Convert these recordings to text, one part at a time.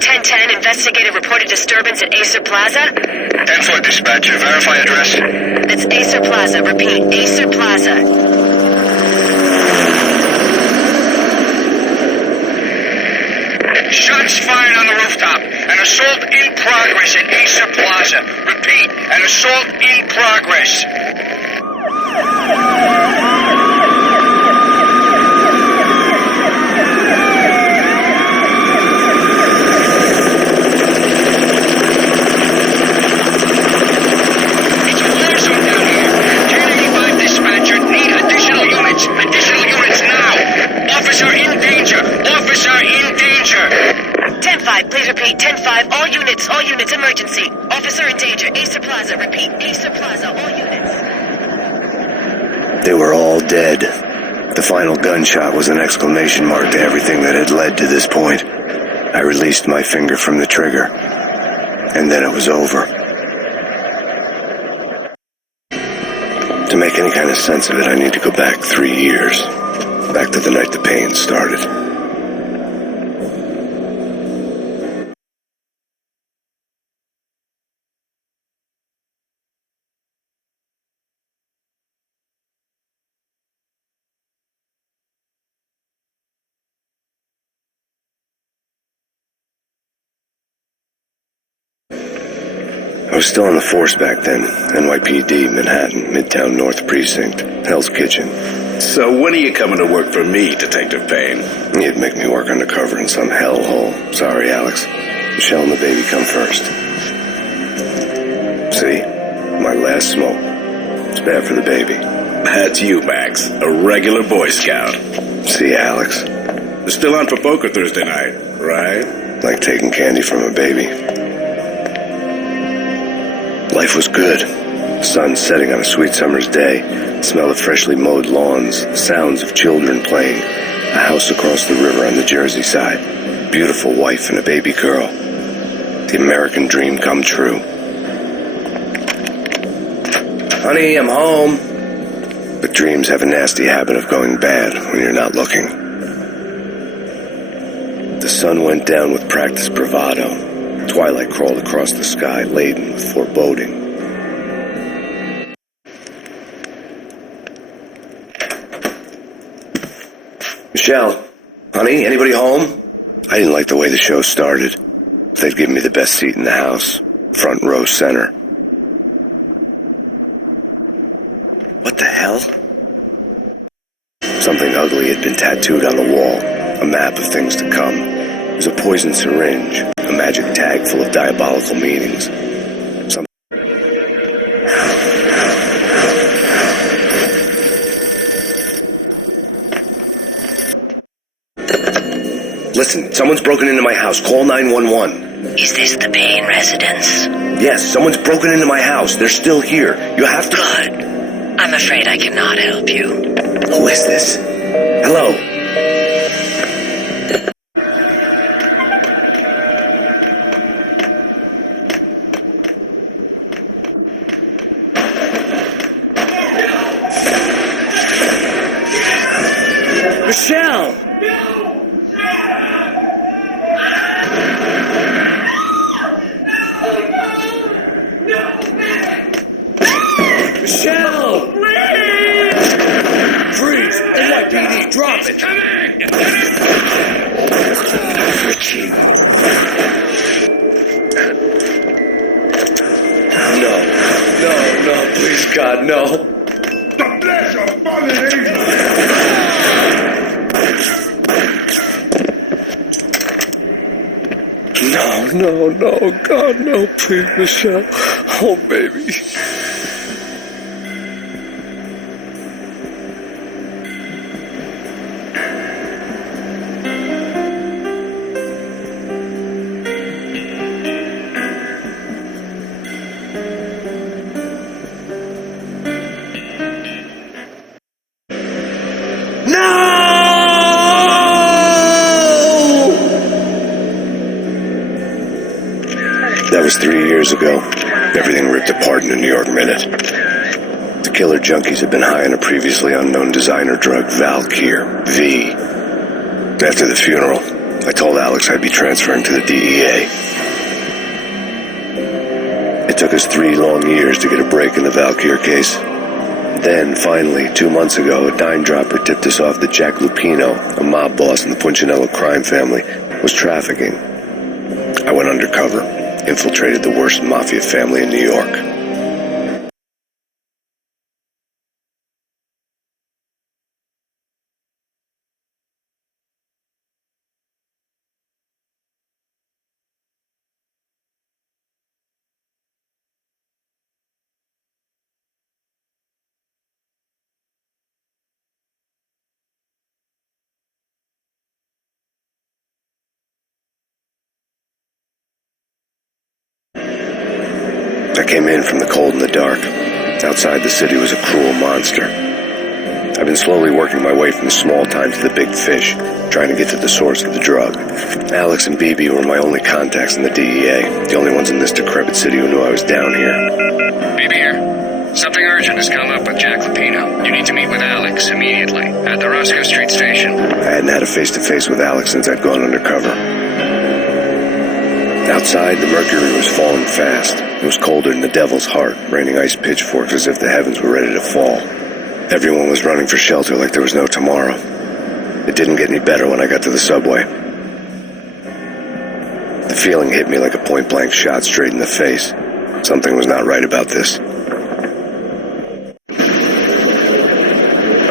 1010, investigated reported disturbance at Acer Plaza. 10-4 dispatcher, verify address. It's Acer Plaza, repeat, Acer Plaza. Shots fired on the rooftop. An assault in progress at Acer Plaza. Repeat, an assault in progress. It's a war zone down here. 1085 dispatcher, need additional units. Additional units now. Officer in danger. Officer in danger. 10-5, please repeat, 10-5, all units, emergency. Officer in danger, Acer Plaza, repeat, Acer Plaza, all units. They were all dead. The final gunshot was an exclamation mark to everything that had led to this point. I released my finger from the trigger, and then it was over. To make any kind of sense of it, I need to go back 3 years. Back to the night the Payne started. I was still on the force back then. NYPD, Manhattan, Midtown North Precinct, Hell's Kitchen. So when are you coming to work for me, Detective Payne? You'd make me work undercover in some hellhole. Sorry, Alex. Michelle and the baby come first. See? My last smoke. It's bad for the baby. That's you, Max. A regular Boy Scout. See, Alex? Still on for poker Thursday night, right? Like taking candy from a baby. Life was good. The sun setting on a sweet summer's day. The smell of freshly mowed lawns. The sounds of children playing. A house across the river on the Jersey side. Beautiful wife and a baby girl. The American dream come true. Honey, I'm home. But dreams have a nasty habit of going bad when you're not looking. The sun went down with practiced bravado. Twilight crawled across the sky, laden with foreboding. Michelle, honey, anybody home? I didn't like the way the show started. They'd given me the best seat in the house, front row center. What the hell? Something ugly had been tattooed on the wall, a map of things to come. It was a poison syringe, a magic tag full of diabolical meanings. Listen, someone's broken into my house. Call 911. Is this the Payne residence? Yes, someone's broken into my house. They're still here. You have to... Good. I'm afraid I cannot help you. Who is this? Hello? Michelle! Michelle! Freeze! NYPD, drop it! Coming! No, please, God, no. The flesh of fallen angels! No, God, no, please, Michelle. Oh, baby. That was 3 years ago. Everything ripped apart in a New York minute. The killer junkies had been high on a previously unknown designer drug, Valkyr, V. After the funeral, I told Alex I'd be transferring to the DEA. It took us 3 long years to get a break in the Valkyr case. Then, finally, 2 months ago, a dime dropper tipped us off that Jack Lupino, a mob boss in the Punchinello crime family, was trafficking. I went undercover, infiltrated the worst mafia family in New York. I came in from the cold and the dark. Outside the city was a cruel monster. I've been slowly working my way from the small time to the big fish, trying to get to the source of the drug. Alex and BB were my only contacts in the DEA, the only ones in this decrepit city who knew I was down here. BB here. Something urgent has come up with Jack Lupino. You need to meet with Alex immediately at the Roscoe Street station. I hadn't had a face-to-face with Alex since I'd gone undercover. Outside, the mercury was falling fast. It was colder than the devil's heart, raining ice pitchforks as if the heavens were ready to fall. Everyone was running for shelter like there was no tomorrow. It didn't get any better when I got to the subway. The feeling hit me like a point-blank shot straight in the face. Something was not right about this. My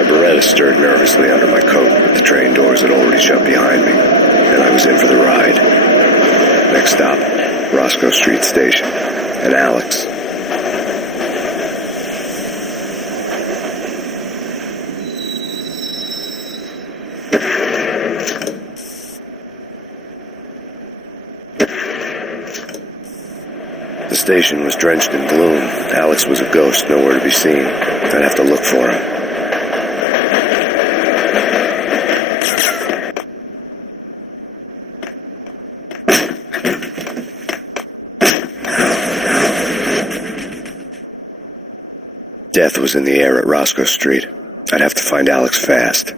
Beretta stirred nervously under my coat, but the train doors had already shut behind me, and I was in for the ride. Next stop, Roscoe Street Station, and Alex. The station was drenched in gloom. Alex was a ghost, nowhere to be seen. I'd have to look for him. Death was in the air at Roscoe Street. I'd have to find Alex fast.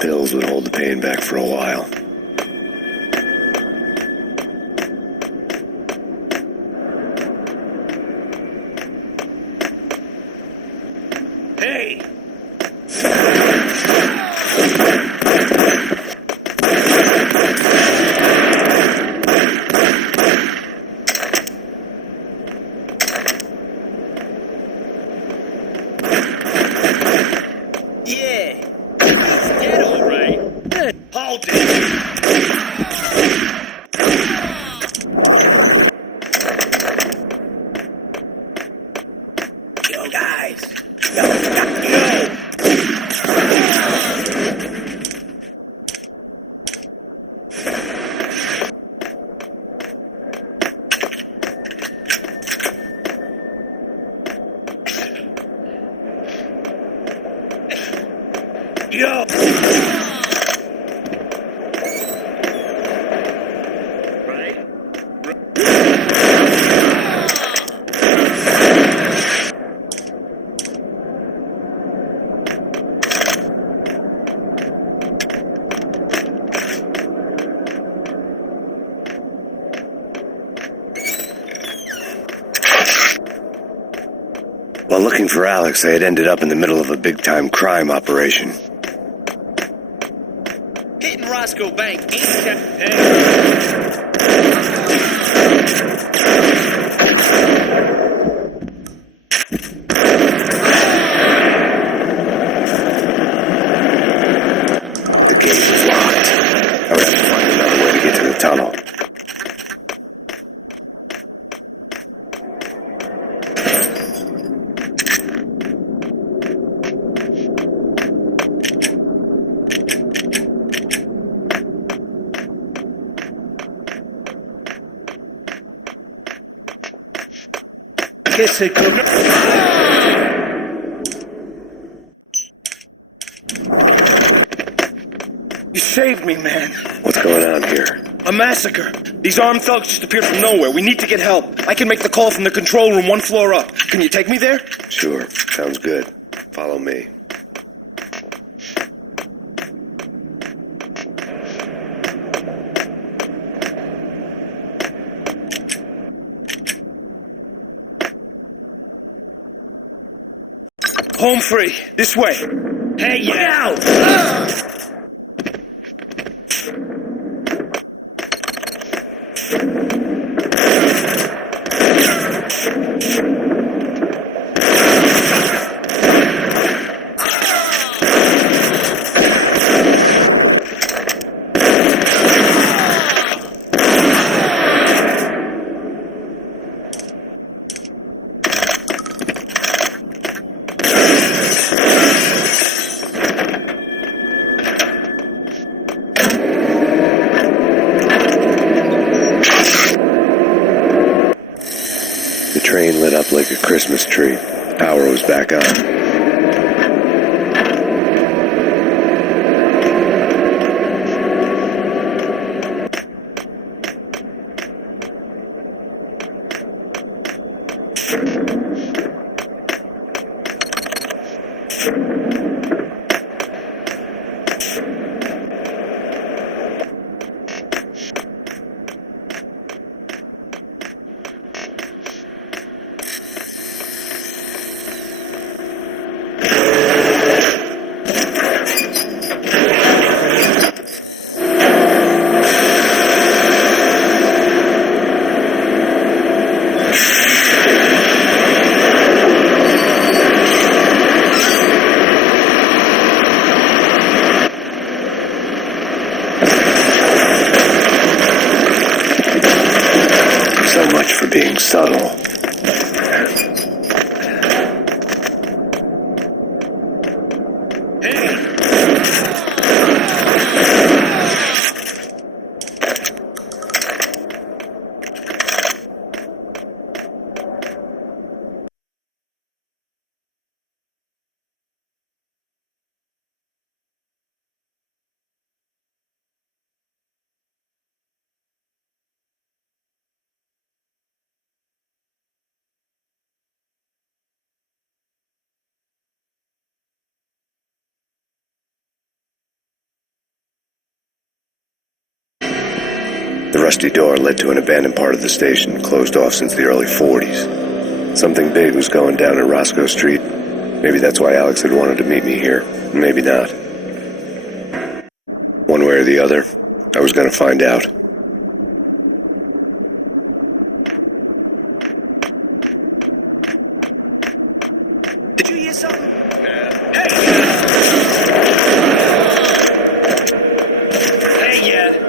Pills would hold the pain back for a while. Hey! Yeah. Dead, all right. Hold it. Yo, guys. Yo. Yo. While looking for Alex, I had ended up in the middle of a big-time crime operation. Hitting Roscoe Bank ain't hey. The gate was locked. I would have to find another way to get to the tunnel. Guess they could. saved me, man. What's going on here? A massacre. These armed thugs just appeared from nowhere. We need to get help. I can make the call from the control room 1 floor up. Can you take me there? Sure, sounds good. Follow me. Home free. This way. Hey, yeah! The train lit up like a Christmas tree. Power was back on. So much for being subtle. The rusty door led to an abandoned part of the station, closed off since the early 40s. Something big was going down at Roscoe Street. Maybe that's why Alex had wanted to meet me here. Maybe not. One way or the other, I was going to find out. Did you hear something? Hey, yeah!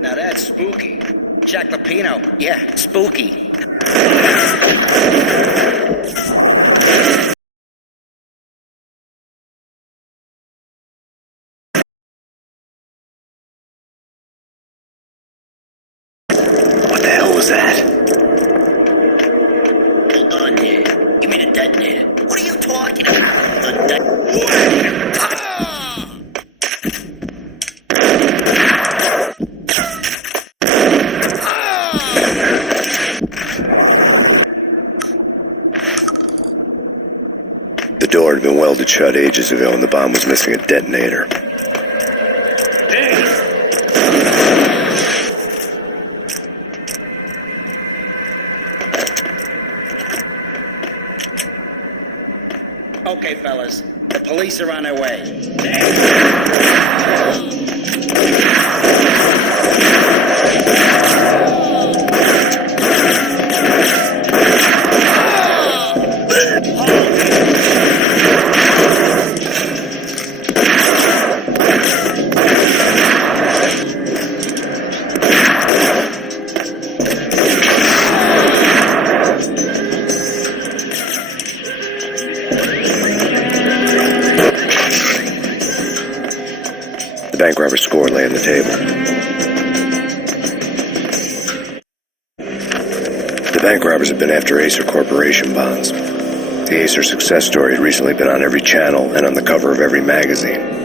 Now that's spooky. Jack Lapino. Yeah, spooky. What the hell was that? Hold on there. Give me the detonator. What are you talking about? The detonator. The door had been welded shut ages ago and the bomb was missing a detonator. Okay, fellas. The police are on their way. before lay on the table. The bank robbers had been after Acer Corporation bonds. The Acer success story had recently been on every channel and on the cover of every magazine.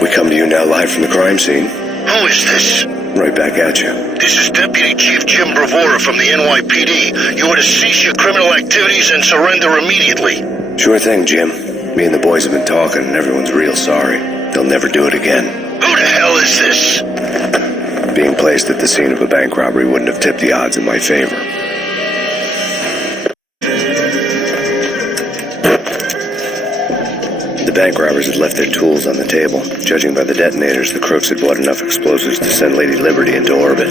We come to you now live from the crime scene. Who is this? Right back at you. This is Deputy Chief Jim Bravura from the NYPD. You are to cease your criminal activities and surrender immediately. Sure thing, Jim. Me and the boys have been talking, and everyone's real sorry. They'll never do it again. Who the hell is this? Being placed at the scene of a bank robbery wouldn't have tipped the odds in my favor. The bank robbers had left their tools on the table. Judging by the detonators, the crooks had bought enough explosives to send Lady Liberty into orbit.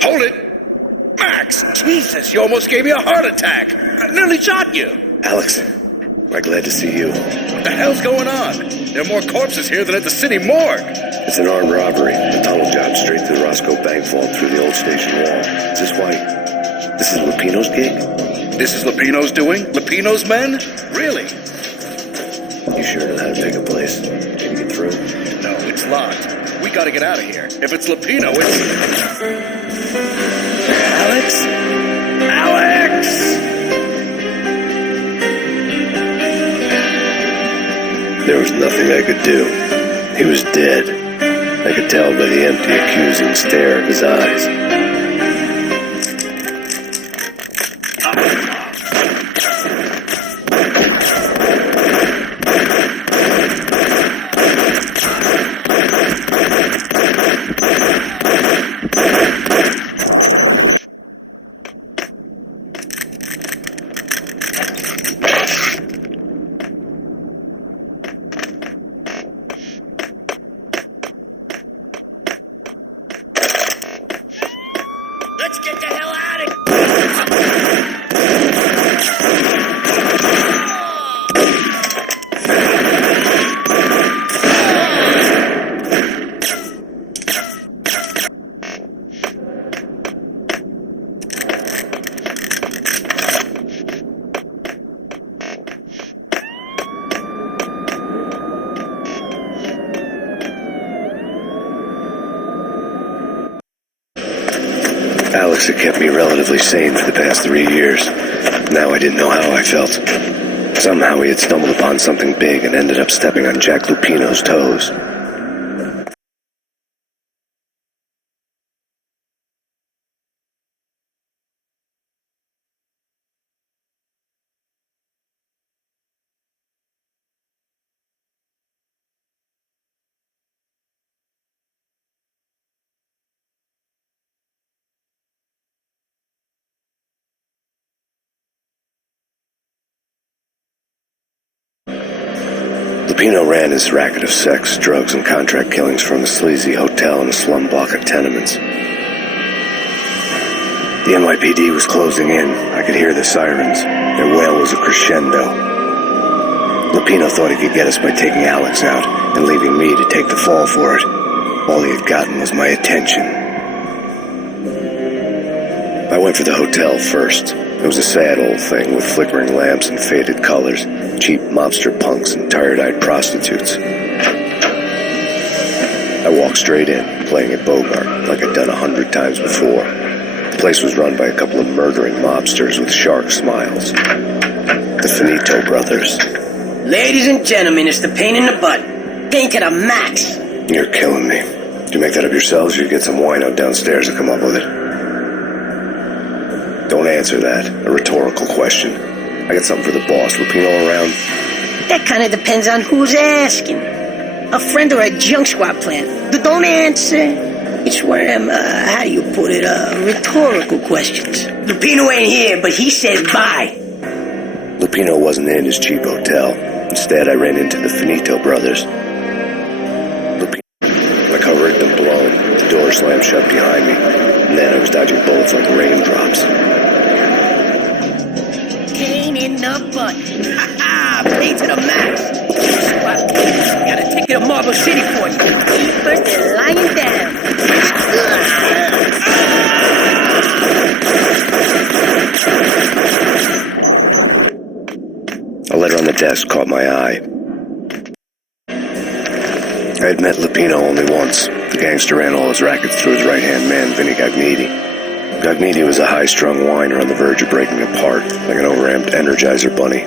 Hold it! Max! Jesus, you almost gave me a heart attack! I nearly shot you! Alex, I'm glad to see you. What the hell's going on? There are more corpses here than at the city morgue! It's an armed robbery. A tunnel job straight through the Roscoe Bank vault through the old station wall. Is this why? This is Lupino's gig? This is Lupino's doing? Lupino's men? Really? You sure know how to pick a place? Can you get through? No, it's locked. We gotta get out of here. If it's Lupino, it's... Alex? Alex! There was nothing I could do. He was dead. I could tell by the empty, accusing stare of his eyes. Let's get the hell out of here! Alex had kept me relatively sane for the past 3 years. Now I didn't know how I felt. Somehow he had stumbled upon something big and ended up stepping on Jack Lupino's toes. Lupino ran his racket of sex, drugs, and contract killings from a sleazy hotel in a slum block of tenements. The NYPD was closing in. I could hear the sirens. Their wail was a crescendo. Lupino thought he could get us by taking Alex out and leaving me to take the fall for it. All he had gotten was my attention. I went for the hotel first. It was a sad old thing with flickering lamps and faded colors, cheap mobster punks and tired-eyed prostitutes. I walked straight in, playing at Bogart, like I'd done 100 times before. The place was run by a couple of murdering mobsters with shark smiles. The Finito brothers. Ladies and gentlemen, it's the Payne in the butt. Payne to the max. You're killing me. Did you make that up yourselves, or you get some wino downstairs to come up with it? Don't answer that. A rhetorical question. I got something for the boss. Lupino around? That kind of depends on who's asking. A friend or a junk squad plan. Don't answer. It's one of them, how do you put it, rhetorical questions. Lupino ain't here, but he says bye. Lupino wasn't in his cheap hotel. Instead, I ran into the Finito brothers. My cover had been blown. The door slammed shut behind me. And then I was dodging bullets like raindrops. Pain in the butt. Ha-ha! Play to the max. Got a ticket to Marble City for you. First, they're lying down. A letter on the desk caught my eye. I had met Lupino only once. The gangster ran all his rackets through his right-hand man, Vinny Gagniti. Gagniti was a high-strung whiner on the verge of breaking apart, like an overamped Energizer bunny.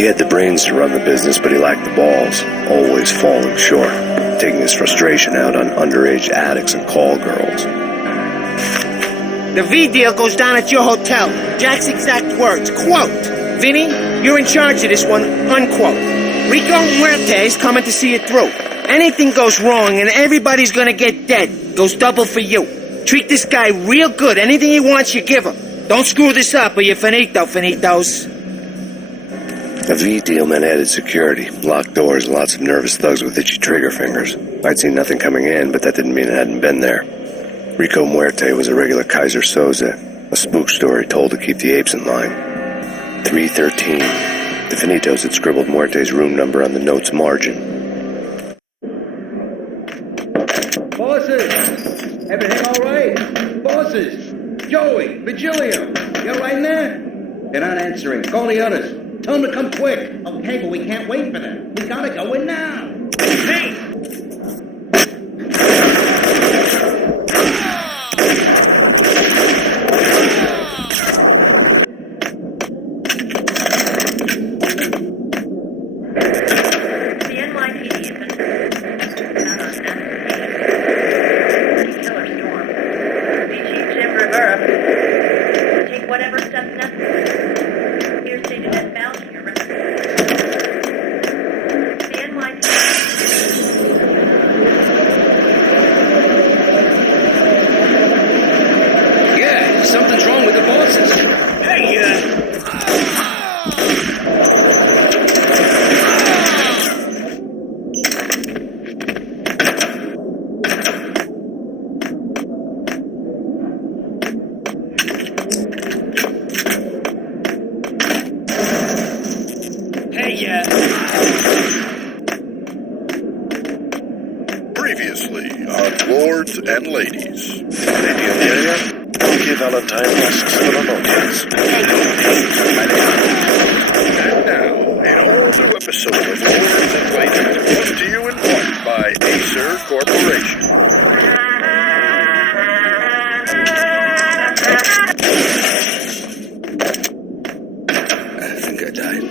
He had the brains to run the business, but he lacked the balls, always falling short, taking his frustration out on underage addicts and call girls. The V deal goes down at your hotel. Jack's exact words, quote, "Vinny, you're in charge of this one," unquote. Rico Muerte's coming to see it through. Anything goes wrong and everybody's gonna get dead. Goes double for you. Treat this guy real good. Anything he wants, you give him. Don't screw this up or you're finito, finitos. A V deal meant added security, locked doors, and lots of nervous thugs with itchy trigger fingers. I'd seen nothing coming in, but that didn't mean it hadn't been there. Rico Muerte was a regular Kaiser Soze, a spook story told to keep the apes in line. 313. The Finitos had scribbled Muerte's room number on the note's margin. Bosses! Everything all right? Bosses! Joey! Vigilio! You're right in there? They're not answering. Call the others. Tell them to come quick. Okay, but we can't wait for them. We gotta go in now. Hey! Previously on Lords and Ladies. Lady Amelia, Lucky Valentine asks for the notice. And now, an all-new episode of Lords and Ladies brought to you in part by Acer Corporation. I think I died.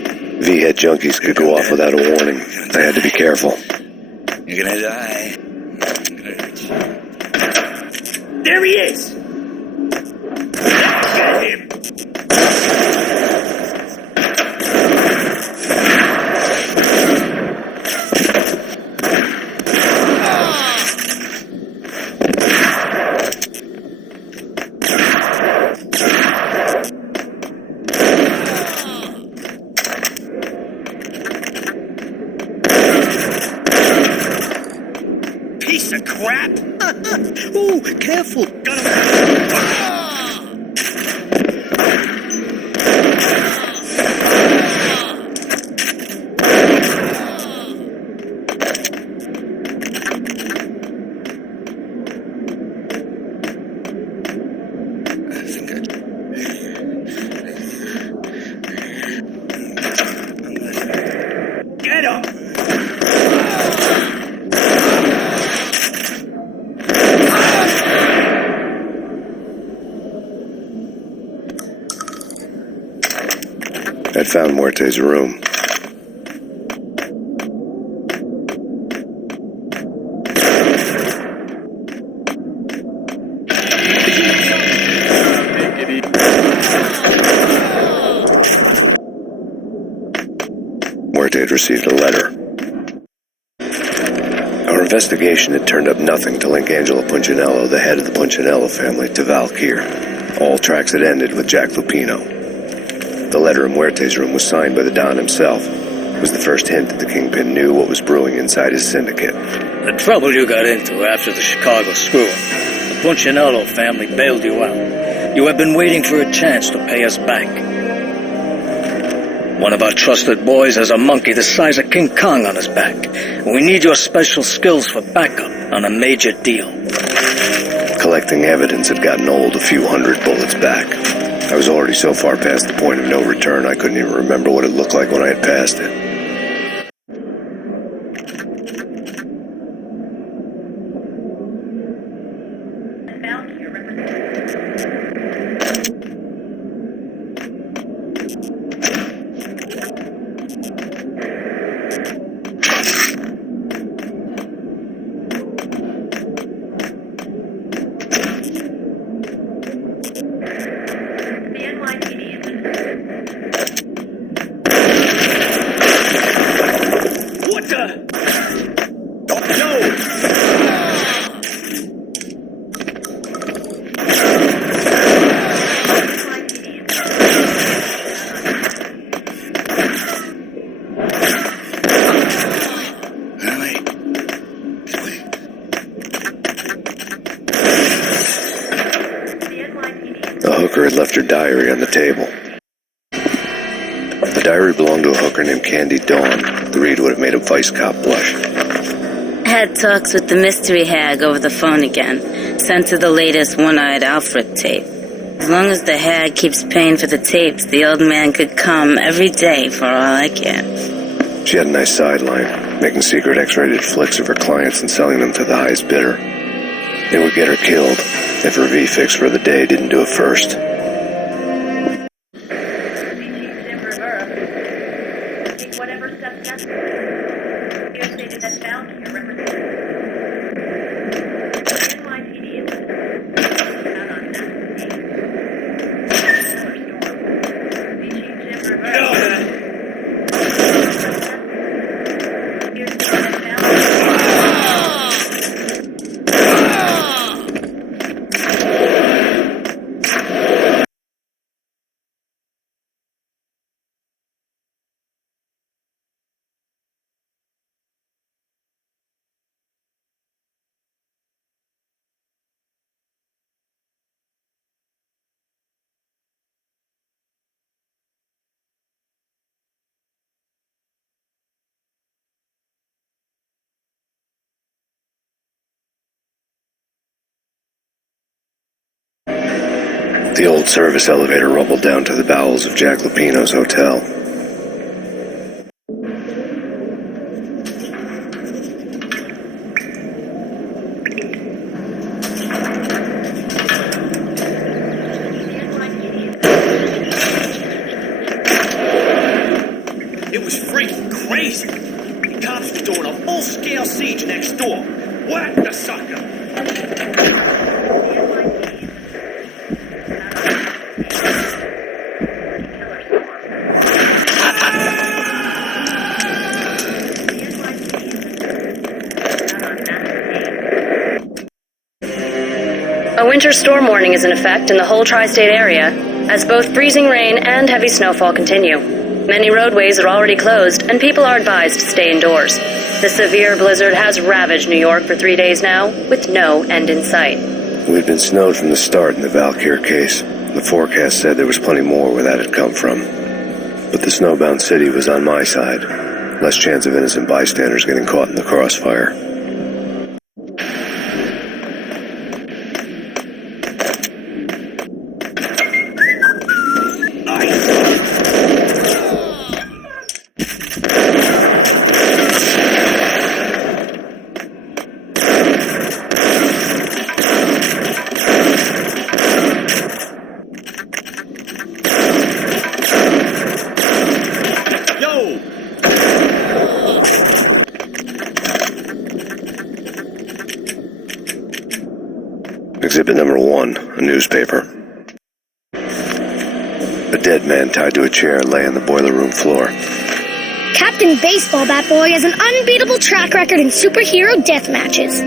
V-head junkies could go off without a warning. I had to be careful. You're gonna die. There he is! Get him! Piece of crap! Ooh, careful! Got him! Get him! I'd found Muerte's room. received a letter. Our investigation had turned up nothing to link Angelo Punchinello, the head of the Punchinello family, to Valkyr. All tracks had ended with Jack Lupino. The letter in Muerte's room was signed by the Don himself. It was the first hint that the Kingpin knew what was brewing inside his syndicate. The trouble you got into after the Chicago screw-up. The Punchinello family bailed you out. You have been waiting for a chance to pay us back. One of our trusted boys has a monkey the size of King Kong on his back. We need your special skills for backup on a major deal. Collecting evidence had gotten old a few hundred bullets back. I was already so far past the point of no return I couldn't even remember what it looked like when I had passed it. Had left her diary on the table. The diary belonged to a hooker named Candy Dawn. The read would have made a vice cop blush. Had talks with the mystery hag over the phone again. Sent to the latest One-Eyed Alfred tape. As long as the hag keeps paying for the tapes, the old man could come every day for all I care. She had a nice sideline, making secret X-rated flicks of her clients and selling them to the highest bidder. It would get her killed if her V-fix for the day didn't do it first. The old service elevator rumbled down to the bowels of Jack Lupino's hotel. It was freaking crazy. The cops were doing a full-scale siege next door. Whack the sucker! A winter storm warning is in effect in the whole tri-state area, as both freezing rain and heavy snowfall continue. Many roadways are already closed, and people are advised to stay indoors. The severe blizzard has ravaged New York for 3 days now, with no end in sight. We'd been snowed from the start in the Valkyr case. The forecast said there was plenty more where that had come from. But the snowbound city was on my side. Less chance of innocent bystanders getting caught in the crossfire. Exhibit number 1, a newspaper. A dead man tied to a chair lay on the boiler room floor. Captain Baseball Bat Boy has an unbeatable track record in superhero death matches.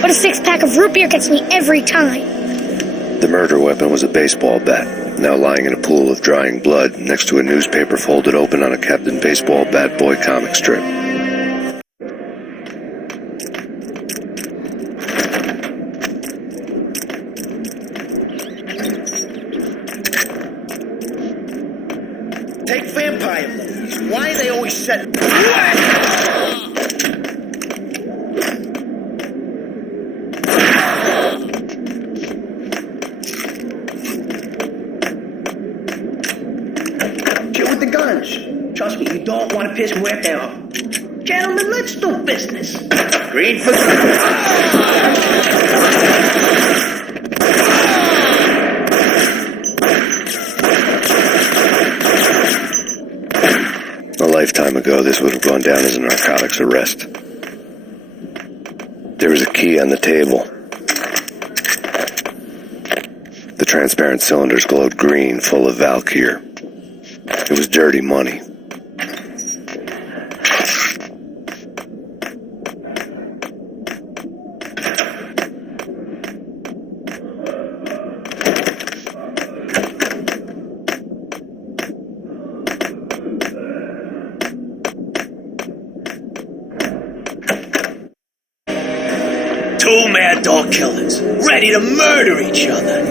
But a six-pack of root beer gets me every time. The murder weapon was a baseball bat, now lying in a pool of drying blood next to a newspaper folded open on a Captain Baseball Bat Boy comic strip. Take vampire movies. Why are they always set... Get with the guns. Trust me, you don't want to piss Muerte off. Gentlemen, let's do business. Green for... A lifetime ago, this would have gone down as a narcotics arrest. There was a key on the table. The transparent cylinders glowed green, full of Valkyr. It was dirty money. Two mad dog killers, ready to murder each other.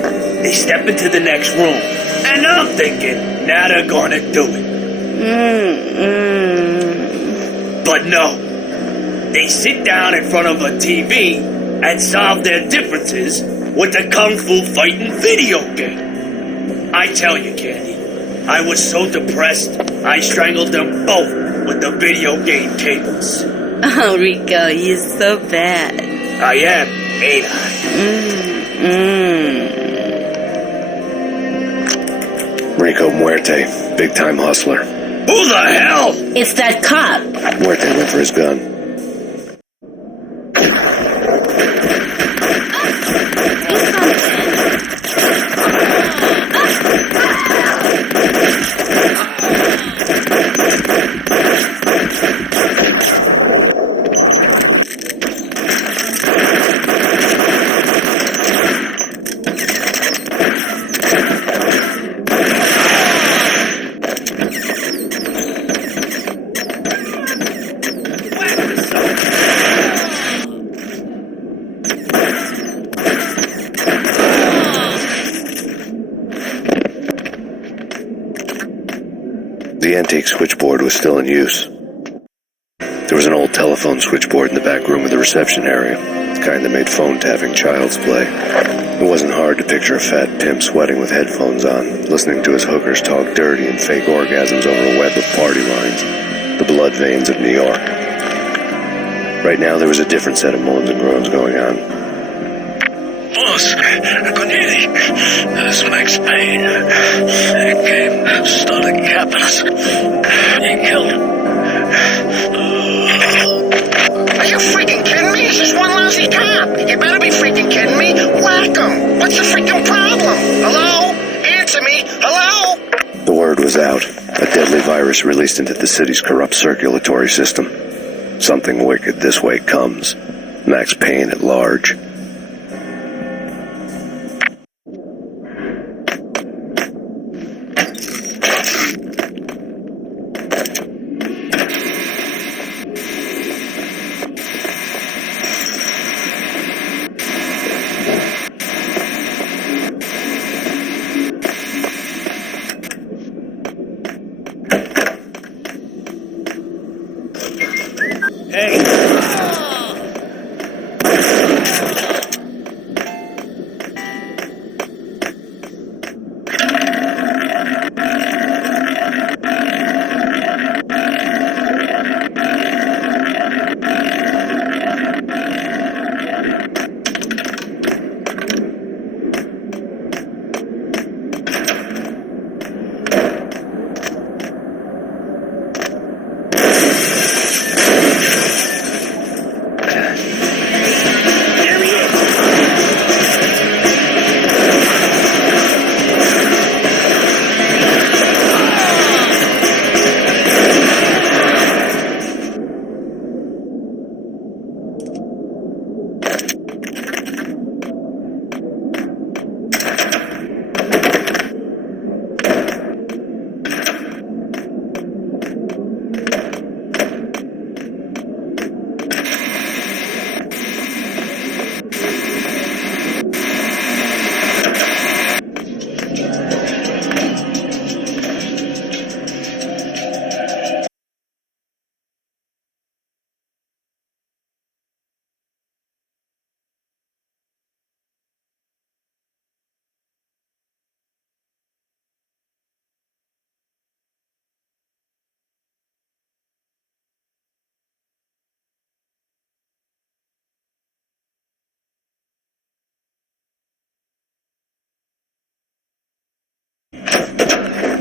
They step into the next room, and I'm thinking, now they're gonna do it. But no. They sit down in front of a TV and solve their differences with a kung fu fighting video game. I tell you, Candy, I was so depressed, I strangled them both with the video game cables. Oh, Rico, you're so bad. I am, ain't I? Rico Muerte, big-time hustler. Who the hell? It's that cop. Muerte went for his gun. The antique switchboard was still in use. There was an old telephone switchboard in the back room of the reception area, the kind that made phone tapping child's play. It wasn't hard to picture a fat pimp sweating with headphones on, listening to his hookers talk dirty and fake orgasms over a web of party lines, the blood veins of New York. Right now there was a different set of moans and groans going on. Boss, good evening. This is Max Payne. He came, started capping us. He killed him. Are you freaking kidding me? This is one lousy cop. You better be freaking kidding me. Whack him. What's the freaking problem? Hello? Answer me. Hello? The word was out. A deadly virus released into the city's corrupt circulatory system. Something wicked this way comes. Max Payne at large.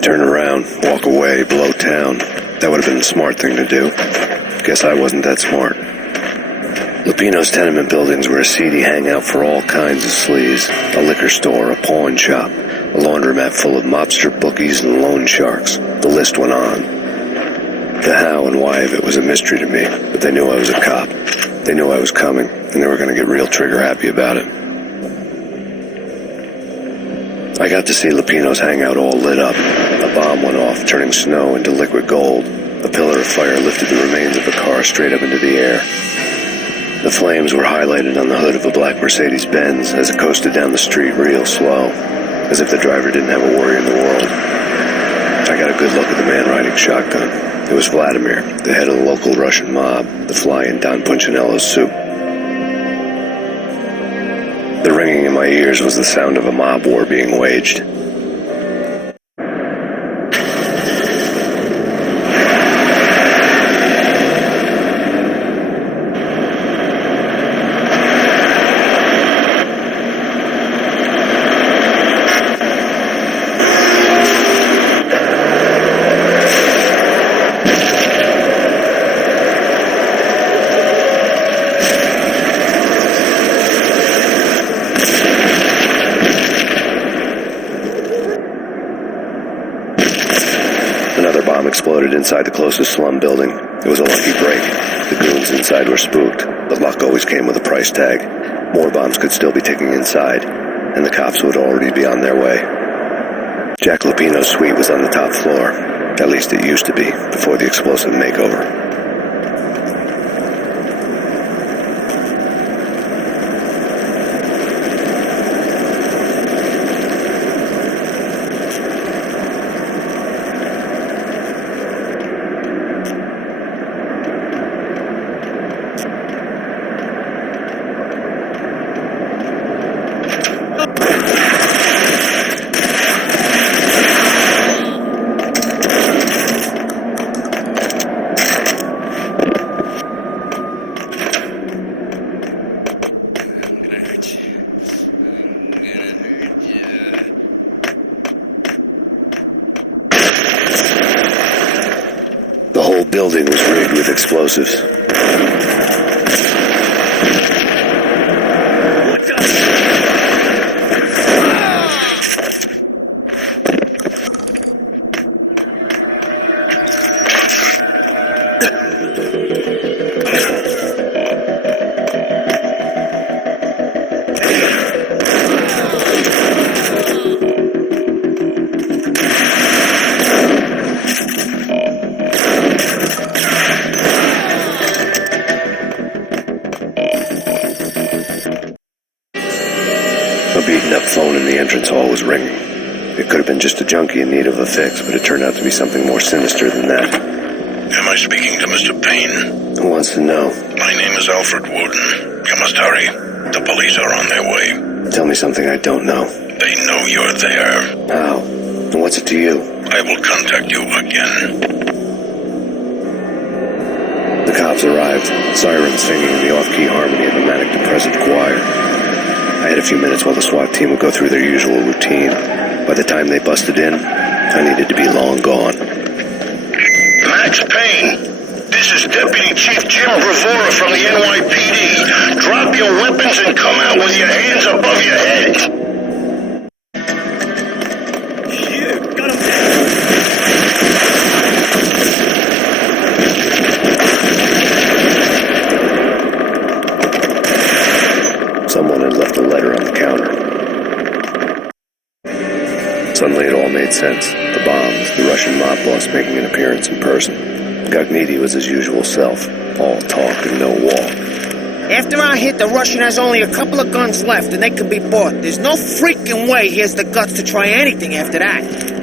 Turn around, walk away, blow town. That would have been the smart thing to do. Guess I wasn't that smart. Lupino's tenement buildings were a seedy hangout for all kinds of sleaze. A liquor store, a pawn shop, a laundromat full of mobster bookies and loan sharks. The list went on. The how and why of it was a mystery to me, but they knew I was a cop. They knew I was coming, and they were going to get real trigger-happy about it. I got to see Lupino's hangout all lit up. A bomb went off, turning snow into liquid gold. A pillar of fire lifted the remains of a car straight up into the air. The flames were highlighted on the hood of a black Mercedes-Benz as it coasted down the street real slow, as if the driver didn't have a worry in the world. I got a good look at the man riding shotgun. It was Vladimir, the head of the local Russian mob, the fly in Don Punchinello's soup. The ringing in my ears was the sound of a mob war being waged. Exploded inside the closest slum building. It was a lucky break. The goons inside were spooked, but luck always came with a price tag. More bombs could still be ticking inside, and the cops would already be on their way. Jack Lupino's suite was on the top floor. At least it used to be, before the explosive makeover. The building was rigged with explosives. A beaten-up phone in the entrance hall was ringing. It could have been just a junkie in need of a fix, but it turned out to be something more sinister than that. Am I speaking to Mr. Payne? Who wants to know? My name is Alfred Woden. You must hurry. The police are on their way. Tell me something I don't know. They know you're there. How? And what's it to you? I will contact you again. The cops arrived, sirens singing in the off-key harmony of a manic-depressive choir. I had a few minutes while the SWAT team would go through their usual routine. By the time they busted in, I needed to be long gone. Max Payne, this is Deputy Chief Jim Bravura from the NYPD. Drop your weapons and come out with your hands above your head. Shit, got him. Someone had left a letter on the counter. Suddenly it all made sense. The bombs, the Russian mob boss making an appearance in person. Gagniti was his usual self, all talk and no walk. After our hit, the Russian has only a couple of guns left, and they can be bought. There's no freaking way he has the guts to try anything after that.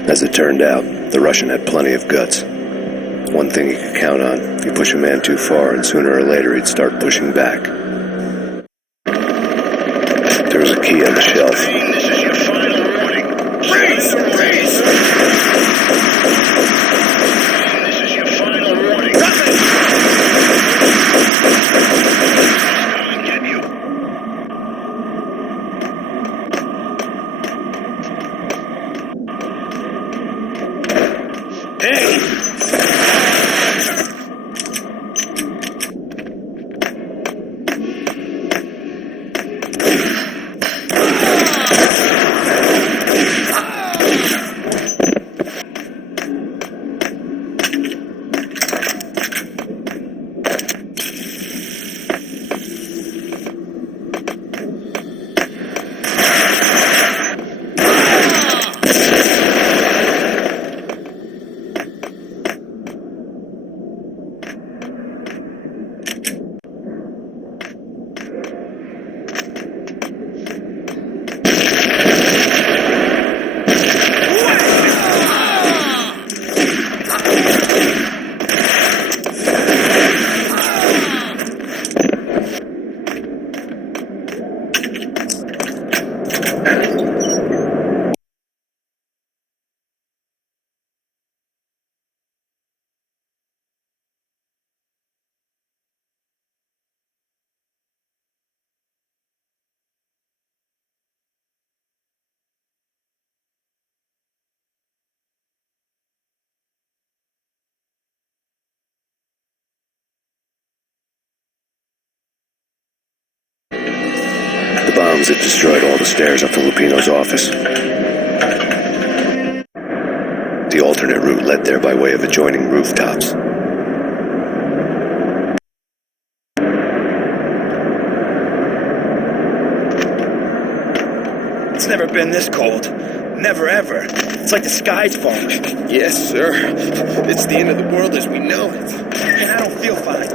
As it turned out, the Russian had plenty of guts. One thing he could count on, you push a man too far, and sooner or later he'd start pushing back. There was a key on the shelf. Payne, this is your final warning. Raise! This is your final warning. Come and get you. bombs that destroyed all the stairs up to Lupino's office. The alternate route led there by way of adjoining rooftops. It's never been this cold. Never ever. It's like the sky's falling. Yes, sir. It's the end of the world as we know it. And I don't feel fine.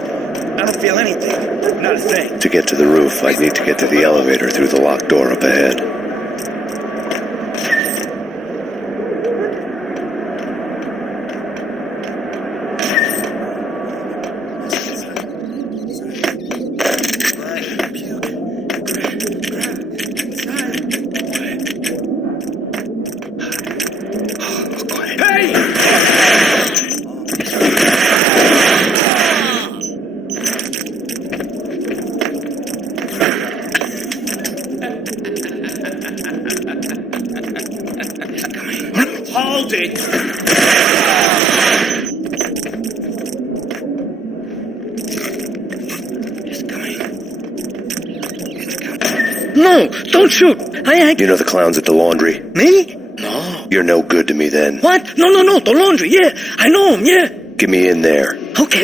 I don't feel anything. Not a thing. To get to the roof, I'd need to get to the elevator through the locked door up ahead. Hold it! No, don't shoot. You know the clowns at the laundry? Me? No. You're no good to me then. What? No, the laundry, yeah. I know him, yeah. Get me in there. Okay.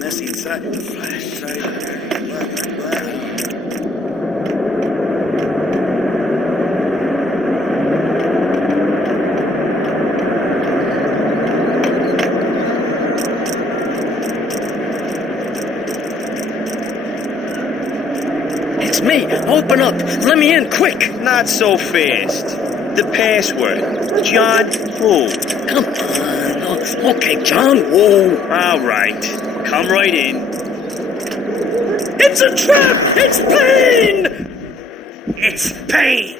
Messy inside. It's me. Open up. Let me in, quick. Not so fast. The password. John who? Come on. Oh, okay, John Woo. All right. Come right in. It's a trap. It's Payne. It's Payne!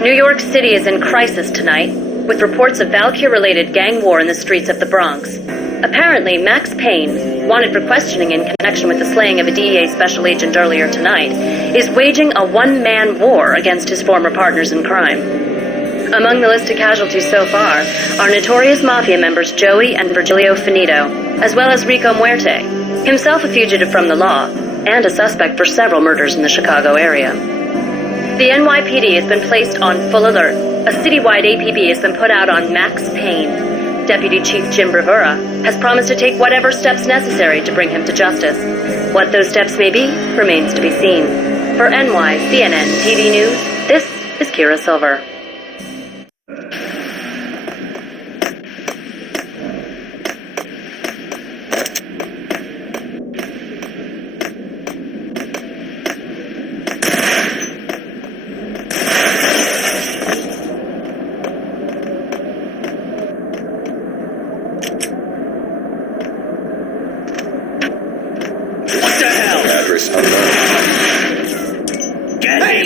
New York City is in crisis tonight, with reports of Valkyrie-related gang war in the streets of the Bronx. Apparently, Max Payne, wanted for questioning in connection with the slaying of a DEA special agent earlier tonight, is waging a one-man war against his former partners in crime. Among the list of casualties so far are notorious mafia members Joey and Virgilio Finito, as well as Rico Muerte, himself a fugitive from the law, and a suspect for several murders in the Chicago area. The NYPD has been placed on full alert. A citywide APB has been put out on Max Payne. Deputy Chief Jim Bravura has promised to take whatever steps necessary to bring him to justice. What those steps may be remains to be seen. For CNN TV News, this is Kira Silver.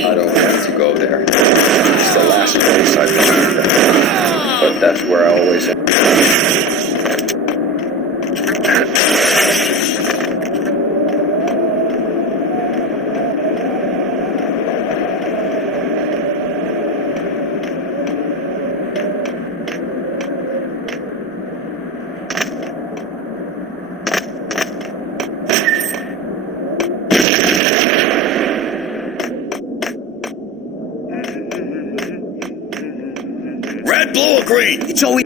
I don't want to go there. It's the last place I've been. But that's where I always am. Red, blue, or green? It's always...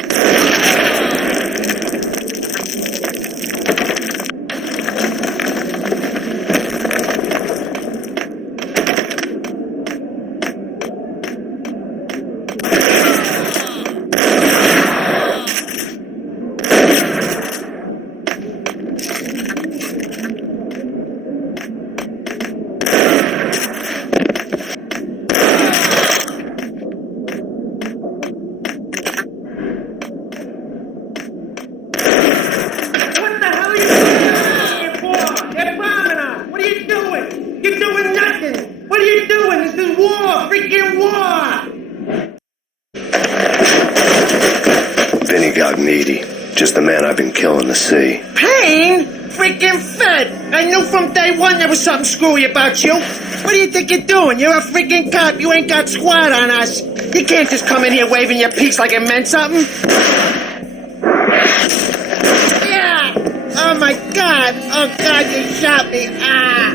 Just the man I've been killing to see. Payne? Freaking Fed! I knew from day one there was something screwy about you. What do you think you're doing? You're a freaking cop. You ain't got squad on us. You can't just come in here waving your piece like it meant something. Yeah! Oh my God! Oh God, you shot me! Ah!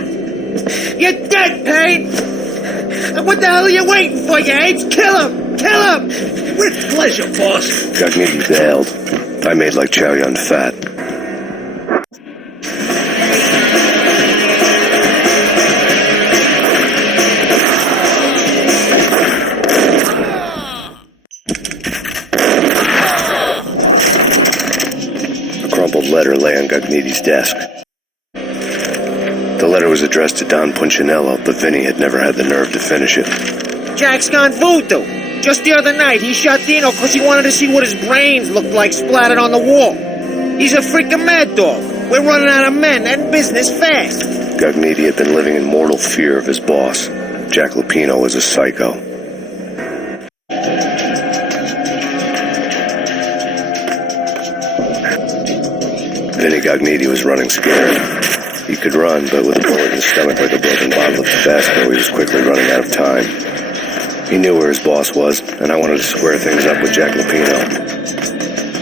You're dead, Payne! What the hell are you waiting for, you apes? Kill him! Kill him! With pleasure, boss. Gugnetti bailed. I made like Chow Yun Fat. A crumpled letter lay on Gugnetti's desk. The letter was addressed to Don Punchinello, but Vinny had never had the nerve to finish it. Jack's gone voodoo. Just the other night, he shot Dino because he wanted to see what his brains looked like splattered on the wall. He's a freaking mad dog. We're running out of men and business fast. Gugnetti had been living in mortal fear of his boss. Jack Lupino was a psycho. Vinny Gugnetti was running scared. He could run, but with a bullet in his stomach like a broken bottle of Tabasco, he was quickly running out of time. He knew where his boss was, and I wanted to square things up with Jack Lupino.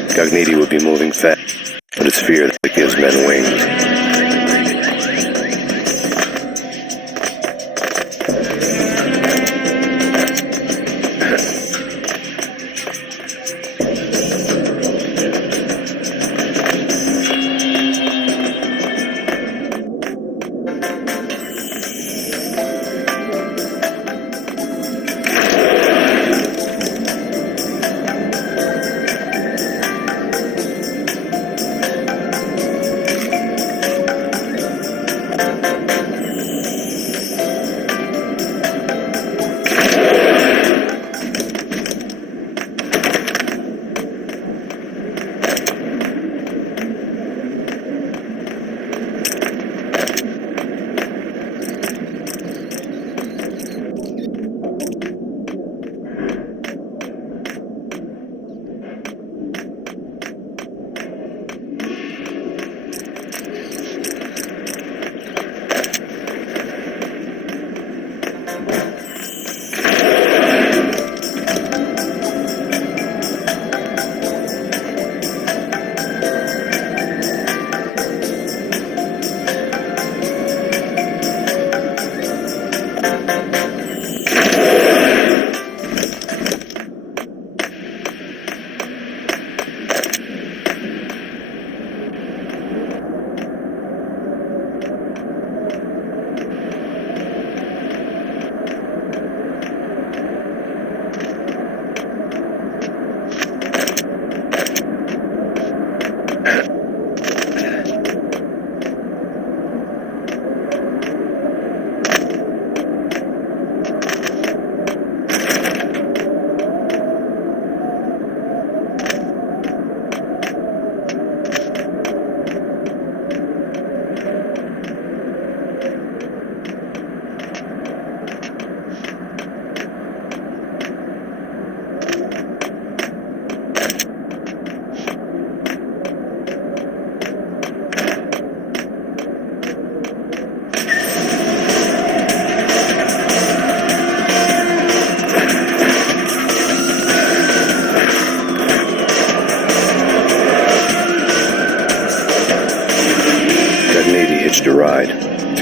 Gugnetti would be moving fast, but it's fear that gives men wings.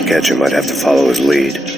catch him, I'd have to follow his lead.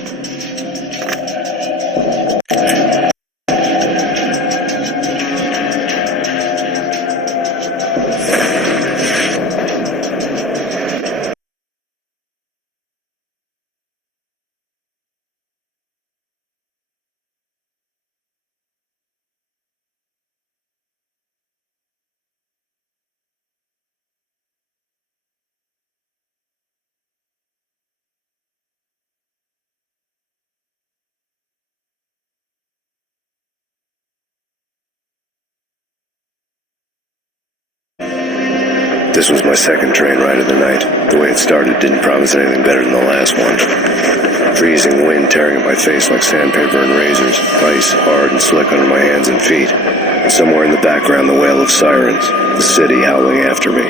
This was my second train ride of the night. The way it started didn't promise anything better than the last one. Freezing wind tearing at my face like sandpaper and razors, ice hard and slick under my hands and feet, and somewhere in the background the wail of sirens, the city howling after me.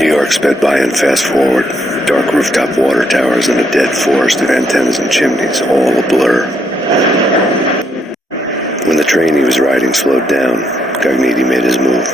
New York sped by in fast forward, dark rooftop water towers and a dead forest of antennas and chimneys, all a blur. When the train he was riding slowed down, Cogniti made his move.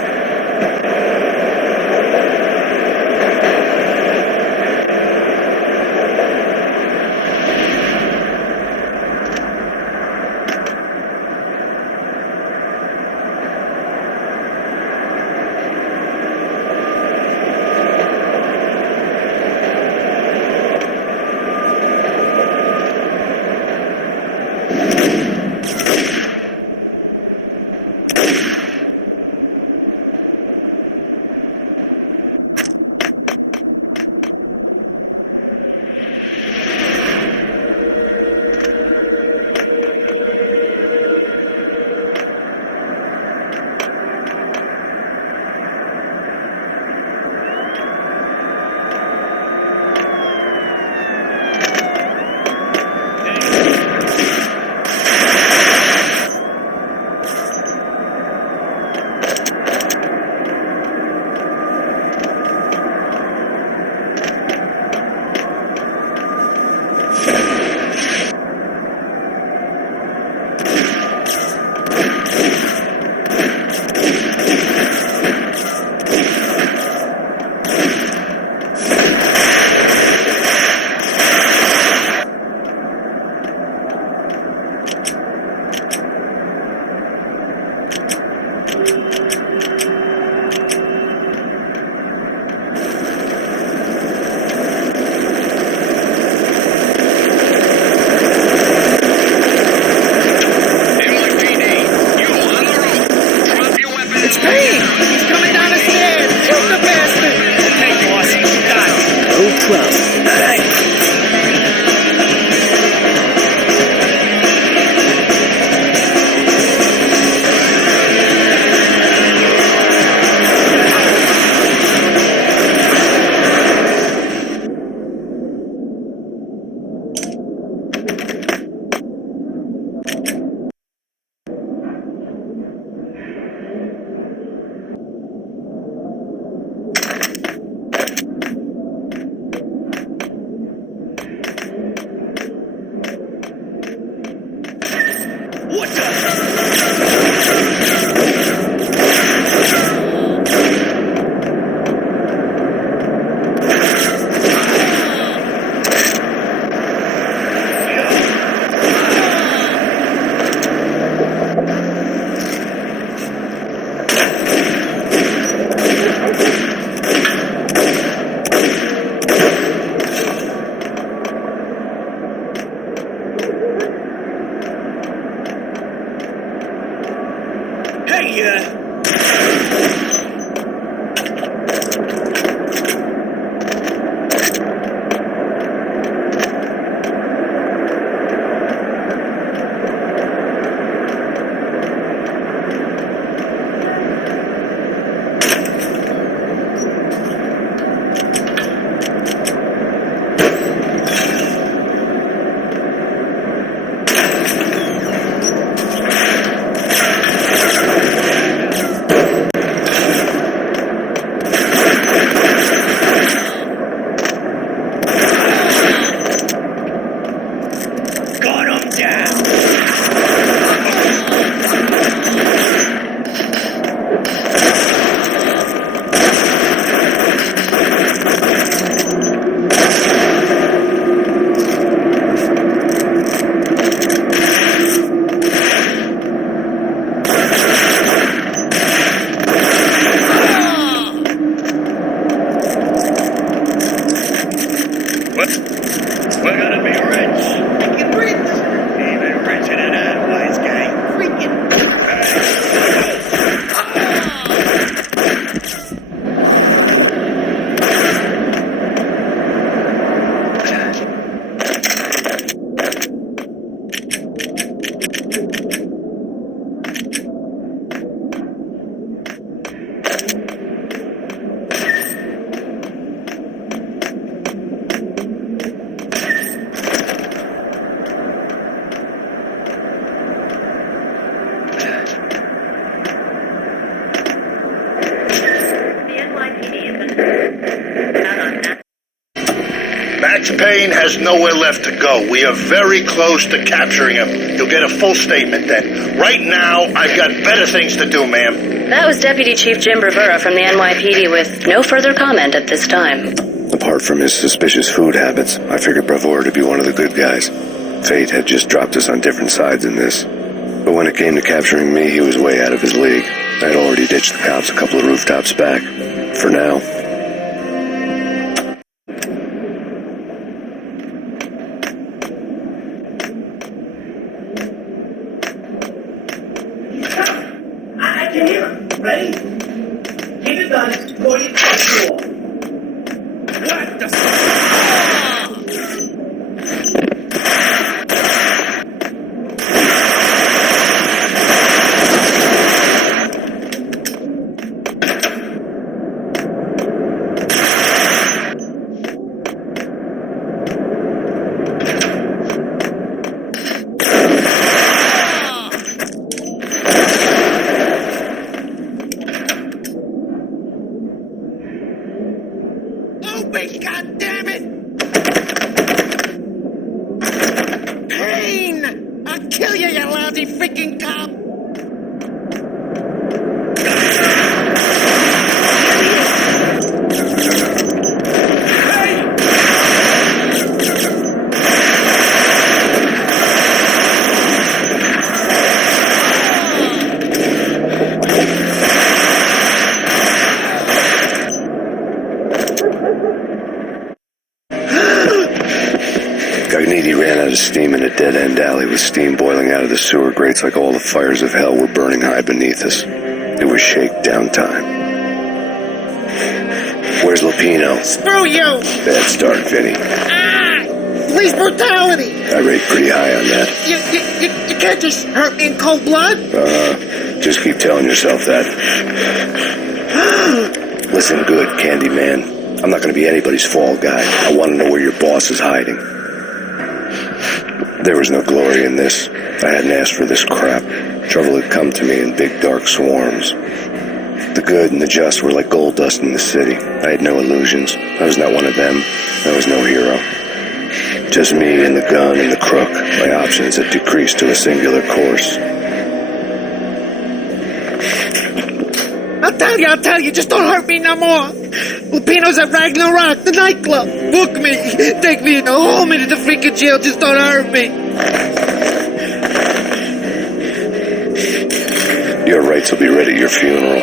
We're gonna be rich. Freaking rich. Even richer than that, wise guy. Freaking. Max Payne has nowhere left to go. We are very close to capturing him. You'll get a full statement then. Right now, I've got better things to do, ma'am. That was Deputy Chief Jim Bravura from the NYPD with no further comment at this time. Apart from his suspicious food habits, I figured Bravura to be one of the good guys. Fate had just dropped us on different sides in this. But when it came to capturing me, he was way out of his league. I had already ditched the cops a couple of rooftops back. For now. I can hear him. Ready? Keep it done. Before you touch the wall. What the Open, goddammit! Payne! I'll kill you, you lousy freaking cop! Gagniti ran out of steam in a dead-end alley with steam boiling out of the sewer grates like all the fires of hell were burning high beneath us. It was shakedown time. Where's Lupino? Screw you! Bad start, Vinny. Police brutality! I rate pretty high on that. You can't just hurt me in cold blood? Just keep telling yourself that. Listen good, Candyman. I'm not going to be anybody's fall guy. I want to know where your boss is hiding. There was no glory in this. I hadn't asked for this crap. Trouble had come to me in big dark swarms. The good and the just were like gold dust in the city. I had no illusions. I was not one of them. I was no hero. Just me and the gun and the crook. My options had decreased to a singular course. I'll tell you, just don't hurt me no more. Lupino's at Ragnarok, the nightclub. Book me, take me in the home into the freaking jail, just don't hurt me. Your rights will be read at your funeral.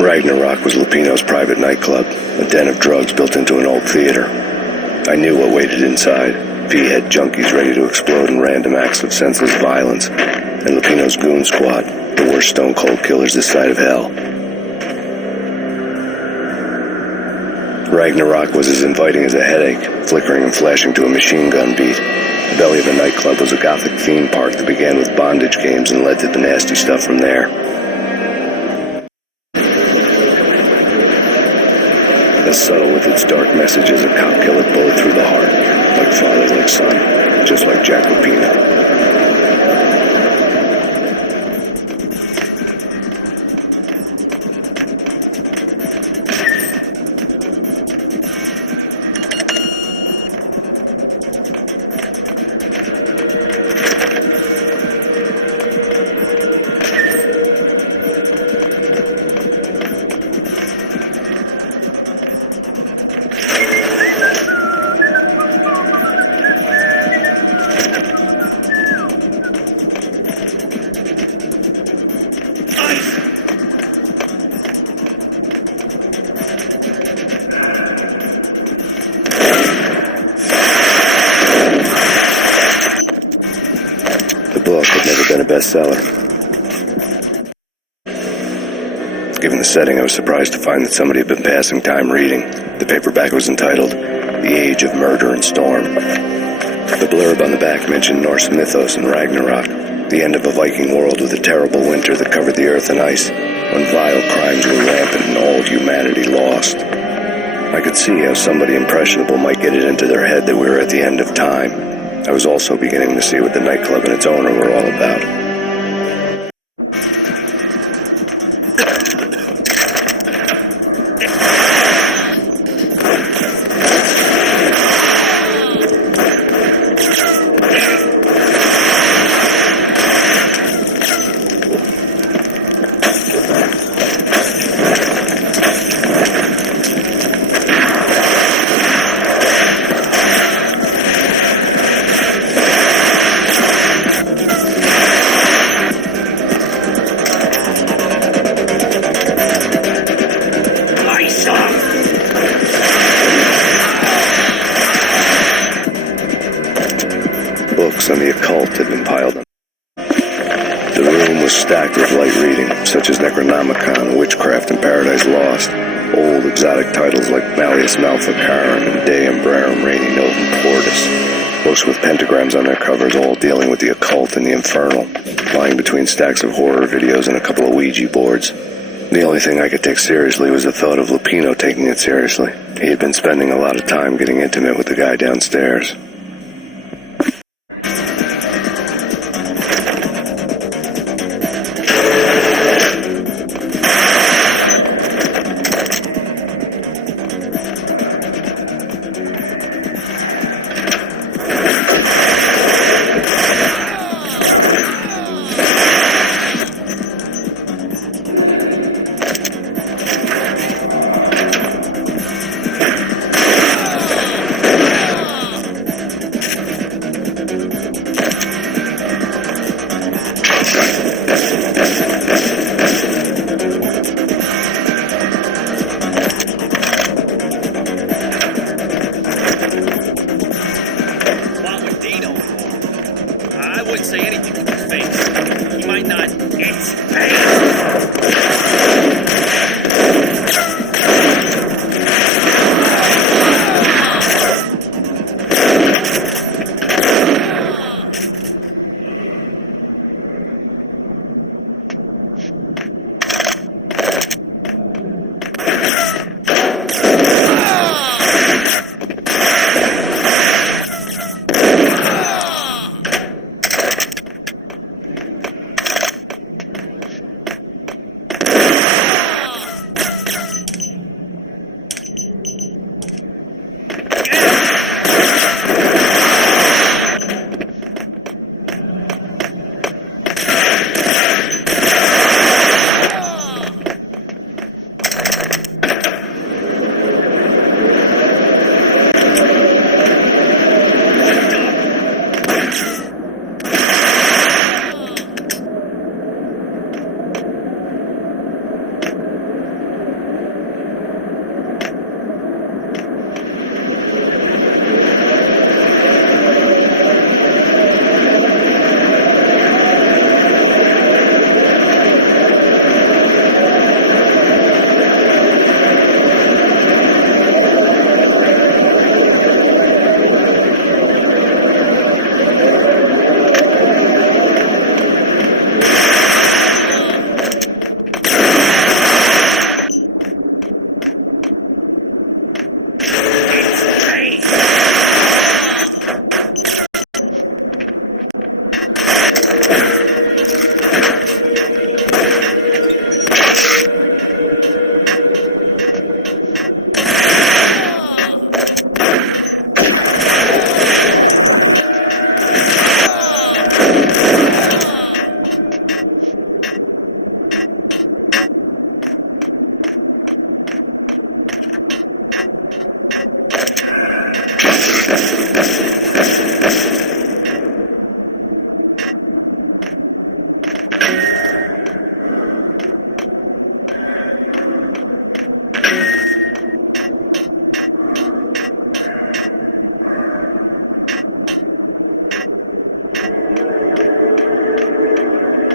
Ragnarok was Lupino's private nightclub, a den of drugs built into an old theater. I knew what waited inside. V-head junkies ready to explode in random acts of senseless violence, and Lupino's goon squad, the worst stone-cold killers this side of hell. Ragnarok was as inviting as a headache, flickering and flashing to a machine gun beat. The belly of the nightclub was a gothic theme park that began with bondage games and led to the nasty stuff from there. As subtle with its dark message as a cop killer bullet through the heart, like father, like son, just like Jack Lupino. book had never been a bestseller. Given the setting, I was surprised to find that somebody had been passing time reading. The paperback was entitled The Age of Murder and Storm. The blurb on the back mentioned Norse mythos and Ragnarok, the end of a Viking world with a terrible winter that covered the earth in ice, when vile crimes were rampant and all humanity lost. I could see how somebody impressionable might get it into their head that we were at the end of time. I was also beginning to see what the nightclub and its owner were all about. Books on the occult had been piled up. The room was stacked with light reading, such as Necronomicon, Witchcraft, and Paradise Lost. Old exotic titles like Malleus Maleficarum and De Umbrarum Reini Novum Portus. Books with pentagrams on their covers, all dealing with the occult and the infernal, lying between stacks of horror videos and a couple of Ouija boards. The only thing I could take seriously was the thought of Lupino taking it seriously. He had been spending a lot of time getting intimate with the guy downstairs.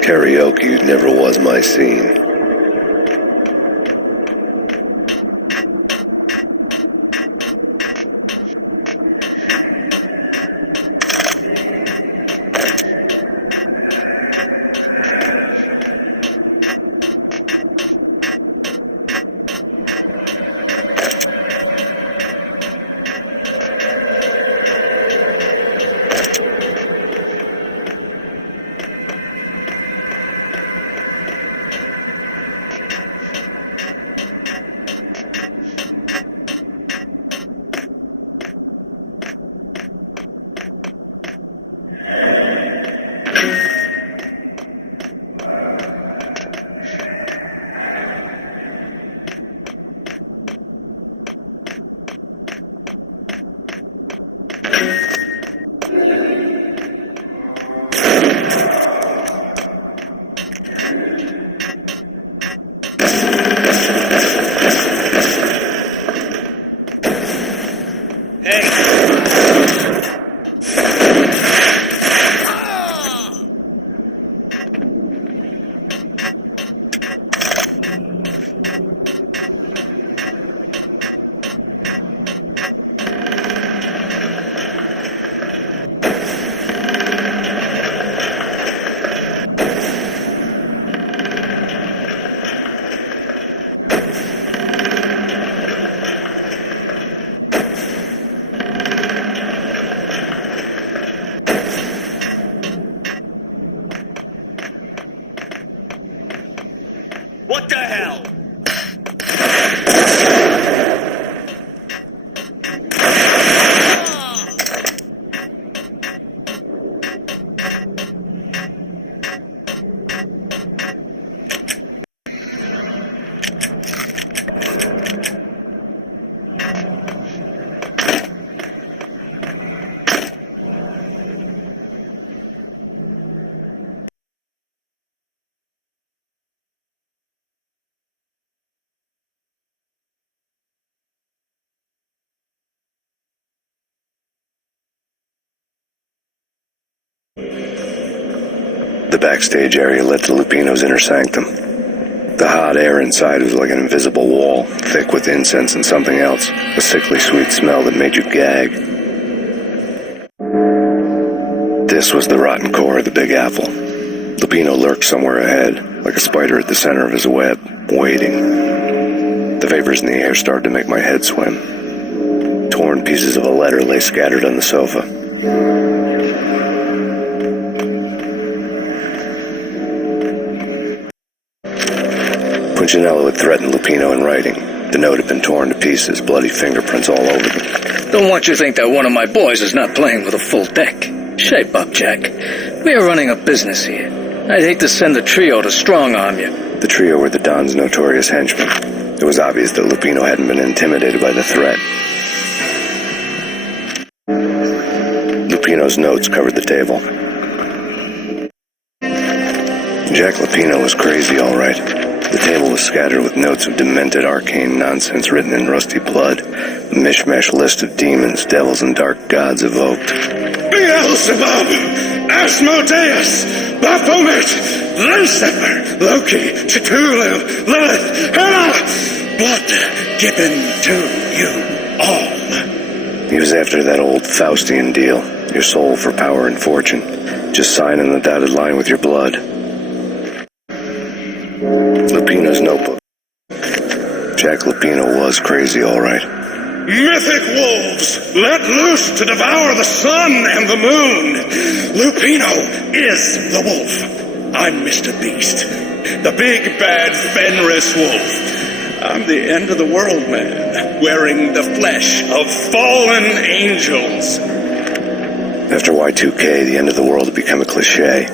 Karaoke never was my scene. What the hell? The backstage area led to Lupino's inner sanctum. The hot air inside was like an invisible wall, thick with incense and something else, a sickly sweet smell that made you gag. This was the rotten core of the Big Apple. Lupino lurked somewhere ahead, like a spider at the center of his web, waiting. The vapors in the air started to make my head swim. Torn pieces of a letter lay scattered on the sofa. Punchinello had threatened Lupino in writing. The note had been torn to pieces, bloody fingerprints all over them. Don't want you to think that one of my boys is not playing with a full deck. Shape up, Jack. We are running a business here. I'd hate to send a trio to strong-arm you. The trio were the Don's notorious henchmen. It was obvious that Lupino hadn't been intimidated by the threat. Lupino's notes covered the table. Jack Lupino was crazy, all right. The table was scattered with notes of demented arcane nonsense written in rusty blood, a mishmash list of demons, devils, and dark gods evoked. Beelzebub, Asmodeus, Baphomet, Lucifer, Loki, Cthulhu, Lilith, Hela, blood given to you all. He was after that old Faustian deal, your soul for power and fortune. Just sign in the dotted line with your blood. Lupino's notebook. Jack Lupino was crazy, all right. Mythic wolves, let loose to devour the sun and the moon. Lupino is the wolf. I'm Mr. Beast, the big bad Fenris wolf. I'm the end of the world man, wearing the flesh of fallen angels. After Y2K, the end of the world had become a cliche.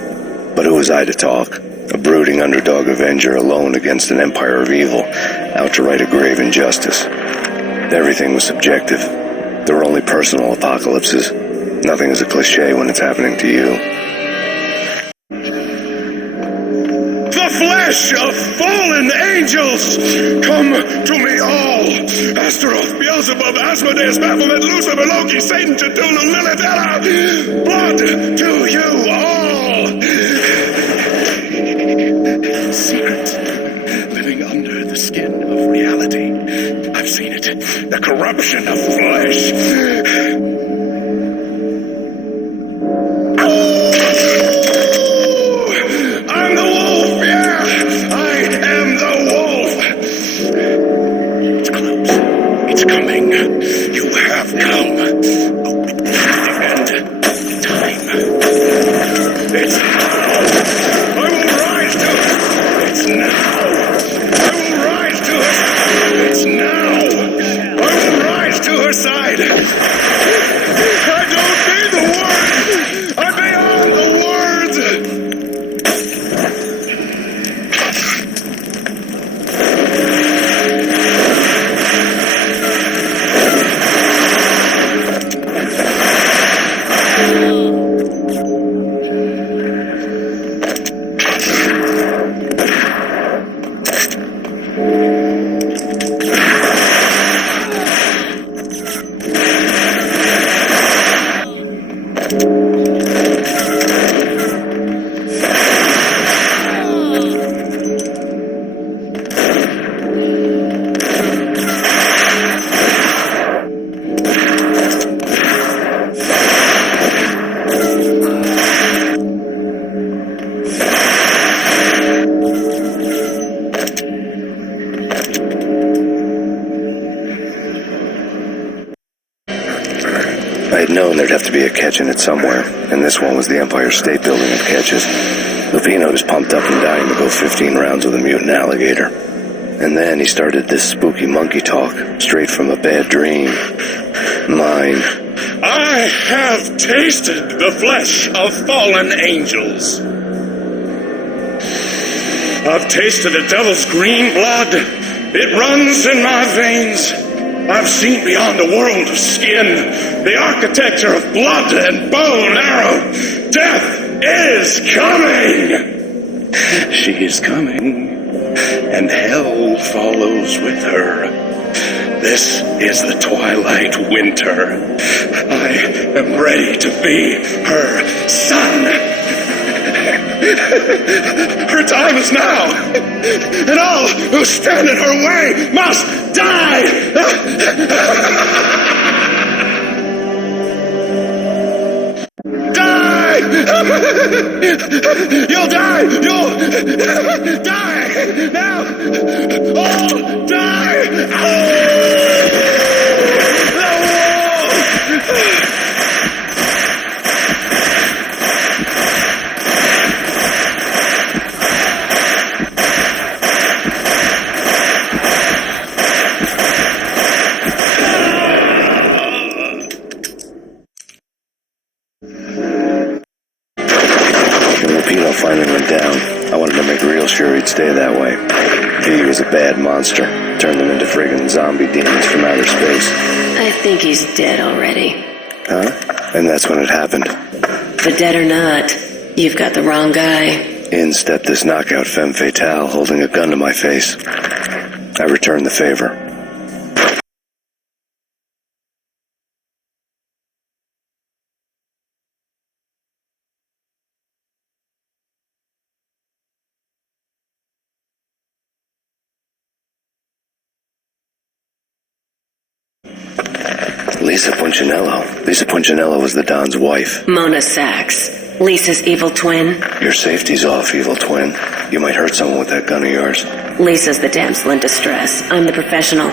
But who was I to talk? A brooding underdog avenger alone against an empire of evil, out to right a grave injustice. Everything was subjective. There were only personal apocalypses. Nothing is a cliche when it's happening to you. The flesh of fallen angels! Come to me all! Astaroth, Beelzebub, Asmodeus, Baphomet, Lucifer, Loki, Satan, Cthulhu, Lilith, Hela! Blood to you all! the corruption of flesh. I'm the wolf, yeah! I am the wolf! It's close. It's coming. You have come. And time. It's now. I will rise to it. It's now. I will rise to it. It's now. I will rise to her side. I don't need the words. I'm beyond the words. I had known there'd have to be a catch in it somewhere, and this one was the Empire State Building of catches. Lupino was pumped up and dying to go 15 rounds with a mutant alligator. And then he started this spooky monkey talk, straight from a bad dream. Mine. I have tasted the flesh of fallen angels. I've tasted the devil's green blood. It runs in my veins. I've seen beyond the world of skin, the architecture of blood and bow and arrow. Death is coming! She is coming, and hell follows with her. This is the twilight winter. I am ready to be her son. Her time is now, and all who stand in her way must die! Die! You'll die! You'll die! Now! Oh, die! Finally went down. I wanted to make real sure he'd stay that way. V was a bad monster. Turned them into friggin' zombie demons from outer space. I think he's dead already. Huh? And that's when it happened. But dead or not, you've got the wrong guy. In stepped this knockout femme fatale, holding a gun to my face. I returned the favor. Lisa Punchinello was the Don's wife. Mona Sachs. Lisa's evil twin. Your safety's off, evil twin. You might hurt someone with that gun of yours. Lisa's the damsel in distress. I'm the professional.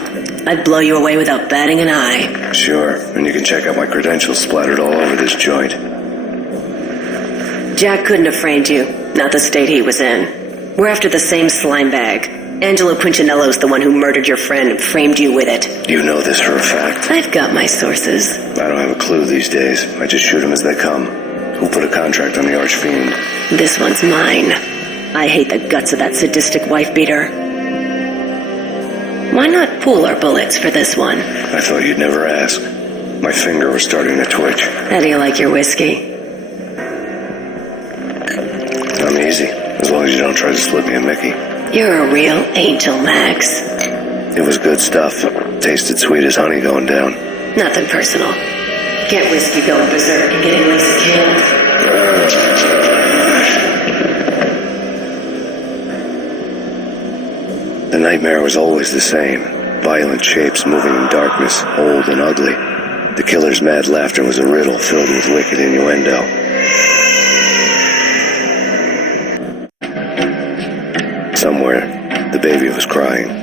I'd blow you away without batting an eye. Sure, and you can check out my credentials splattered all over this joint. Jack couldn't have framed you. Not the state he was in. We're after the same slime bag. Angelo Punchinello's the one who murdered your friend and framed you with it. You know this for a fact. I've got my sources. I don't have a clue these days. I just shoot them as they come. Who put a contract on the Archfiend? This one's mine. I hate the guts of that sadistic wife-beater. Why not pool our bullets for this one? I thought you'd never ask. My finger was starting to twitch. How do you like your whiskey? I'm easy, as long as you don't try to slip me a Mickey. You're a real angel, Max. It was good stuff. Tasted sweet as honey going down. Nothing personal. Get whiskey going berserk and getting Lisa killed. The nightmare was always the same. Buy violent shapes moving in darkness, old and ugly. The killer's mad laughter was a riddle filled with wicked innuendo. Somewhere, the baby was crying.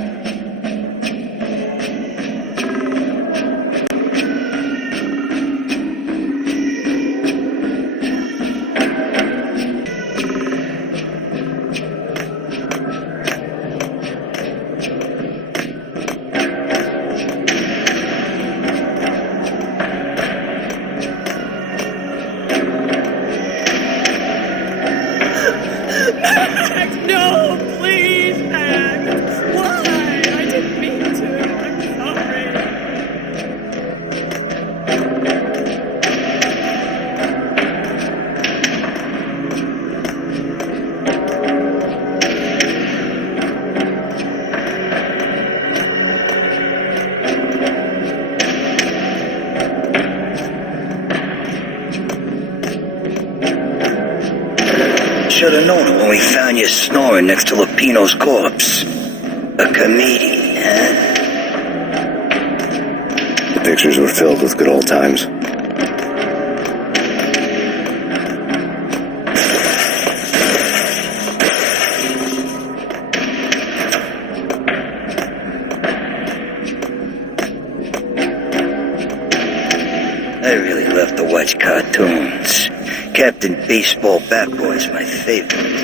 No, please, Max. Why? I didn't mean to. I'm sorry. Should have known it when we found you snoring next to Lupino's corpse. A comedian, huh? The pictures were filled with good old times. I really love to watch cartoons. Captain Baseball Bat Boy's my favorite.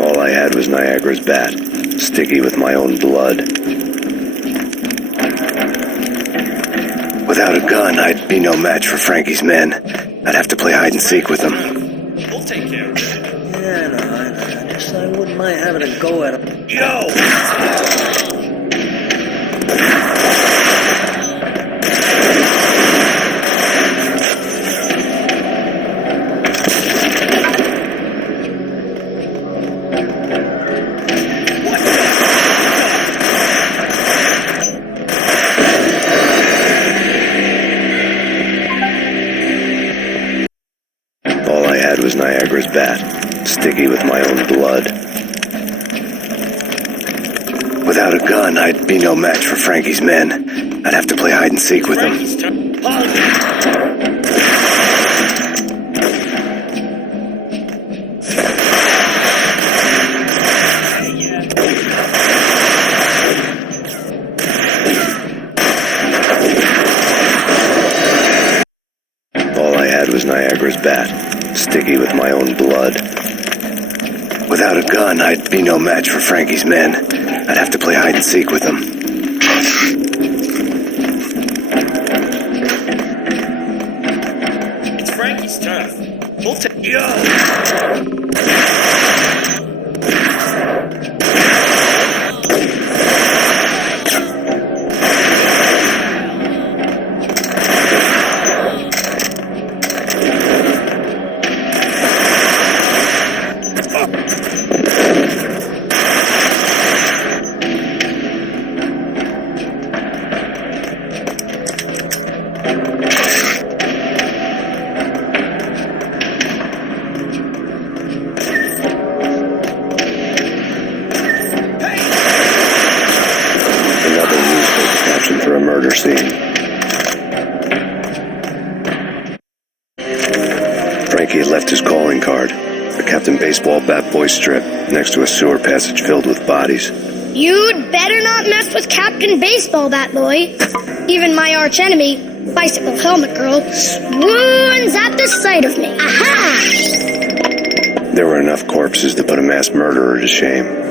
All I had was Niagara's bat, sticky with my own blood. Without a gun, I'd be no match for Frankie's men. I'd have to play hide and seek with them. We'll take care of it. Yeah, I know. I guess I wouldn't mind having a go at him. Yo! All I had was Niagara's bat, sticky with my own blood. Without a gun, I'd be no match for Frankie's men. I'd have to play hide and seek with them. All I had was Niagara's bat, sticky with my own blood. Without a gun, I'd be no match for Frankie's men. I'd have to play hide and seek with them. It's Frankie's turn. We'll take... left his calling card. A Captain Baseball bat boy strip next to a sewer passage filled with bodies. You'd better not mess with Captain Baseball Bat Boy. Even my arch enemy, Bicycle Helmet Girl, swoons at the sight of me. Aha! There were enough corpses to put a mass murderer to shame.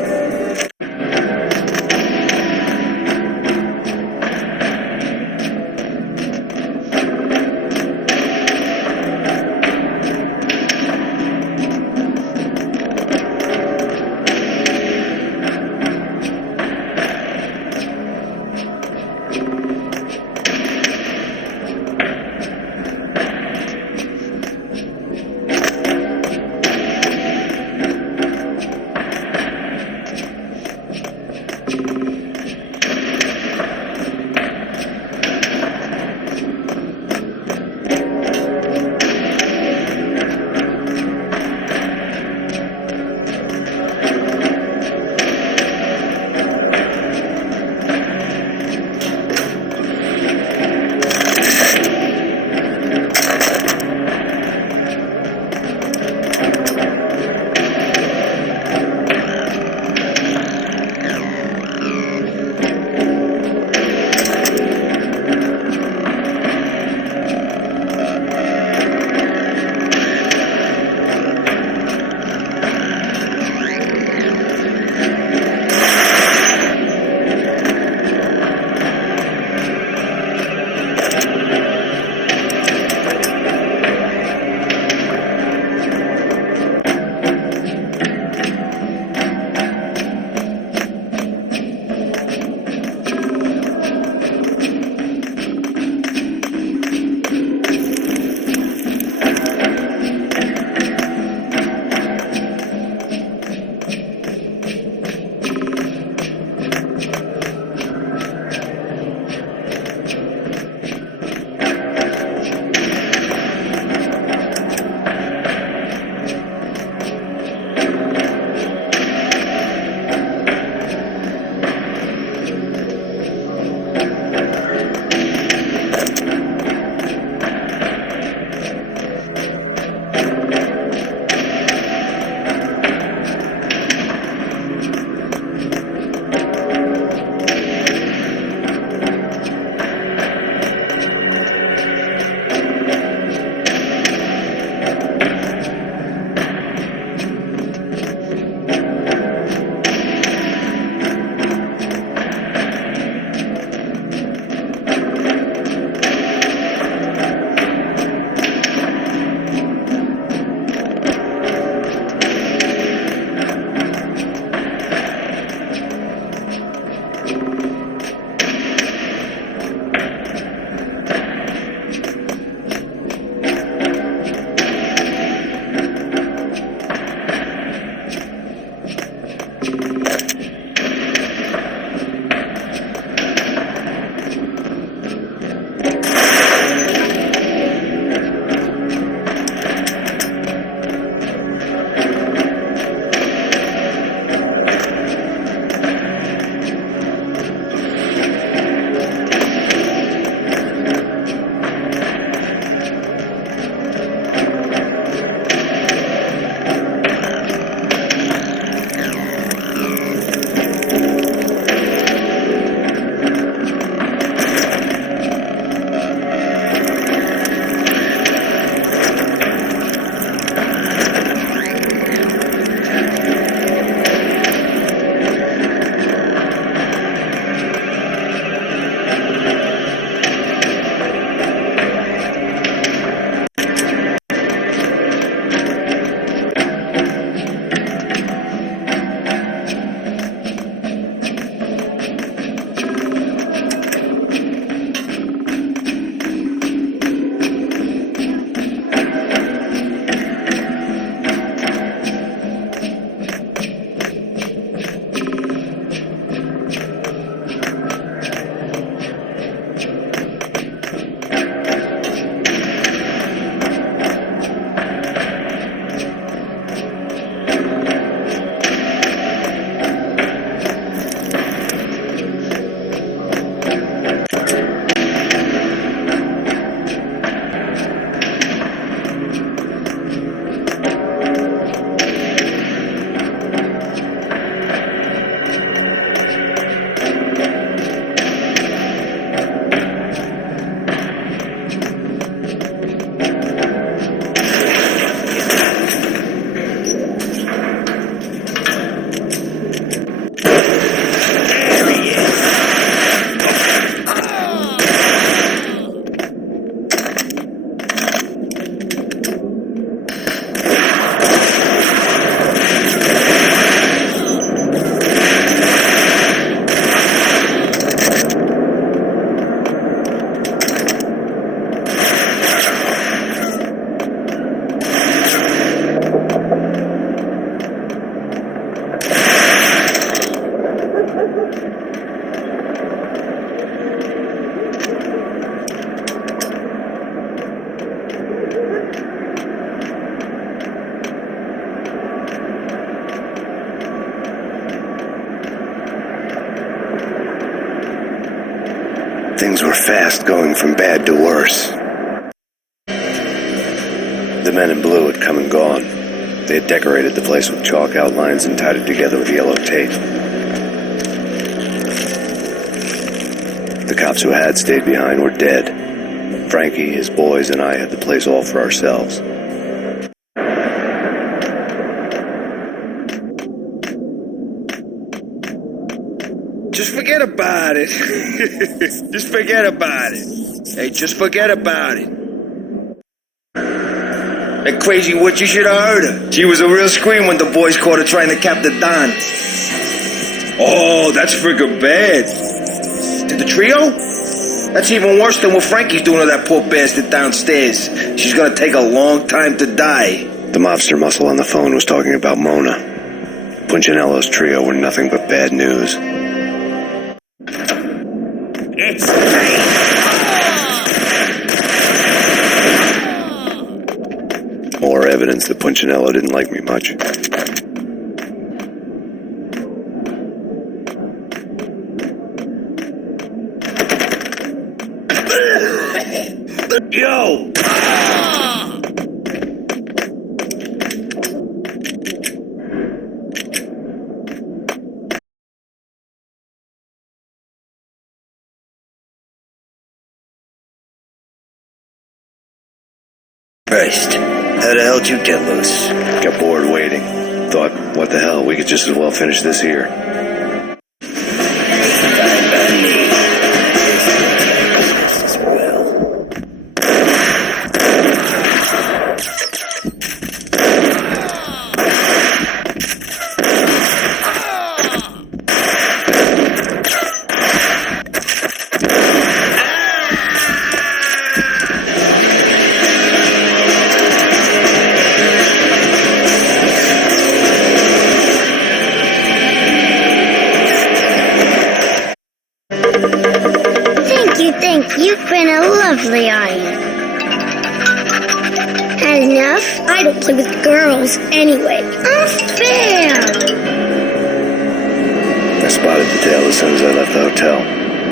Things were fast going from bad to worse. The men in blue had come and gone. They had decorated the place with chalk outlines and tied it together with yellow tape. The cops who had stayed behind were dead. Frankie, his boys, and I had the place all for ourselves. Just forget about it. Just forget about it. Hey, just forget about it. That crazy witch, you should have heard her. She was a real scream when the boys caught her trying to cap the Don. Oh, that's friggin' bad. To the trio? That's even worse than what Frankie's doing to that poor bastard downstairs. She's gonna take a long time to die. The mobster muscle on the phone was talking about Mona. Punchinello's trio were nothing but bad news. It's Payne. More evidence that Punchinello didn't like me much. Yo! Christ, how the hell did you get loose? Got bored waiting. Thought, what the hell, we could just as well finish this here. You've been a lovely iron. Had enough? I don't play with girls anyway. Unfair! I spotted the tail as soon as I left the hotel.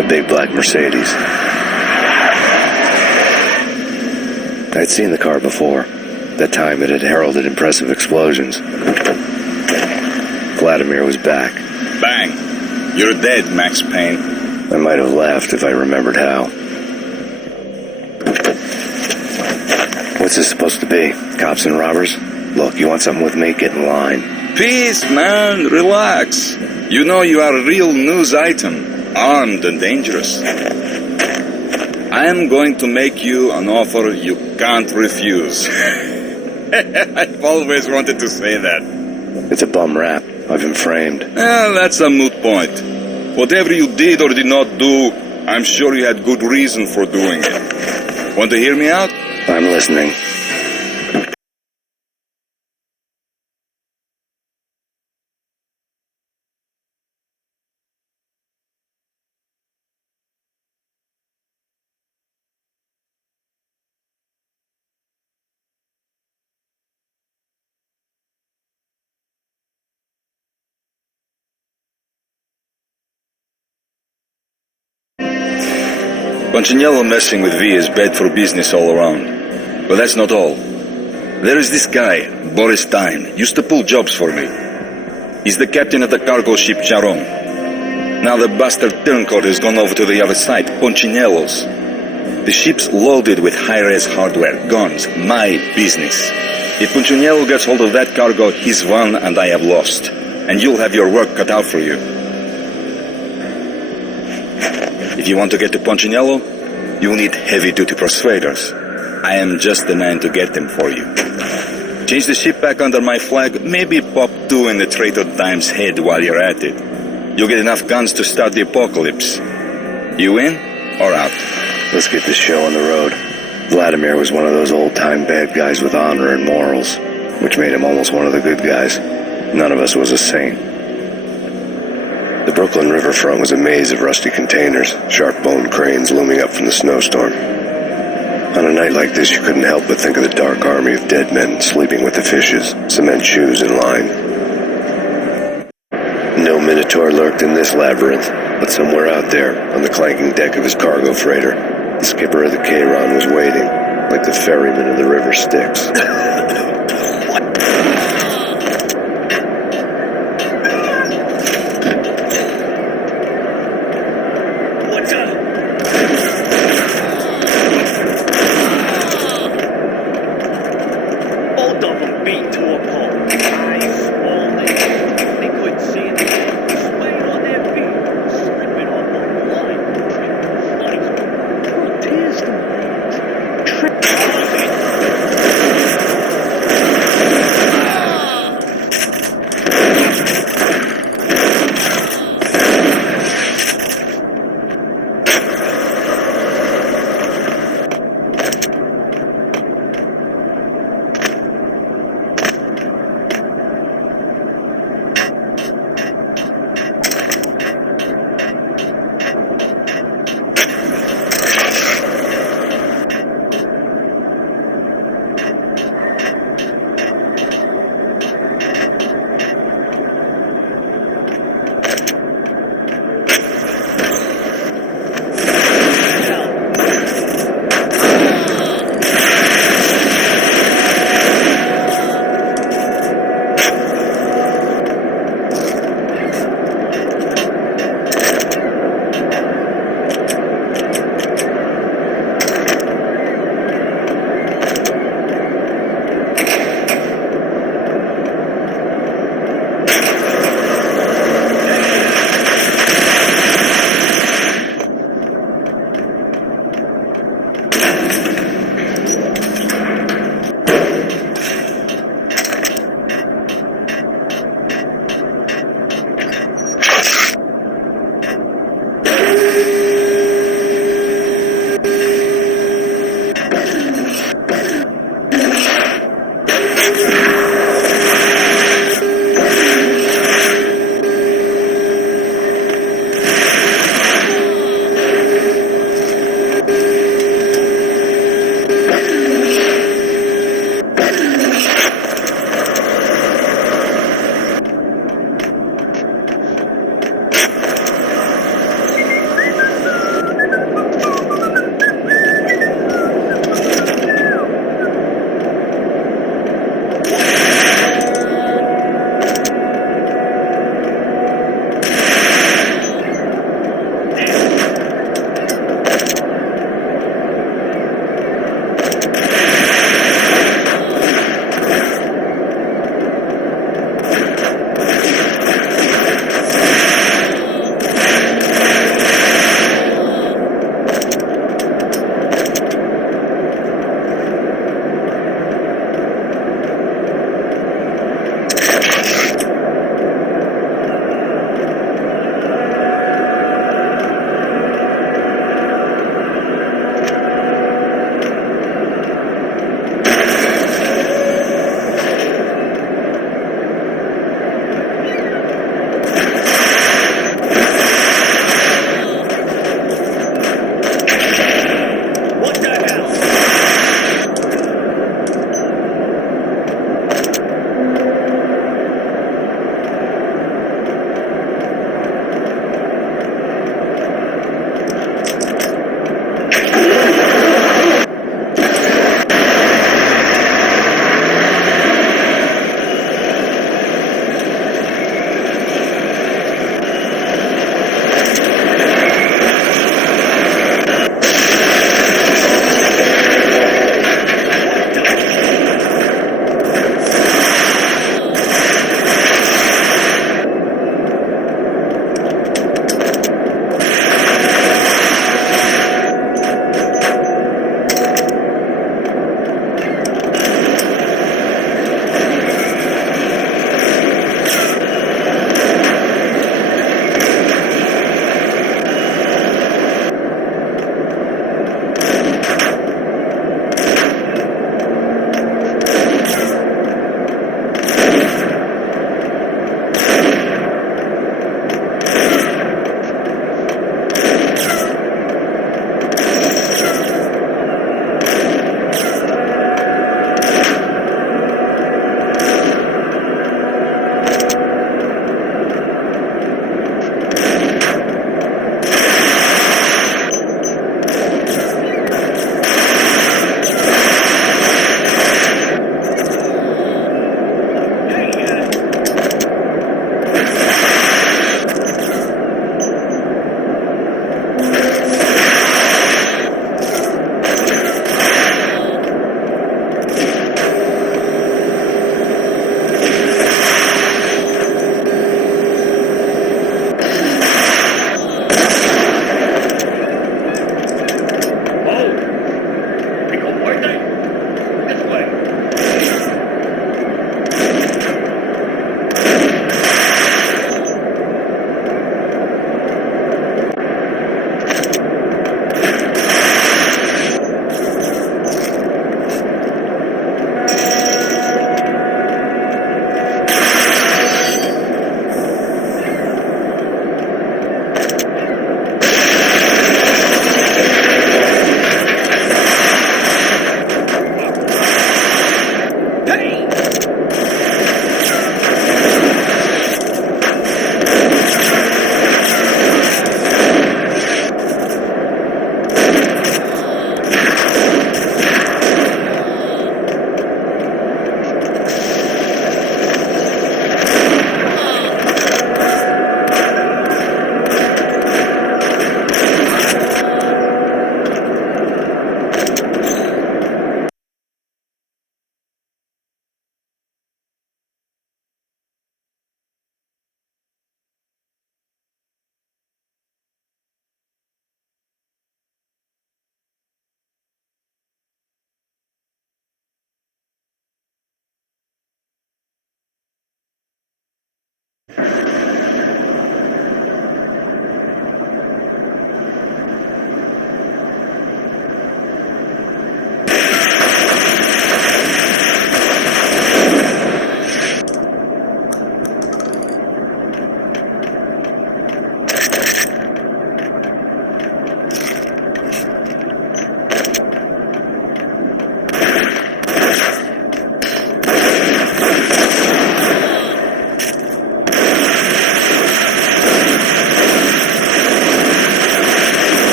A big black Mercedes. I'd seen the car before. That time it had heralded impressive explosions. Vladimir was back. Bang! You're dead, Max Payne. I might have laughed if I remembered how. What's this supposed to be? Cops and robbers? Look, you want something with me? Get in line. Peace, man. Relax. You know you are a real news item. Armed and dangerous. I am going to make you an offer you can't refuse. I've always wanted to say that. It's a bum rap. I've been framed. Well, that's a moot point. Whatever you did or did not do, I'm sure you had good reason for doing it. Want to hear me out? I'm listening. Punchinello messing with V is bad for business all around. But that's not all. There is this guy, Boris Dime, used to pull jobs for me. He's the captain of the cargo ship Charon. Now the bastard turncoat has gone over to the other side, Punchinello's. The ship's loaded with high-res hardware, guns, my business. If Punchinello gets hold of that cargo, he's won and I have lost. And you'll have your work cut out for you. If you want to get to Punchinello, you'll need heavy-duty persuaders. I am just the man to get them for you. Change the ship back under my flag, maybe pop 2 in the traitor Dime's head while you're at it. You'll get enough guns to start the apocalypse. You in or out? Let's get this show on the road. Vladimir was one of those old-time bad guys with honor and morals, which made him almost one of the good guys. None of us was a saint. The Brooklyn riverfront was a maze of rusty containers, sharp-boned cranes looming up from the snowstorm. On a night like this, you couldn't help but think of the dark army of dead men sleeping with the fishes, cement shoes in line. No minotaur lurked in this labyrinth. But somewhere out there, on the clanking deck of his cargo freighter, the skipper of the K-Ron was waiting, like the ferryman of the River Styx. Both of them beat to a pulp. Eyes swollen. They couldn't see anything. Swaying on their feet. Slipping on the line.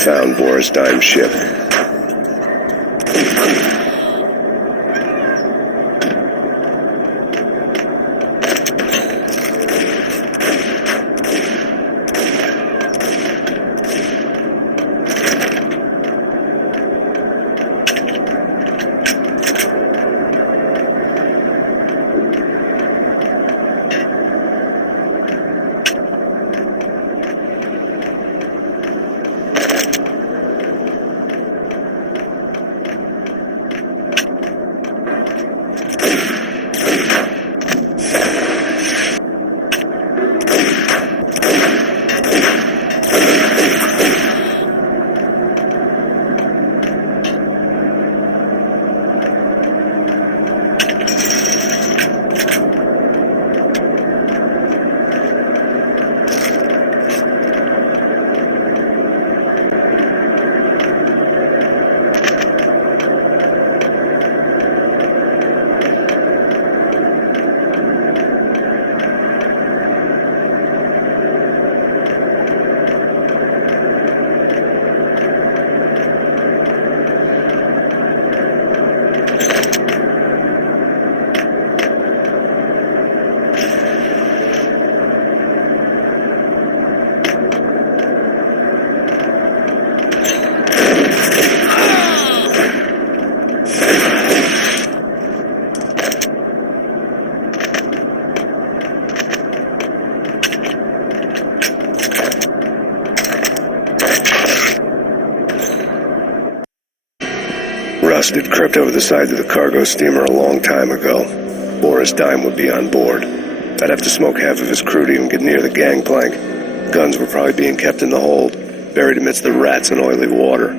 found Boris Dime's ship. Rust had crept over the side of the cargo steamer a long time ago. Boris Dime would be on board. I'd have to smoke half of his crew to even get near the gangplank. Guns were probably being kept in the hold, buried amidst the rats and oily water.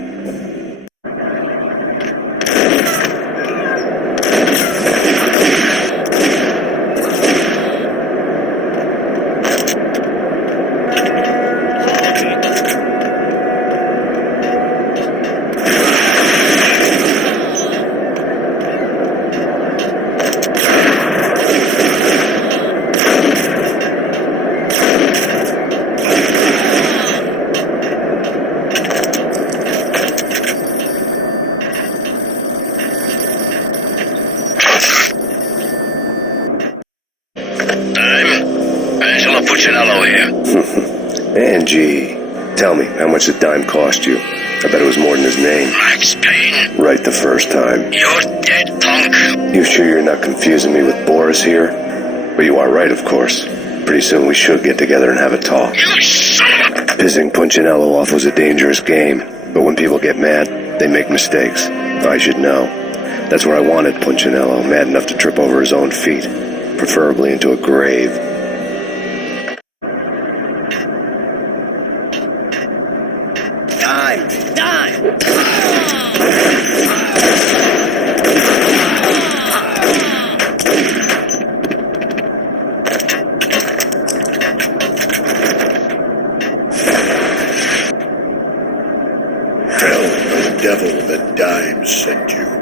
Angie, tell me, how much did Dime cost you? I bet it was more than his name. Max Payne. Right the first time. You're dead, punk. You sure you're not confusing me with Boris here? But you are right, of course. Pretty soon we should get together and have a talk. You son of a... Pissing Punchinello off was a dangerous game, but when people get mad, they make mistakes. I should know. That's where I wanted Punchinello, mad enough to trip over his own feet, preferably into a grave. Devil that Dime sent you.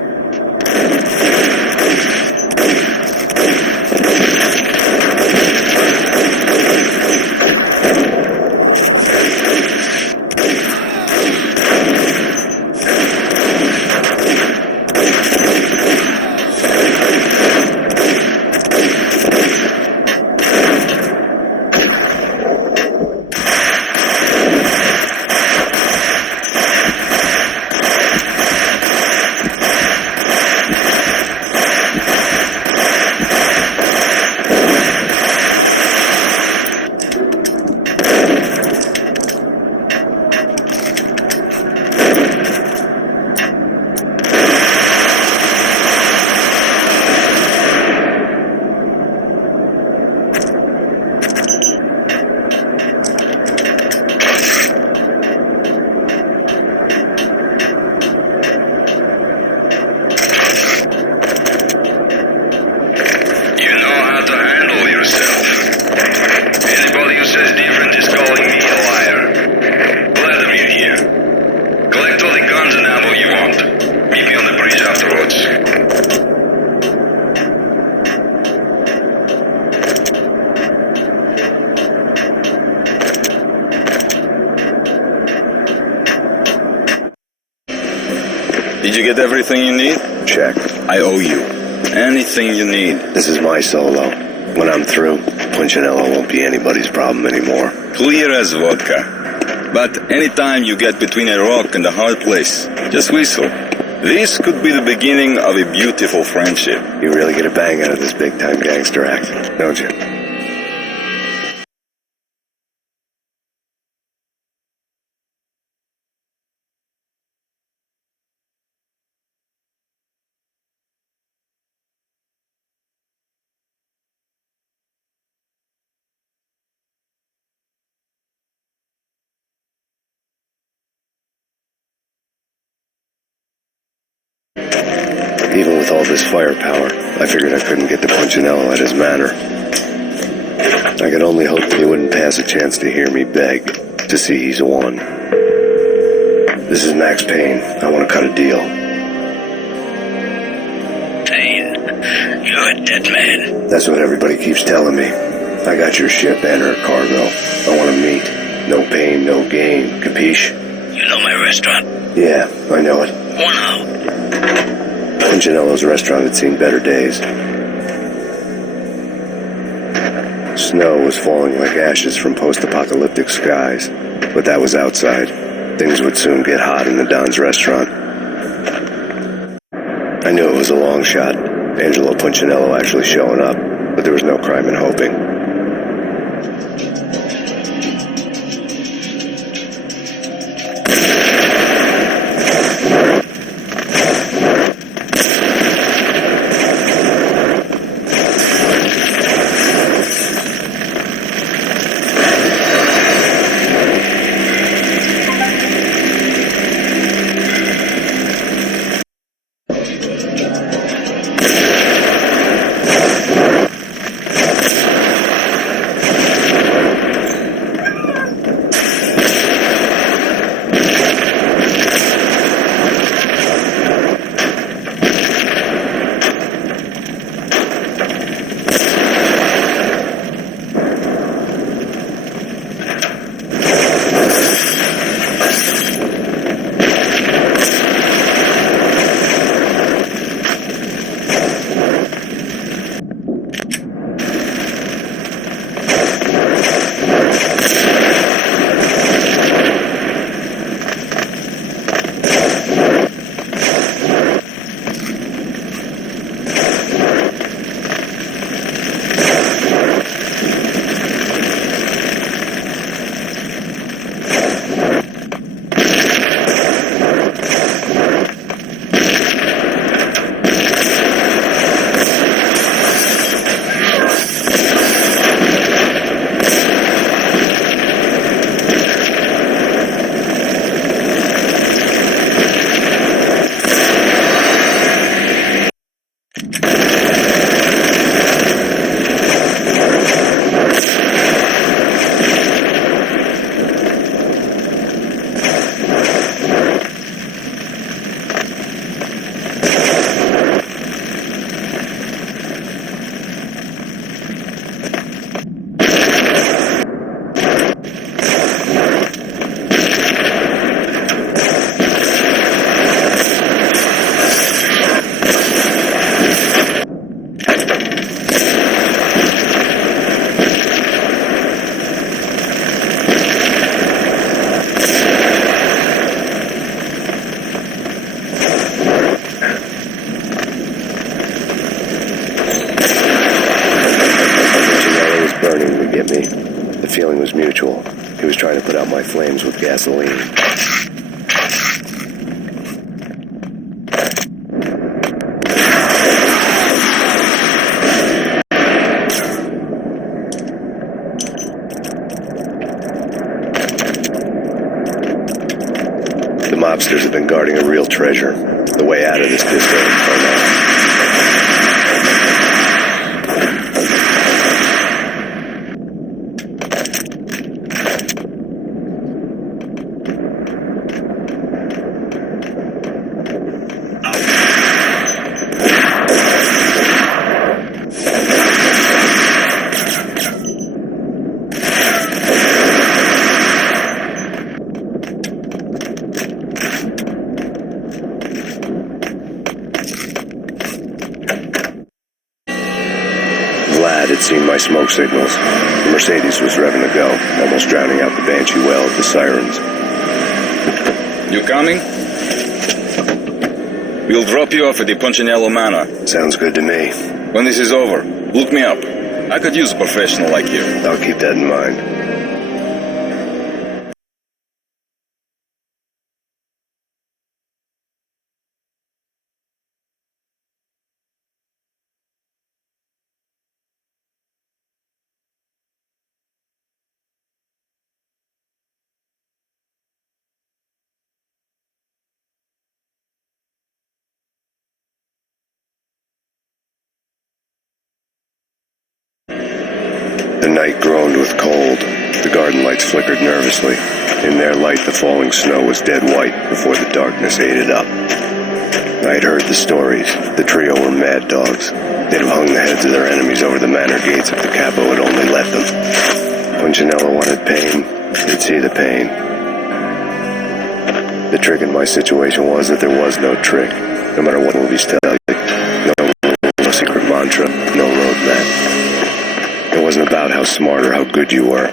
you get everything you need? Check. I owe you. Anything you need. This is my solo. When I'm through, Punchinello won't be anybody's problem anymore. Clear as vodka. But anytime you get between a rock and a hard place, just whistle. This could be the beginning of a beautiful friendship. You really get a bang out of this big-time gangster act, don't you? Even with all this firepower, I figured I couldn't get to Punchinello at his manor. I could only hope that he wouldn't pass a chance to hear me beg to see he's won. This is Max Payne. I want to cut a deal. Payne, you're a dead man. That's what everybody keeps telling me. I got your ship and her cargo. I want to meet. No pain, no gain. Capiche? You know my restaurant? Yeah, I know it. Wow. Punchinello's restaurant had seen better days. Snow was falling like ashes from post-apocalyptic skies, but that was outside. Things would soon get hot in the Don's restaurant. I knew it was a long shot, Angelo Punchinello actually showing up, but there was no crime in hoping. Was mutual. He was trying to put out my flames with gasoline. The mobsters have been guarding a real treasure. The way out of this disco inferno. smoke signals. The Mercedes was revving to go, almost drowning out the banshee wail of the sirens. You coming? We'll drop you off at the Punchinello Manor. Sounds good to me. When this is over, look me up. I could use a professional like you. I'll keep that in mind. The night groaned with cold. The garden lights flickered nervously. In their light, the falling snow was dead white before the darkness ate it up. I had heard the stories. The trio were mad dogs. They'd have hung the heads of their enemies over the manor gates if the capo had only let them. Punchinello wanted Payne. He'd see the pain. The trick in my situation was that there was no trick. No matter what movies tell you. No secret mantra. No roadmap. It wasn't about how smart or how good you were.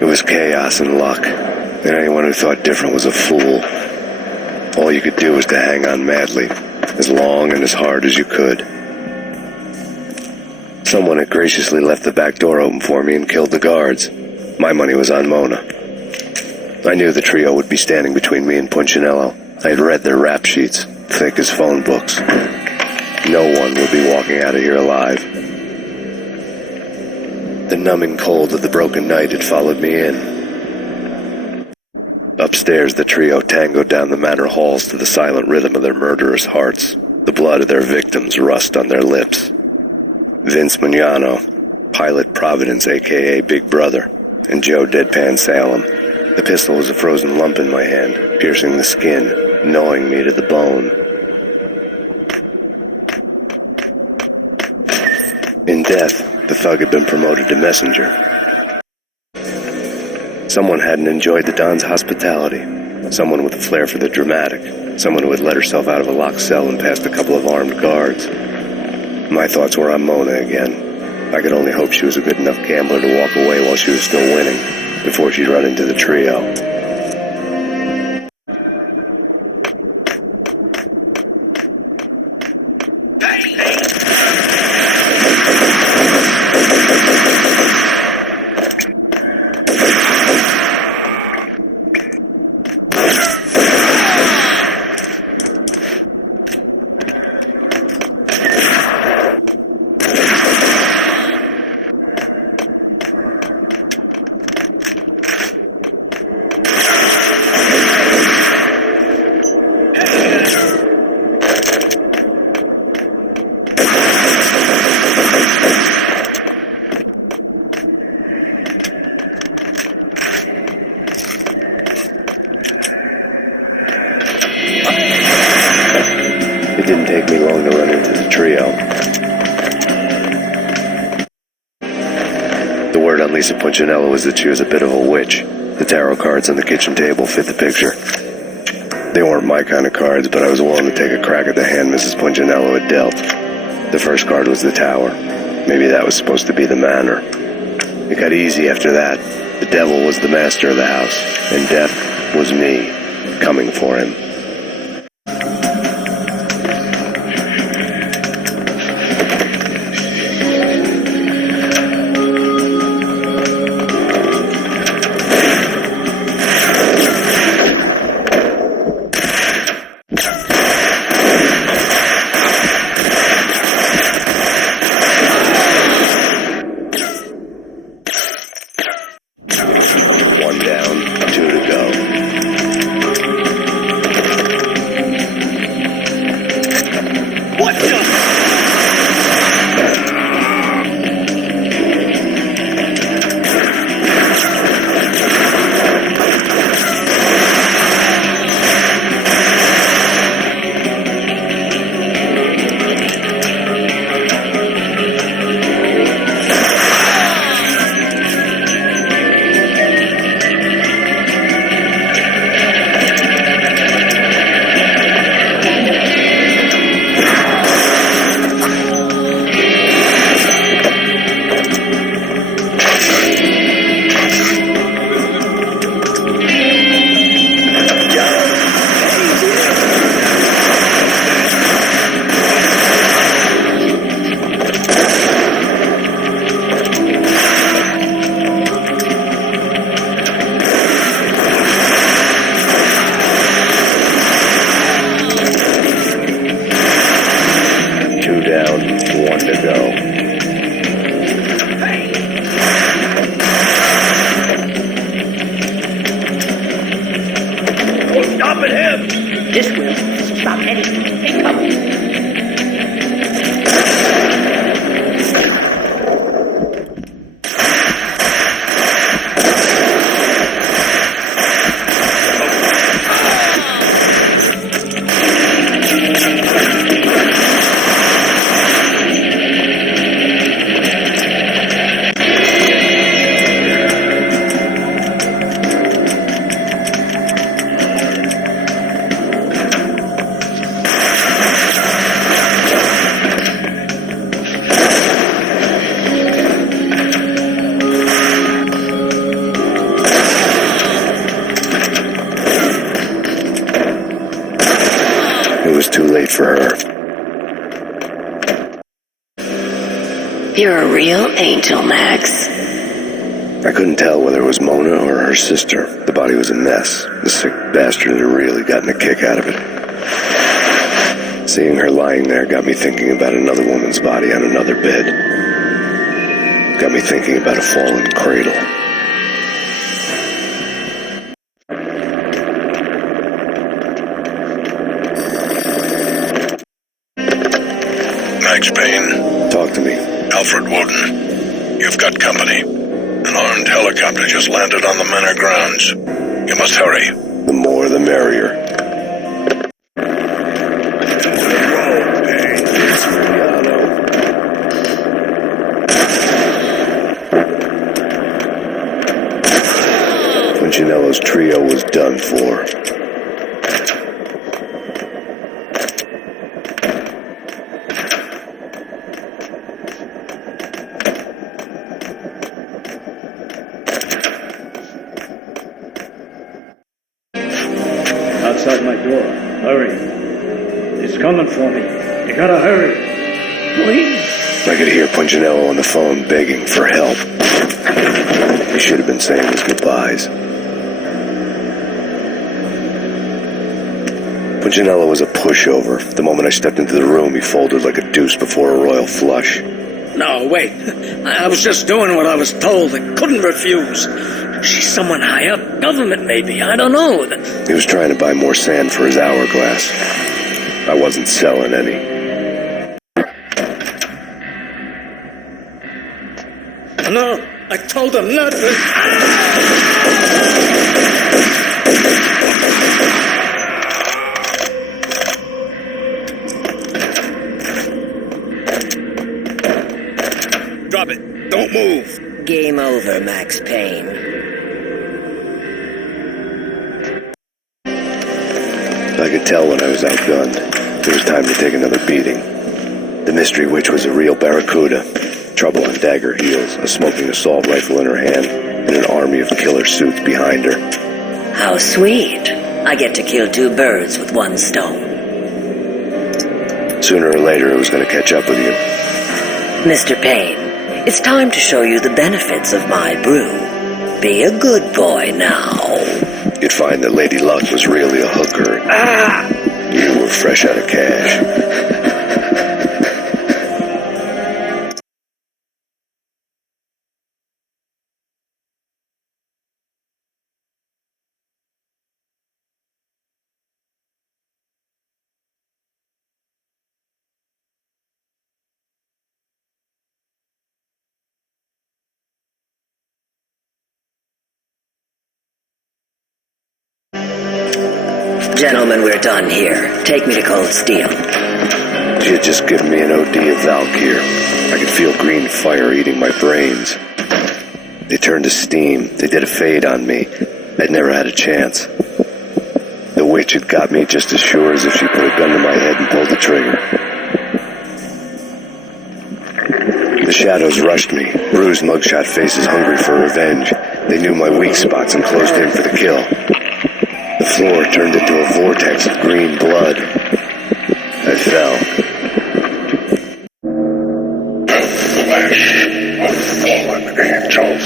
It was chaos and luck. And anyone who thought different was a fool. All you could do was to hang on madly, as long and as hard as you could. Someone had graciously left the back door open for me and killed the guards. My money was on Mona. I knew the trio would be standing between me and Punchinello. I had read their rap sheets, thick as phone books. No one would be walking out of here alive. The numbing cold of the broken night had followed me in. Upstairs, the trio tangoed down the manor halls to the silent rhythm of their murderous hearts. The blood of their victims rust on their lips. Vince Mignano, Pilot Providence, a.k.a. Big Brother, and Joe Deadpan Salem. The pistol was a frozen lump in my hand, piercing the skin, gnawing me to the bone. In death, the thug had been promoted to messenger. Someone hadn't enjoyed the Don's hospitality. Someone with a flair for the dramatic. Someone who had let herself out of a locked cell and passed a couple of armed guards. My thoughts were on Mona again. I could only hope she was a good enough gambler to walk away while she was still winning, before she'd run into the trio. It didn't take me long to run into the trio. The word on Lisa Punchinello was that she was a bit of a witch. The tarot cards on the kitchen table fit the picture. They weren't my kind of cards, but I was willing to take a crack at the hand Mrs. Punchinello had dealt. The first card was the tower. Maybe that was supposed to be the manor. It got easy after that. The devil was the master of the house, and death was me, coming for him. One down, two to go. This will stop anything incoming. For her. You're a real angel, Max. I couldn't tell whether it was Mona or her sister. The body was a mess. The sick bastard had really gotten a kick out of it. Seeing her lying there got me thinking about another woman's body on another bed. Got me thinking about a fallen cradle. Max Payne. Talk to me. Alfred Woden. You've got company. An armed helicopter just landed on the manor grounds. You must hurry. The more the merrier. Punchinello's trio was done for. Outside my door. Hurry. It's coming for me. You gotta hurry. Please. I could hear Punchinello on the phone begging for help. He should have been saying his goodbyes. Punchinello was a pushover. The moment I stepped into the room, he folded like a deuce before a royal flush. No, wait. I was just doing what I was told. I couldn't refuse. She's someone high up. Government, maybe. I don't know. He was trying to buy more sand for his hourglass. I wasn't selling any. No, I told him not to. Drop it. Don't move. Game over, Max Payne. I could tell when I was outgunned. It was time to take another beating. The mystery witch was a real barracuda. Trouble on dagger heels, a smoking assault rifle in her hand, and an army of killer suits behind her. How sweet. I get to kill two birds with one stone. Sooner or later, it was going to catch up with you. Mr. Payne, it's time to show you the benefits of my brew. Be a good boy now. You'd find that Lady Luck was really a hooker. You were fresh out of cash. Gentlemen, we're done here. Take me to Cold Steel. She had just given me an OD of Valkyr. I could feel green fire eating my brains. They turned to steam. They did a fade on me. I'd never had a chance. The witch had got me just as sure as if she put a gun to my head and pulled the trigger. The shadows rushed me. Bruised mugshot faces hungry for revenge. They knew my weak spots and closed in for the kill. The floor turned into a vortex of green blood. I fell. The flesh of fallen angels.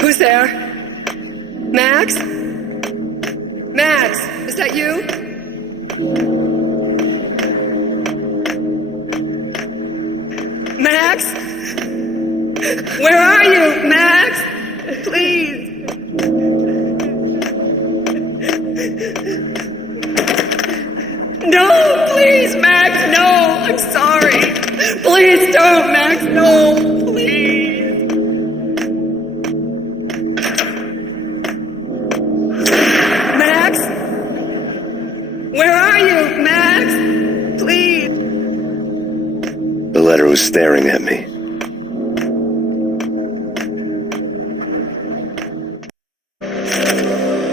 Who's there? Max? Max, is that you? Max? Where are you, Max? Please. No, please, Max, no. I'm sorry. Please don't, Max, no, please. Max? Where are you, Max? Please. The letter was staring at me.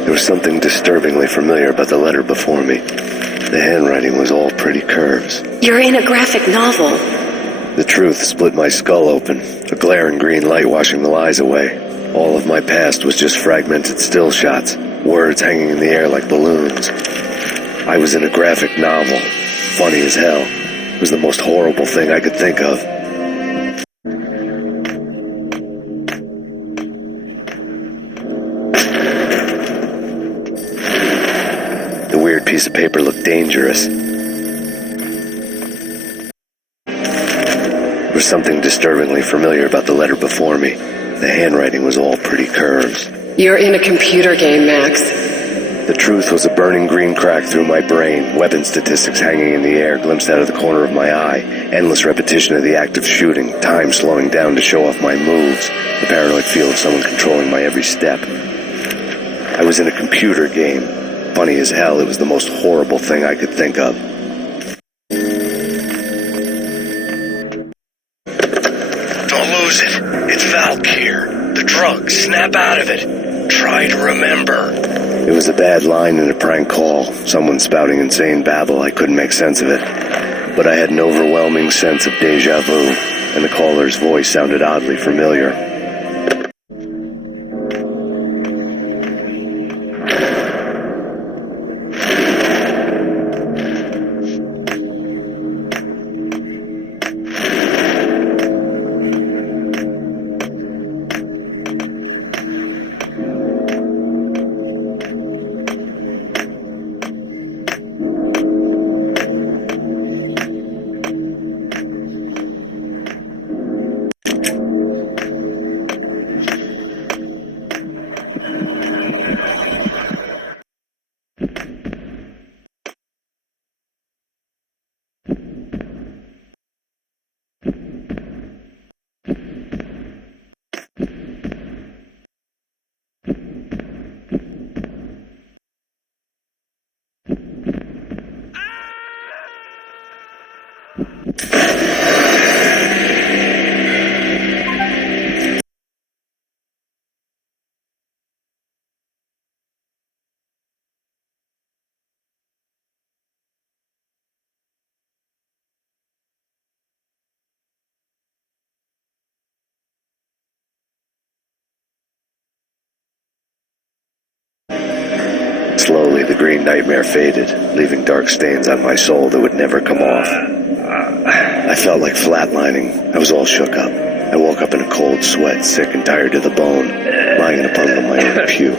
There was something disturbingly familiar about the letter before me. The handwriting was all pretty curves. You're in a graphic novel. The truth split my skull open, a glaring green light washing the lies away. All of my past was just fragmented still shots, words hanging in the air like balloons. I was in a graphic novel. Funny as hell. It was the most horrible thing I could think of. The weird piece of paper looked dangerous. There was something disturbingly familiar about the letter before me. The handwriting was all pretty curves. You're in a computer game, Max. The truth was a burning green crack through my brain, weapon statistics hanging in the air, glimpsed out of the corner of my eye, endless repetition of the act of shooting, time slowing down to show off my moves, the paranoid feel of someone controlling my every step. I was in a computer game. Funny as hell, it was the most horrible thing I could think of. Don't lose it. It's Valk here. The drug. Snap out of it. Try to remember. It was a bad line in a prank call, someone spouting insane babble. I couldn't make sense of it. But I had an overwhelming sense of deja vu, and the caller's voice sounded oddly familiar. Slowly, the green nightmare faded, leaving dark stains on my soul that would never come off. I felt like flatlining. I was all shook up. I woke up in a cold sweat, sick and tired to the bone, lying in a puddle of my own puke.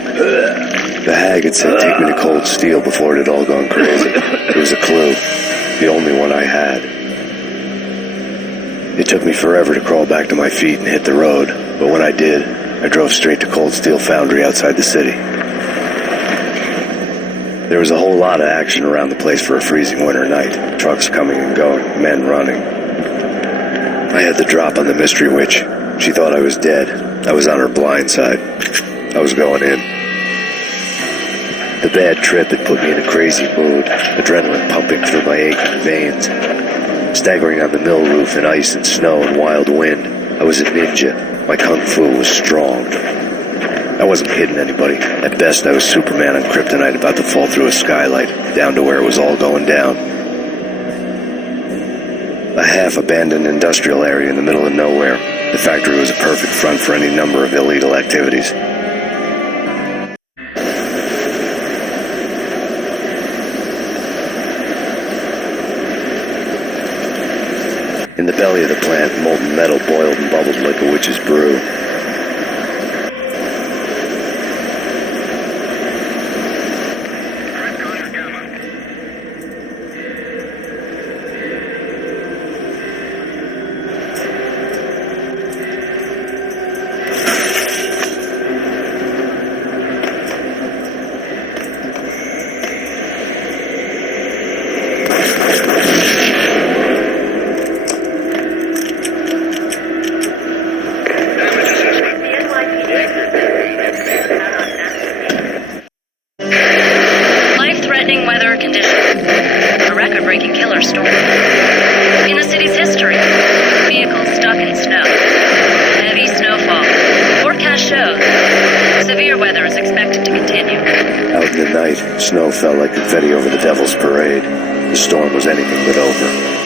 The hag had said, "Take me to Cold Steel," before it had all gone crazy. It was a clue, the only one I had. It took me forever to crawl back to my feet and hit the road, but when I did, I drove straight to Cold Steel Foundry outside the city. There was a whole lot of action around the place for a freezing winter night. Trucks coming and going, men running. I had the drop on the mystery witch. She thought I was dead. I was on her blind side. I was going in. The bad trip had put me in a crazy mood, adrenaline pumping through my aching veins. Staggering on the mill roof in ice and snow and wild wind, I was a ninja. My kung fu was strong. I wasn't hitting anybody. At best, I was Superman on Kryptonite about to fall through a skylight, down to where it was all going down. A half-abandoned industrial area in the middle of nowhere. The factory was a perfect front for any number of illegal activities. In the belly of the plant, molten metal boiled and bubbled like a witch's brew. record-breaking killer storm. In the city's history, vehicles stuck in snow. Heavy snowfall. Forecast shows severe weather is expected to continue. Out in the night, snow fell like confetti over the Devil's Parade. The storm was anything but over.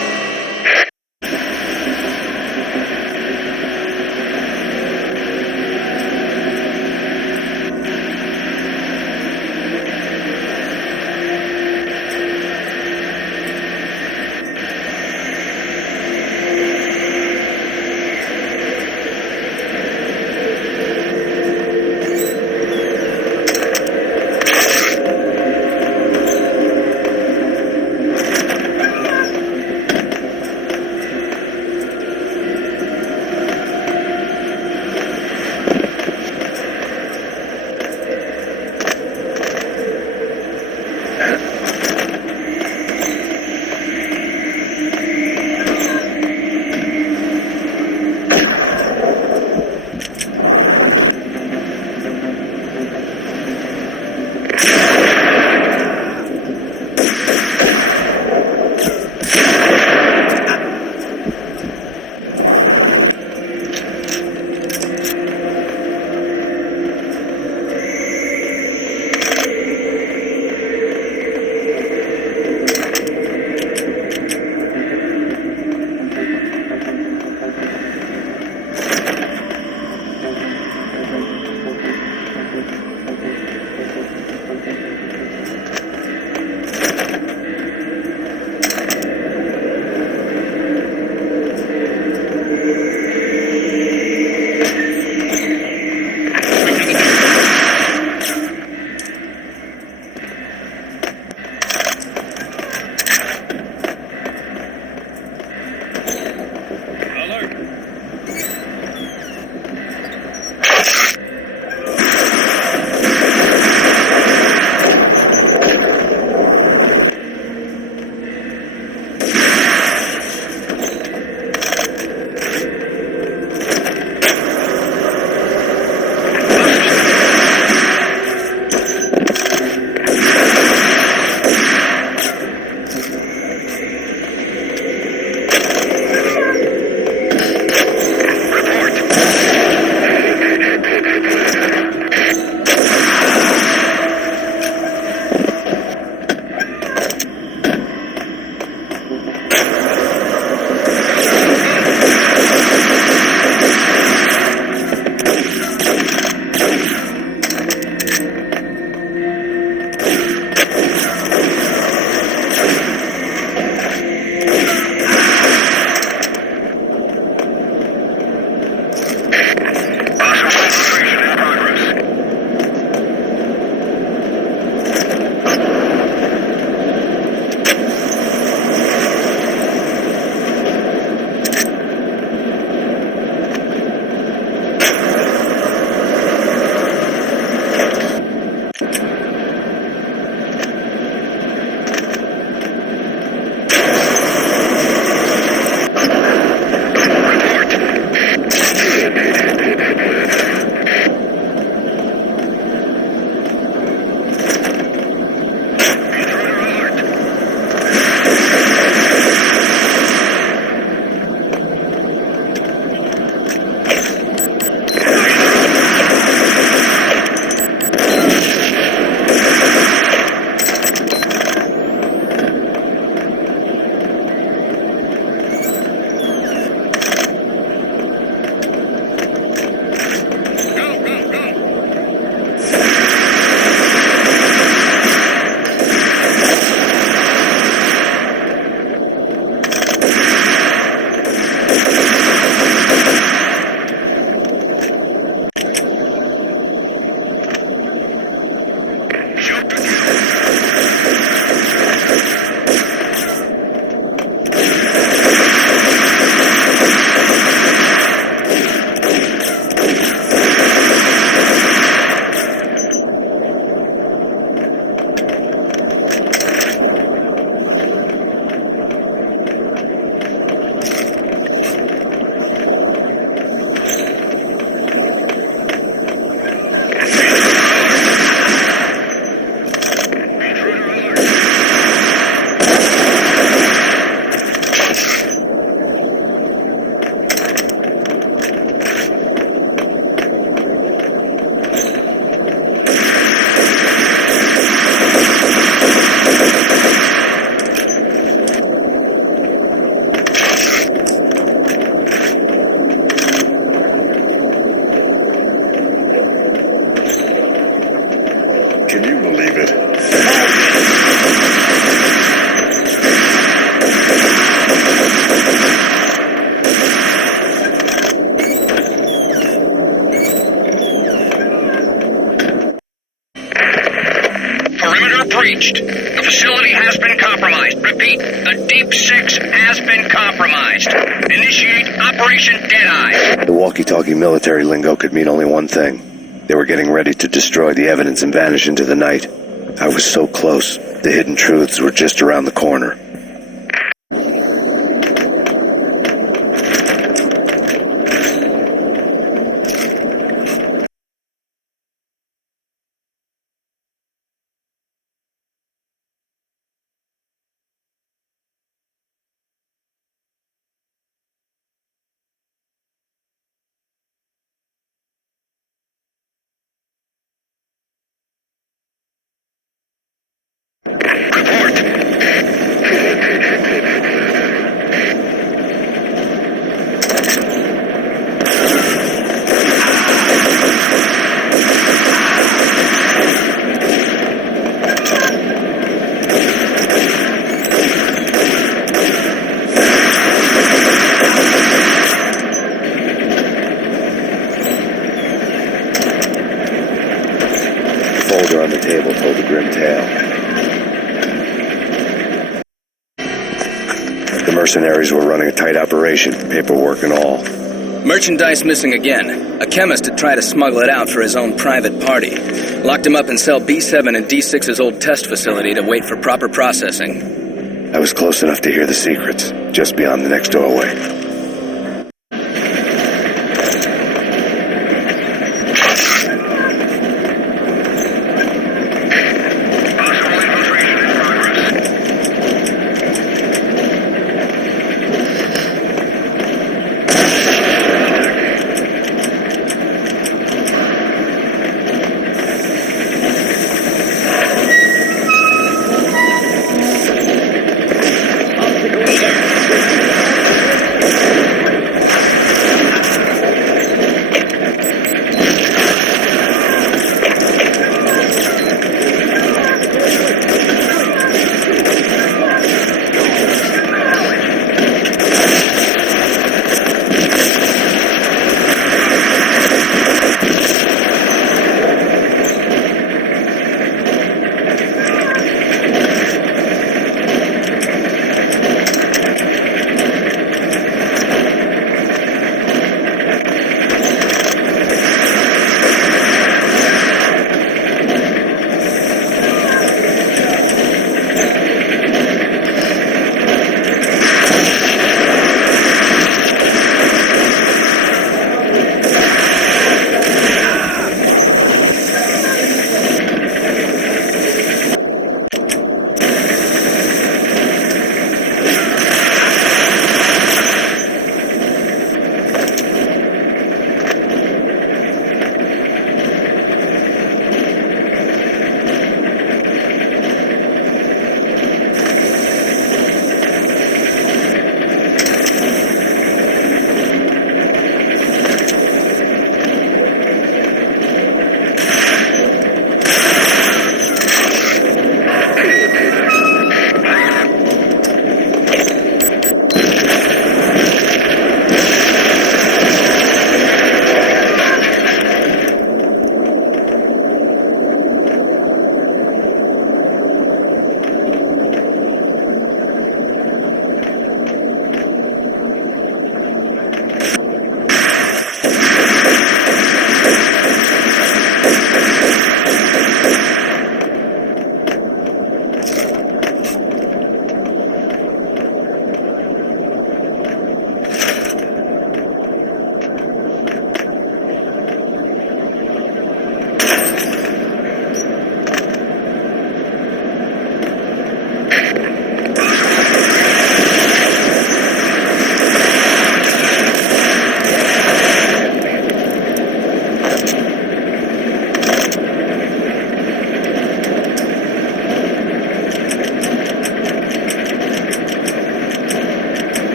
facility has been compromised. Repeat, the Deep Six has been compromised. Initiate Operation Deadeye. The walkie-talkie military lingo could mean only one thing. They were getting ready to destroy the evidence and vanish into the night. I was so close. The hidden truths were just around the corner. Folder on the table told a grim tale. The mercenaries were running a tight operation, paperwork and all. Merchandise missing again. A chemist had tried to smuggle it out for his own private party. Locked him up in cell B7 in D6's old test facility to wait for proper processing. I was close enough to hear the secrets, just beyond the next doorway.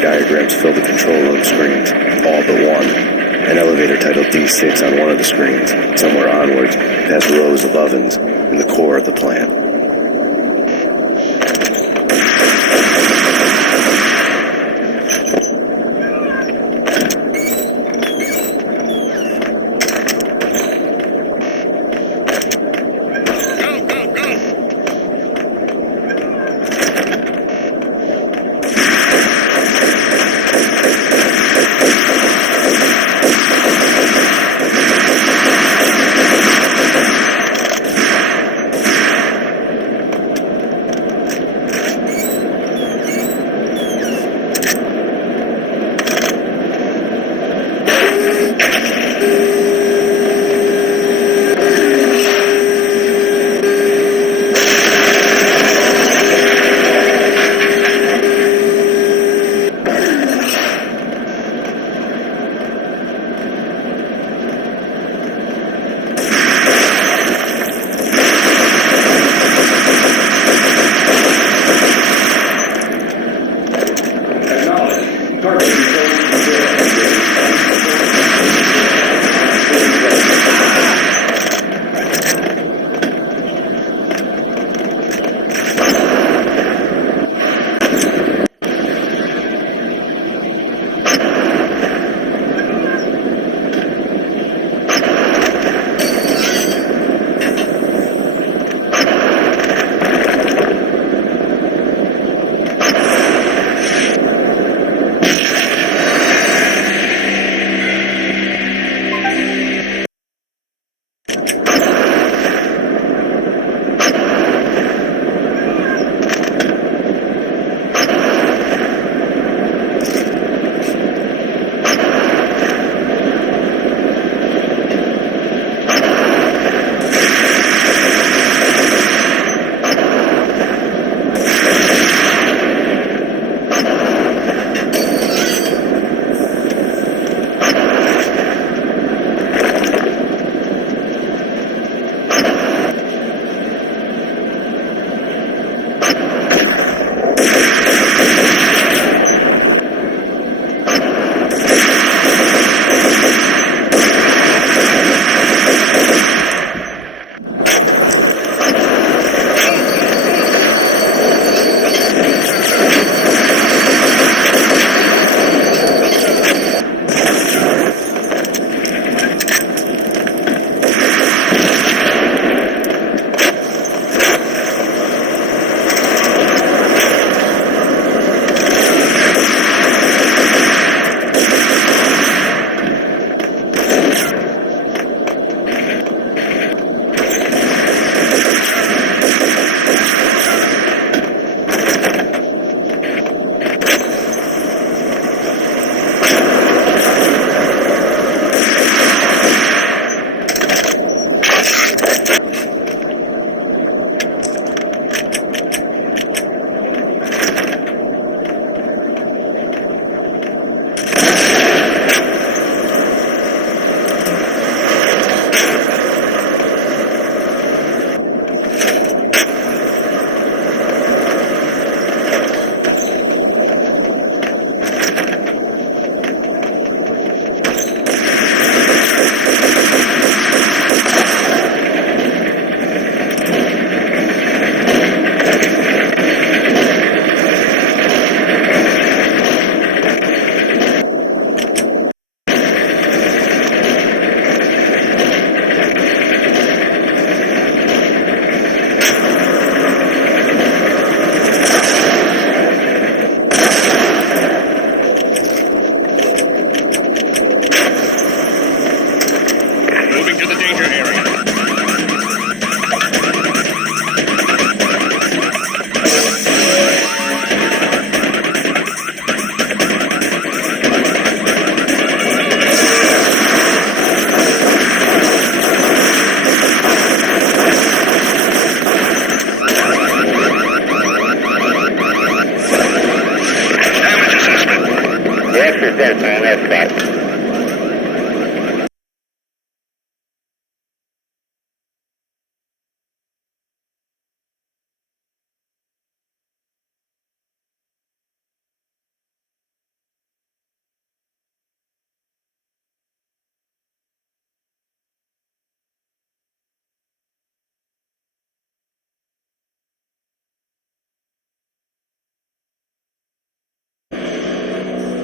diagrams fill the control room screens, all but one. An elevator titled D6 on one of the screens. Somewhere onwards, past rows of ovens, in the core of the plant.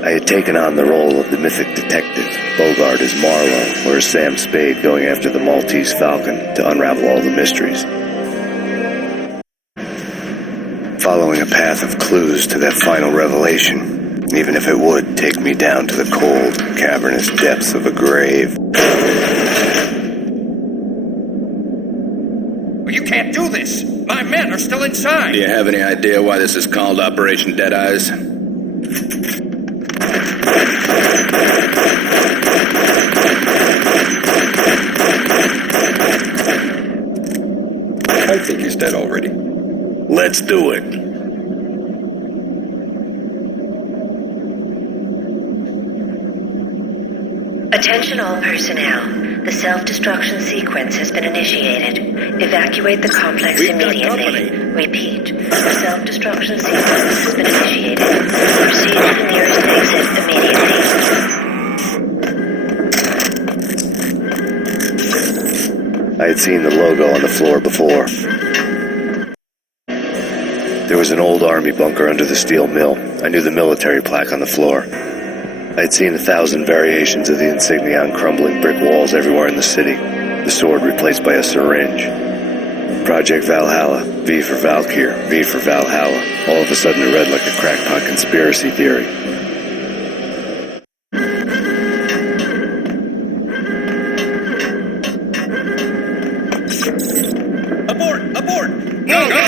I had taken on the role of the mythic detective, Bogart as Marlowe, or as Sam Spade going after the Maltese Falcon to unravel all the mysteries. Following a path of clues to that final revelation, even if it would take me down to the cold, cavernous depths of a grave. You can't do this! My men are still inside! Do you have any idea why this is called Operation Dead Eyes? I think he's dead already. Let's do it. Attention all personnel. The self-destruction sequence has been initiated. Evacuate the complex immediately. Repeat. The self-destruction sequence has been initiated. Proceed to the nearest exit immediately. I had seen the logo on the floor before. There was an old army bunker under the steel mill. I knew the military plaque on the floor. I had seen 1,000 variations of the insignia on crumbling brick walls everywhere in the city. The sword replaced by a syringe. Project Valhalla, V for Valkyr, V for Valhalla. All of a sudden it read like a crackpot conspiracy theory. Abort! Abort! Go! Go!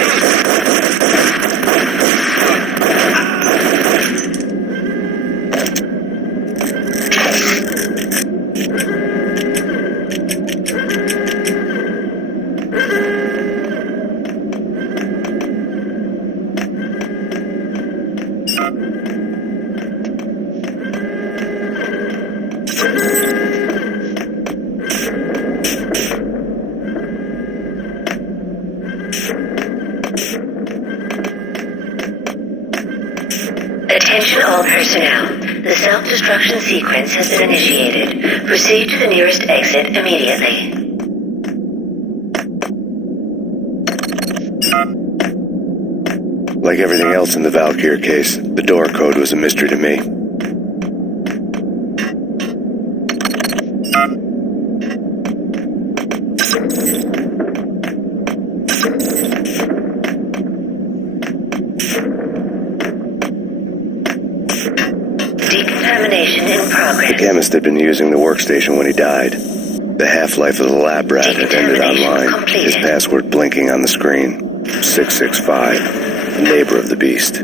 Attention all personnel. The self-destruction sequence has been initiated. Proceed to the nearest exit immediately. Like everything else in the Valkyr case, the door code was a mystery to me. Decontamination in progress. The chemist had been using the workstation when he died. The half-life of the lab rat had ended online, his password blinking on the screen. 665, neighbor of the beast.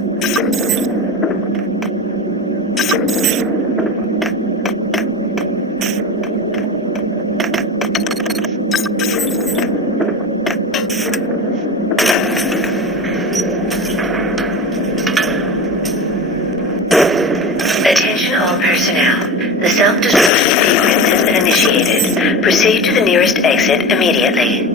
Attention all personnel. The self-destruction sequence has been initiated. Proceed to the nearest exit immediately.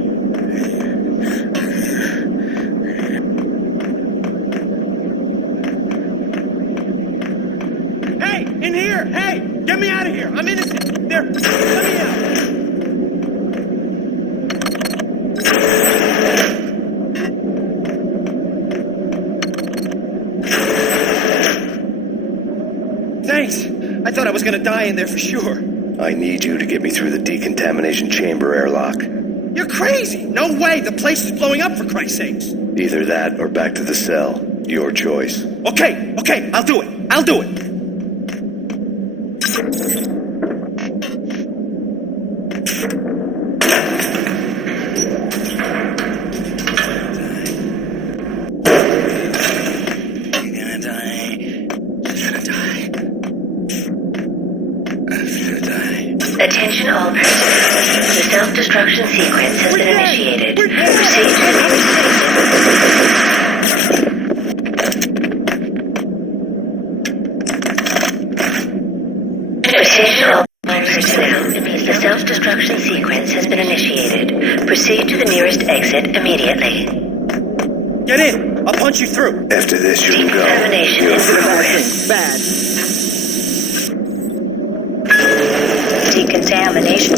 Hey! In here! Hey! Get me out of here! I'm innocent! There! Let me out! Thanks! I thought I was gonna die in there for sure. I need you to get me through the decontamination chamber airlock. You're crazy! No way! The place is blowing up, for Christ's sakes! Either that or back to the cell. Your choice. Okay, okay, I'll do it. I'll do it. Attention all personnel. The self-destruction sequence has been initiated. Proceed to the Attention all personnel. The self-destruction sequence has been initiated. Proceed to the nearest exit immediately. Get in! I'll punch you through. After this, you can go. Decontamination in progress. Bad. Decontamination.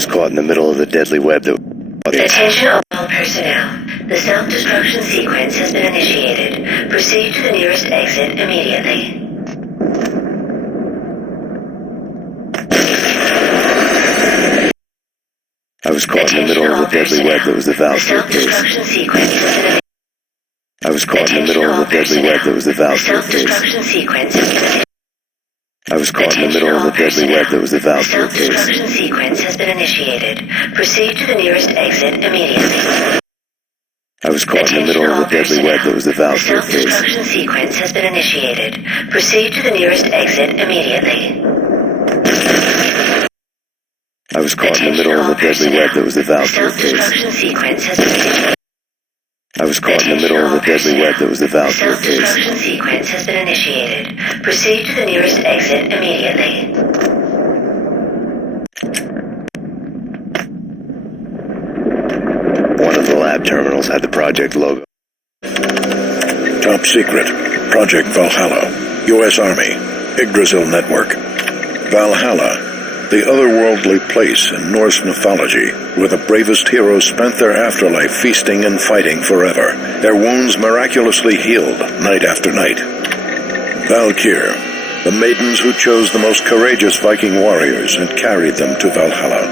was caught in the middle of the deadly web that... Attention all personnel. The self-destruction sequence has been initiated. Proceed to the nearest exit immediately. I was caught in the middle of the deadly web that was the valve to the case. I was caught in the middle of the deadly web that was the valve to the case. I was caught in the middle of the deadly web that was the valve to the case. Self-destruction sequence has been initiated. Proceed to the nearest exit immediately. I was caught in the middle of the deadly web that was the valve to the case. Self-destruction sequence has been initiated. Proceed to the nearest exit immediately. I was caught in the middle of the deadly web that was the valve to the case. Self-destruction sequence has been initiated. I was caught in the middle of the deadly web that was the valve to the case. Self-destruction sequence has been initiated. Proceed to the nearest exit immediately. One of the lab terminals had the project logo. Top secret. Project Valhalla. U.S. Army. Yggdrasil Network. Valhalla, the otherworldly place in Norse mythology where the bravest heroes spent their afterlife feasting and fighting forever, their wounds miraculously healed night after night. Valkyr, the maidens who chose the most courageous Viking warriors and carried them to Valhalla.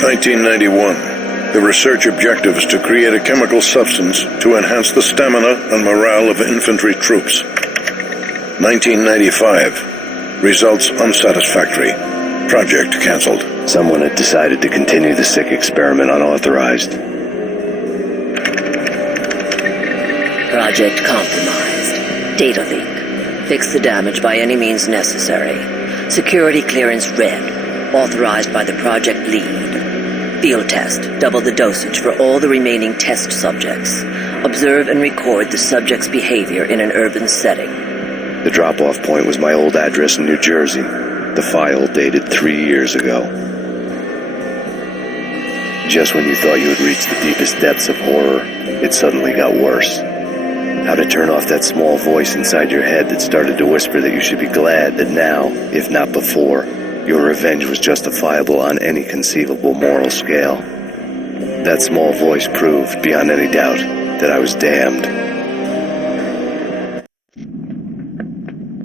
1991. The research objective is to create a chemical substance to enhance the stamina and morale of infantry troops. 1995. Results unsatisfactory. Project cancelled. Someone had decided to continue the sick experiment unauthorized. Project compromised. Data leak. Fix the damage by any means necessary. Security clearance red. Authorized by the project lead. Field test. Double the dosage for all the remaining test subjects. Observe and record the subject's behavior in an urban setting. The drop-off point was my old address in New Jersey. The file dated 3 years ago. Just when you thought you had reached the deepest depths of horror, it suddenly got worse. How to turn off that small voice inside your head that started to whisper that you should be glad that now, if not before, your revenge was justifiable on any conceivable moral scale. That small voice proved, beyond any doubt, that I was damned.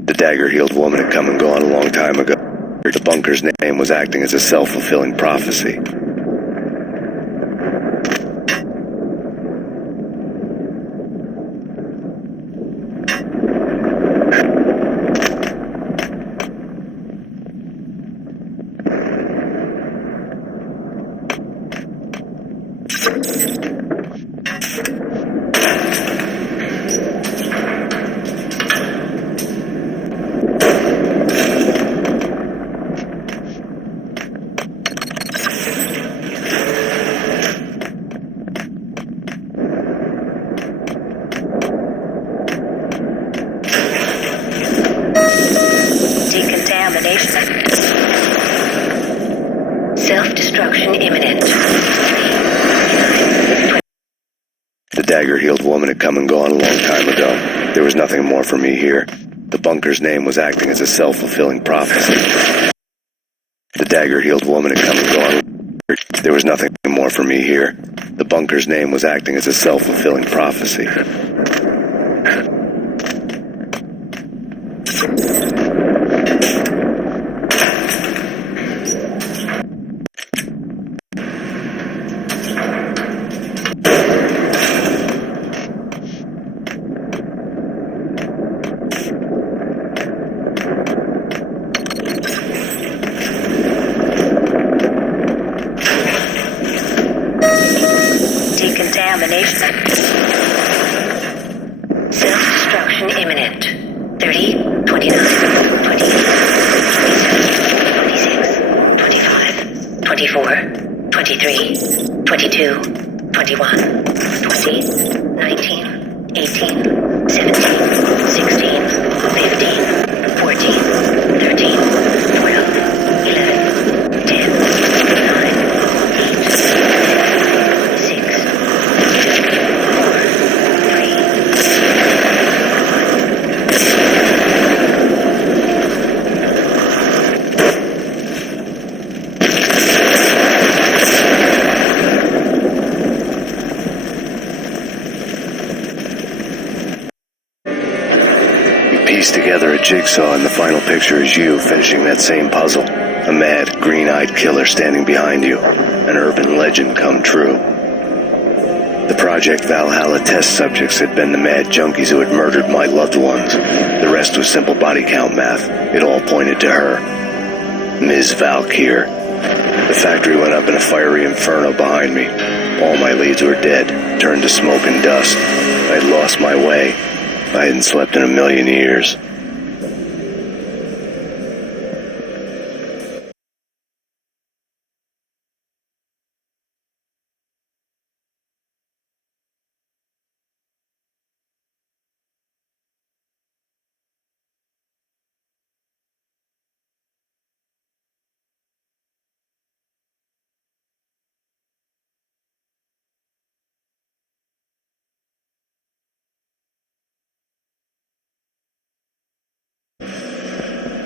The dagger-heeled woman had come and gone a long time ago. The bunker's name was acting as a self-fulfilling prophecy. Self-destruction imminent. The dagger-heeled woman had come and gone a long time ago. There was nothing more for me here. The bunker's name was acting as a self-fulfilling prophecy. The dagger-heeled woman had come and gone. There was nothing more for me here. The bunker's name was acting as a self-fulfilling prophecy. Decontamination. Self-destruction imminent. 30, 29, 28, 27, 26, 25, 24, 23, 22, 21, 20, 19, 18, 17, 16, 15, 14, 13, 12, 11, 10, 9, 8, jigsaw, and the final picture is you finishing that same puzzle. A mad, green-eyed killer standing behind you. An urban legend come true. The Project Valhalla test subjects had been the mad junkies who had murdered my loved ones. The rest was simple body count math. It all pointed to her. Ms. Valkyr. The factory went up in a fiery inferno behind me. All my leads were dead, turned to smoke and dust. I had lost my way. I hadn't slept in a million years.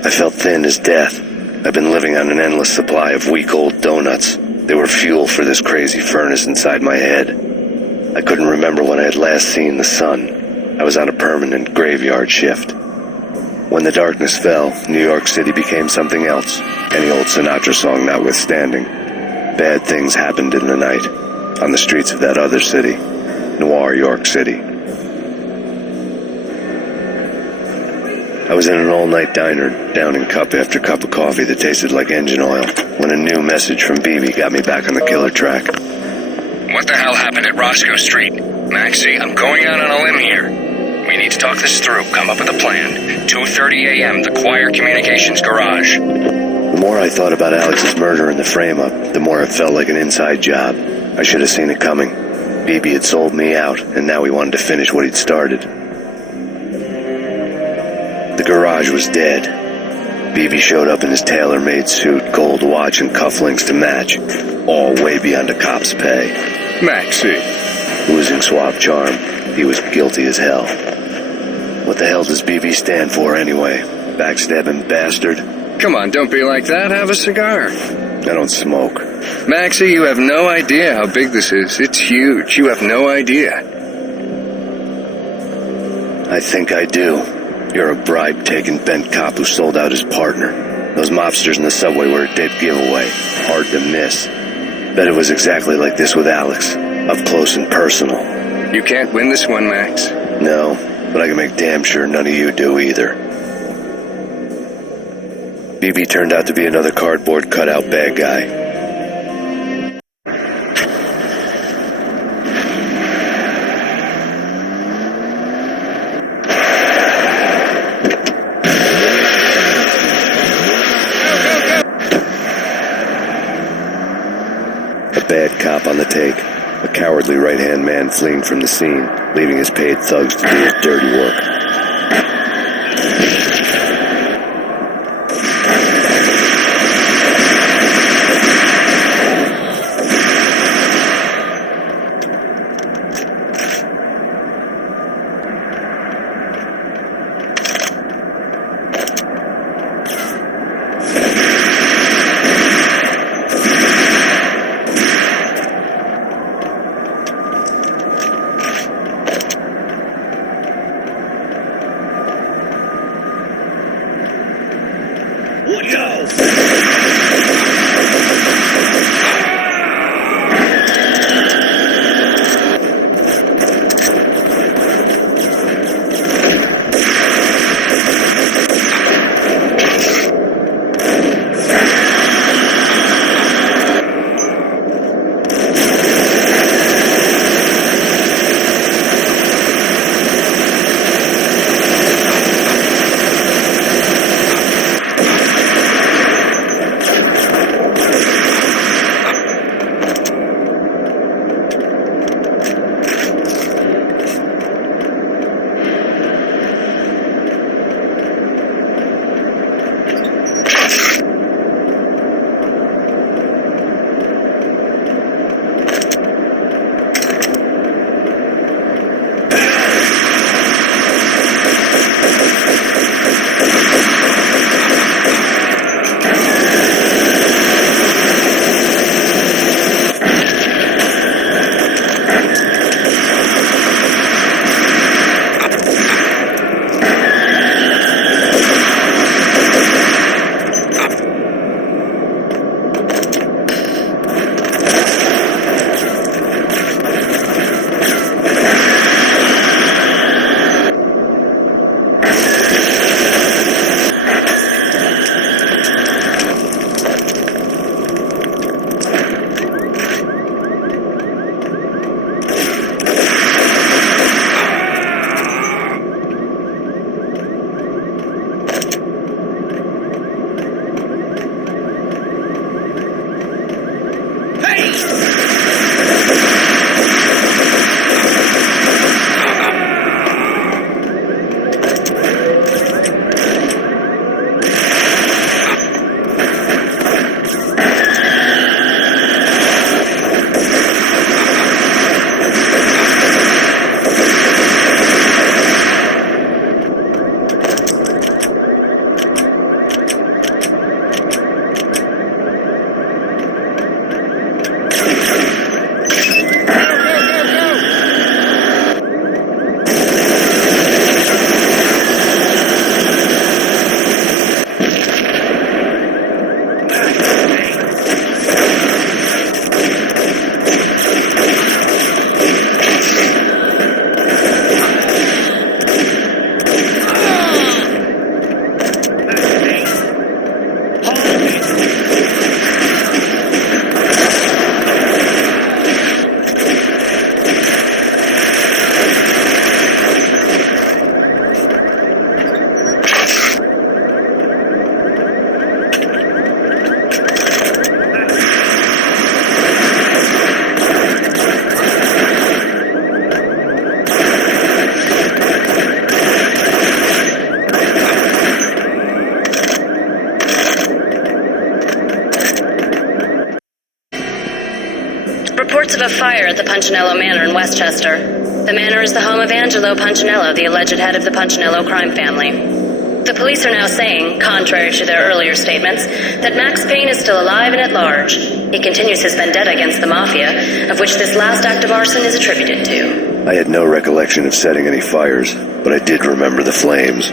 I felt thin as death. I've been living on an endless supply of week-old donuts. They were fuel for this crazy furnace inside my head. I couldn't remember when I had last seen the sun. I was on a permanent graveyard shift. When the darkness fell, New York City became something else, any old Sinatra song notwithstanding. Bad things happened in the night, on the streets of that other city, Noir York City. I was in an all-night diner, downing cup after cup of coffee that tasted like engine oil, when a new message from BB got me back on the killer track. What the hell happened at Roscoe Street? Maxie, I'm going out on a limb here. We need to talk this through, come up with a plan. 2:30 a.m., the Choir Communications Garage. The more I thought about Alex's murder and the frame-up, the more it felt like an inside job. I should have seen it coming. BB had sold me out, and now he wanted to finish what he'd started. The garage was dead. BB showed up in his tailor-made suit, gold watch, and cufflinks to match, all way beyond a cop's pay. Maxie. Losing suave charm, he was guilty as hell. What the hell does BB stand for anyway? Backstabbing bastard? Come on, don't be like that. Have a cigar. I don't smoke. Maxie, you have no idea how big this is. It's huge. You have no idea. I think I do. You're a bribe-taking bent cop who sold out his partner. Those mobsters in the subway were a dead giveaway. Hard to miss. Bet it was exactly like this with Alex. Up close and personal. You can't win this one, Max. No, but I can make damn sure none of you do either. BB turned out to be another cardboard cutout bad guy. Bad cop on the take, a cowardly right-hand man fleeing from the scene, leaving his paid thugs to do his dirty work. reports of a fire at the Punchinello Manor in Westchester. The manor is the home of Angelo Punchinello, the alleged head of the Punchinello crime family. The police are now saying, contrary to their earlier statements, that Max Payne is still alive and at large. He continues his vendetta against the Mafia, of which this last act of arson is attributed to. I had no recollection of setting any fires, but I did remember the flames.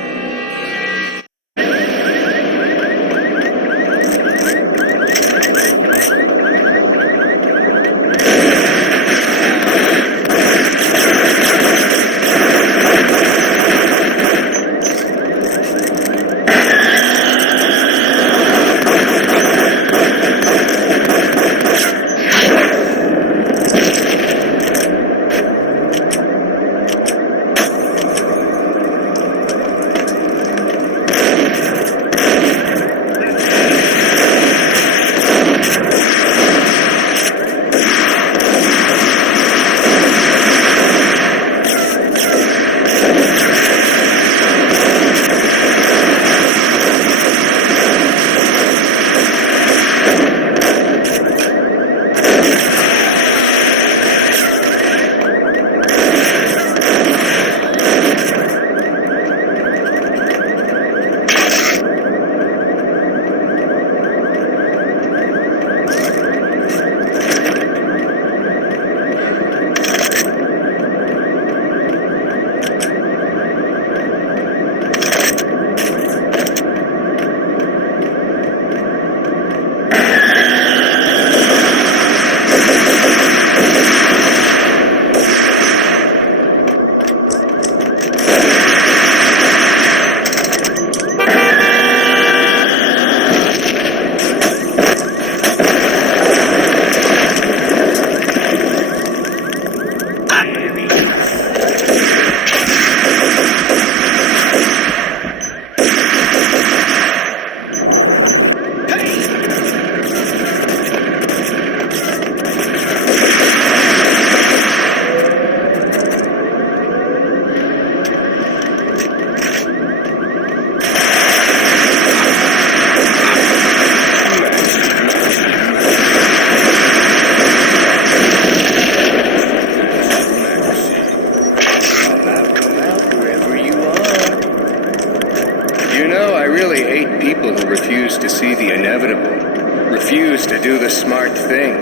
Refuse to do the smart thing.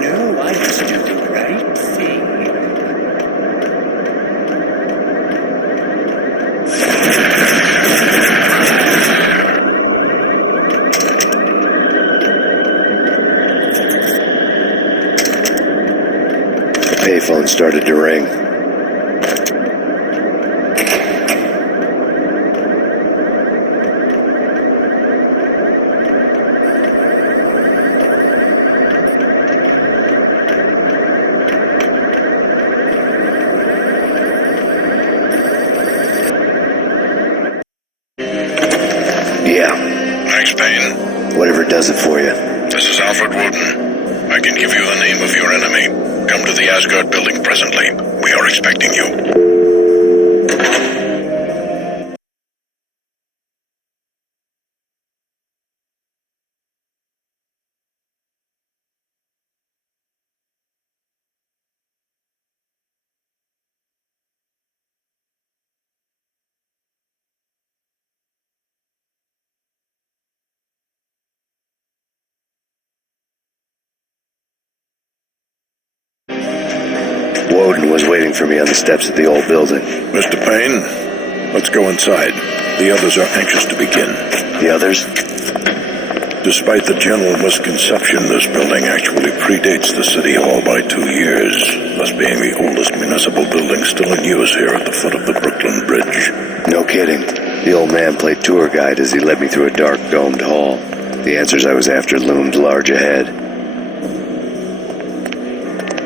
No, I just do the right thing. The payphone started to ring. Max Payne. Whatever does it for you. This is Alfred Wooten. I can give you the name of your enemy. Come to the Asgard building presently. We are expecting you. Woden was waiting for me on the steps of the old building. Mr. Payne, let's go inside. The others are anxious to begin. The others? Despite the general misconception, this building actually predates the City Hall by 2 years, thus being the oldest municipal building still in use here at the foot of the Brooklyn Bridge. No kidding. The old man played tour guide as he led me through a dark, domed hall. The answers I was after loomed large ahead.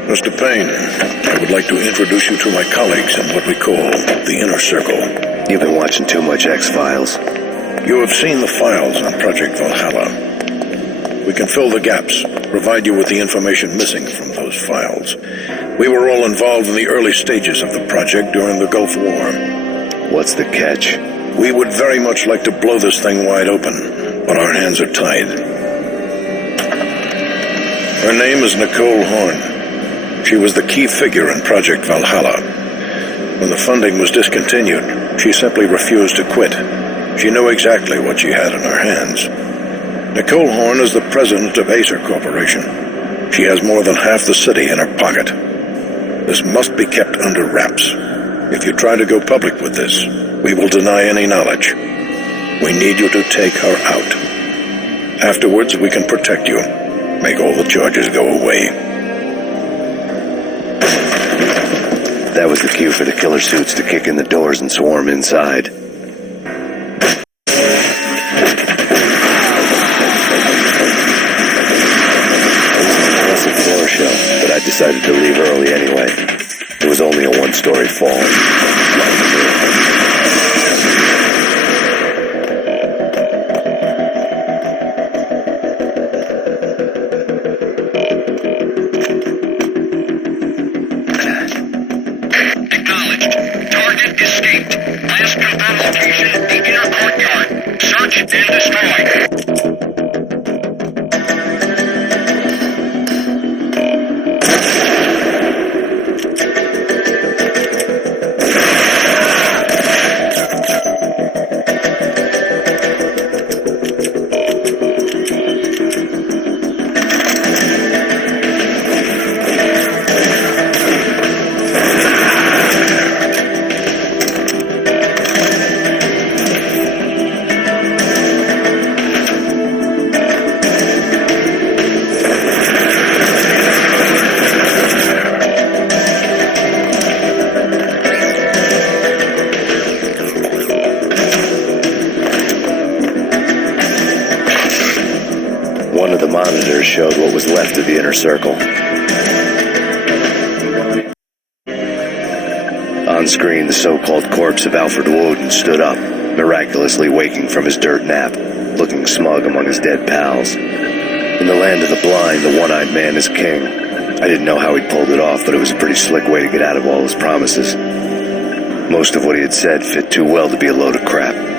Mr. Payne, I would like to introduce you to my colleagues in what we call the Inner Circle. You've been watching too much X-Files. You have seen the files on Project Valhalla. We can fill the gaps, provide you with the information missing from those files. We were all involved in the early stages of the project during the Gulf War. What's the catch? We would very much like to blow this thing wide open, but our hands are tied. Her name is Nicole Horn. She was the key figure in Project Valhalla. When the funding was discontinued, she simply refused to quit. She knew exactly what she had in her hands. Nicole Horn is the president of Acer Corporation. She has more than half the city in her pocket. This must be kept under wraps. If you try to go public with this, we will deny any knowledge. We need you to take her out. Afterwards, we can protect you. Make all the charges go away. That was the cue for the killer suits to kick in the doors and swarm inside. It was an impressive floor show, but I decided to leave early anyway. It was only a one-story fall. One of the monitors showed what was left of the inner circle. On screen, the so-called corpse of Alfred Woden stood up, miraculously waking from his dirt nap, looking smug among his dead pals. In the land of the blind, the one-eyed man is king. I didn't know how he'd pulled it off, but it was a pretty slick way to get out of all his promises. Most of what he had said fit too well to be a load of crap.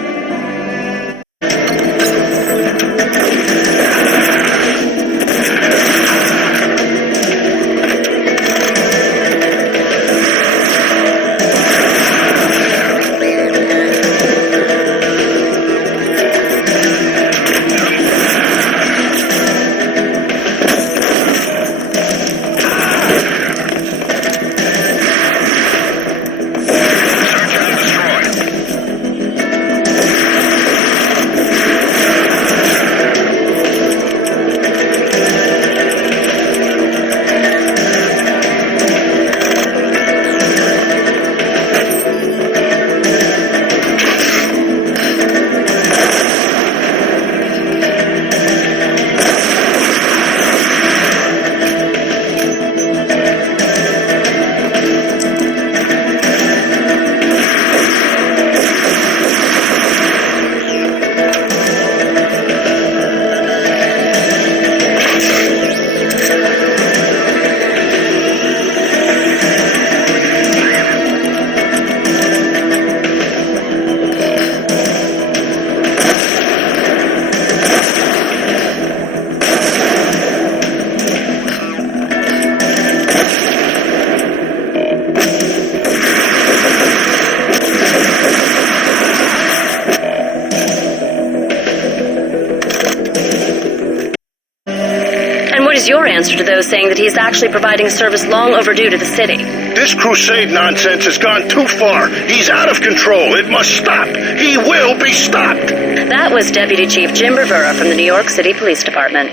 What is your answer to those saying that he's actually providing a service long overdue to the city? This crusade nonsense has gone too far. He's out of control. It must stop. He will be stopped. That was Deputy Chief Jim Rivera from the New York City Police Department.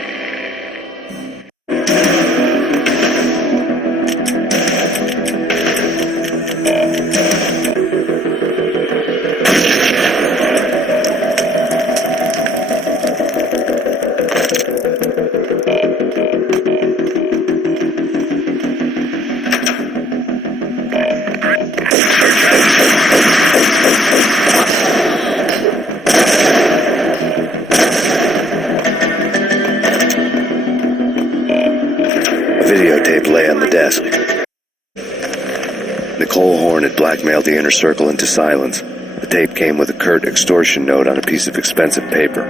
Videotape lay on the desk. Nicole Horn had blackmailed the inner circle into silence. The tape came with a curt extortion note on a piece of expensive paper.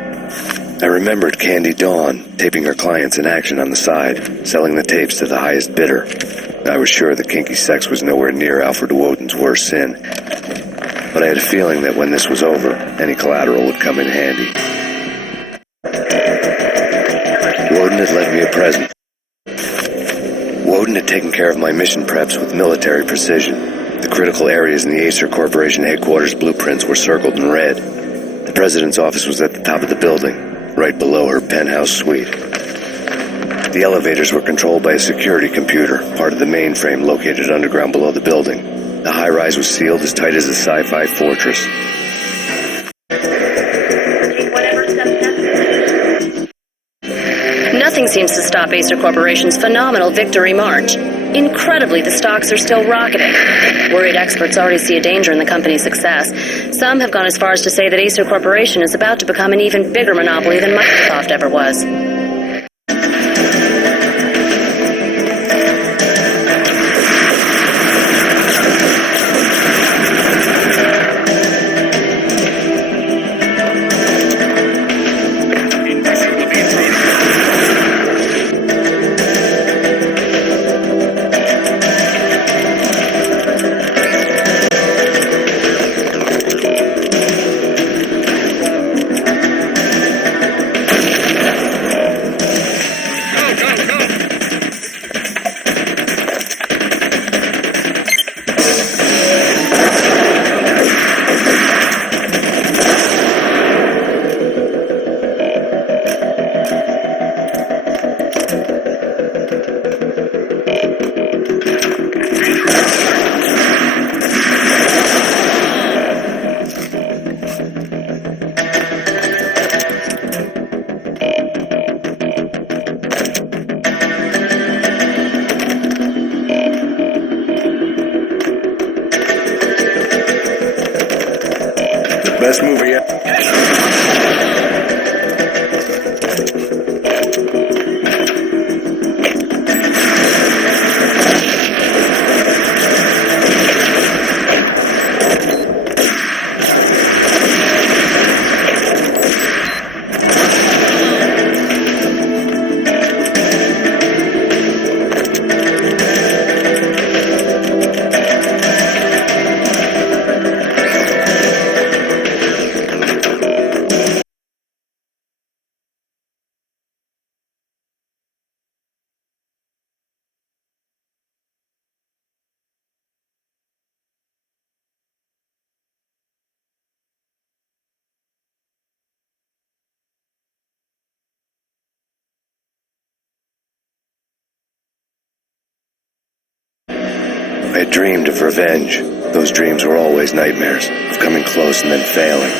I remembered Candy Dawn taping her clients in action on the side, selling the tapes to the highest bidder. I was sure that kinky sex was nowhere near Alfred Woden's worst sin, but I had a feeling that when this was over, any collateral would come in handy. Woden had left me a present. Woden had taken care of my mission preps with military precision. The critical areas in the Acer Corporation headquarters blueprints were circled in red. The president's office was at the top of the building, right below her penthouse suite. The elevators were controlled by a security computer, part of the mainframe located underground below the building. The high-rise was sealed as tight as a sci-fi fortress. Nothing seems to stop Acer Corporation's phenomenal victory march. Incredibly, the stocks are still rocketing. Worried experts already see a danger in the company's success. Some have gone as far as to say that Acer Corporation is about to become an even bigger monopoly than Microsoft ever was. Best movie yet. I had dreamed of revenge. Those dreams were always nightmares, of coming close and then failing.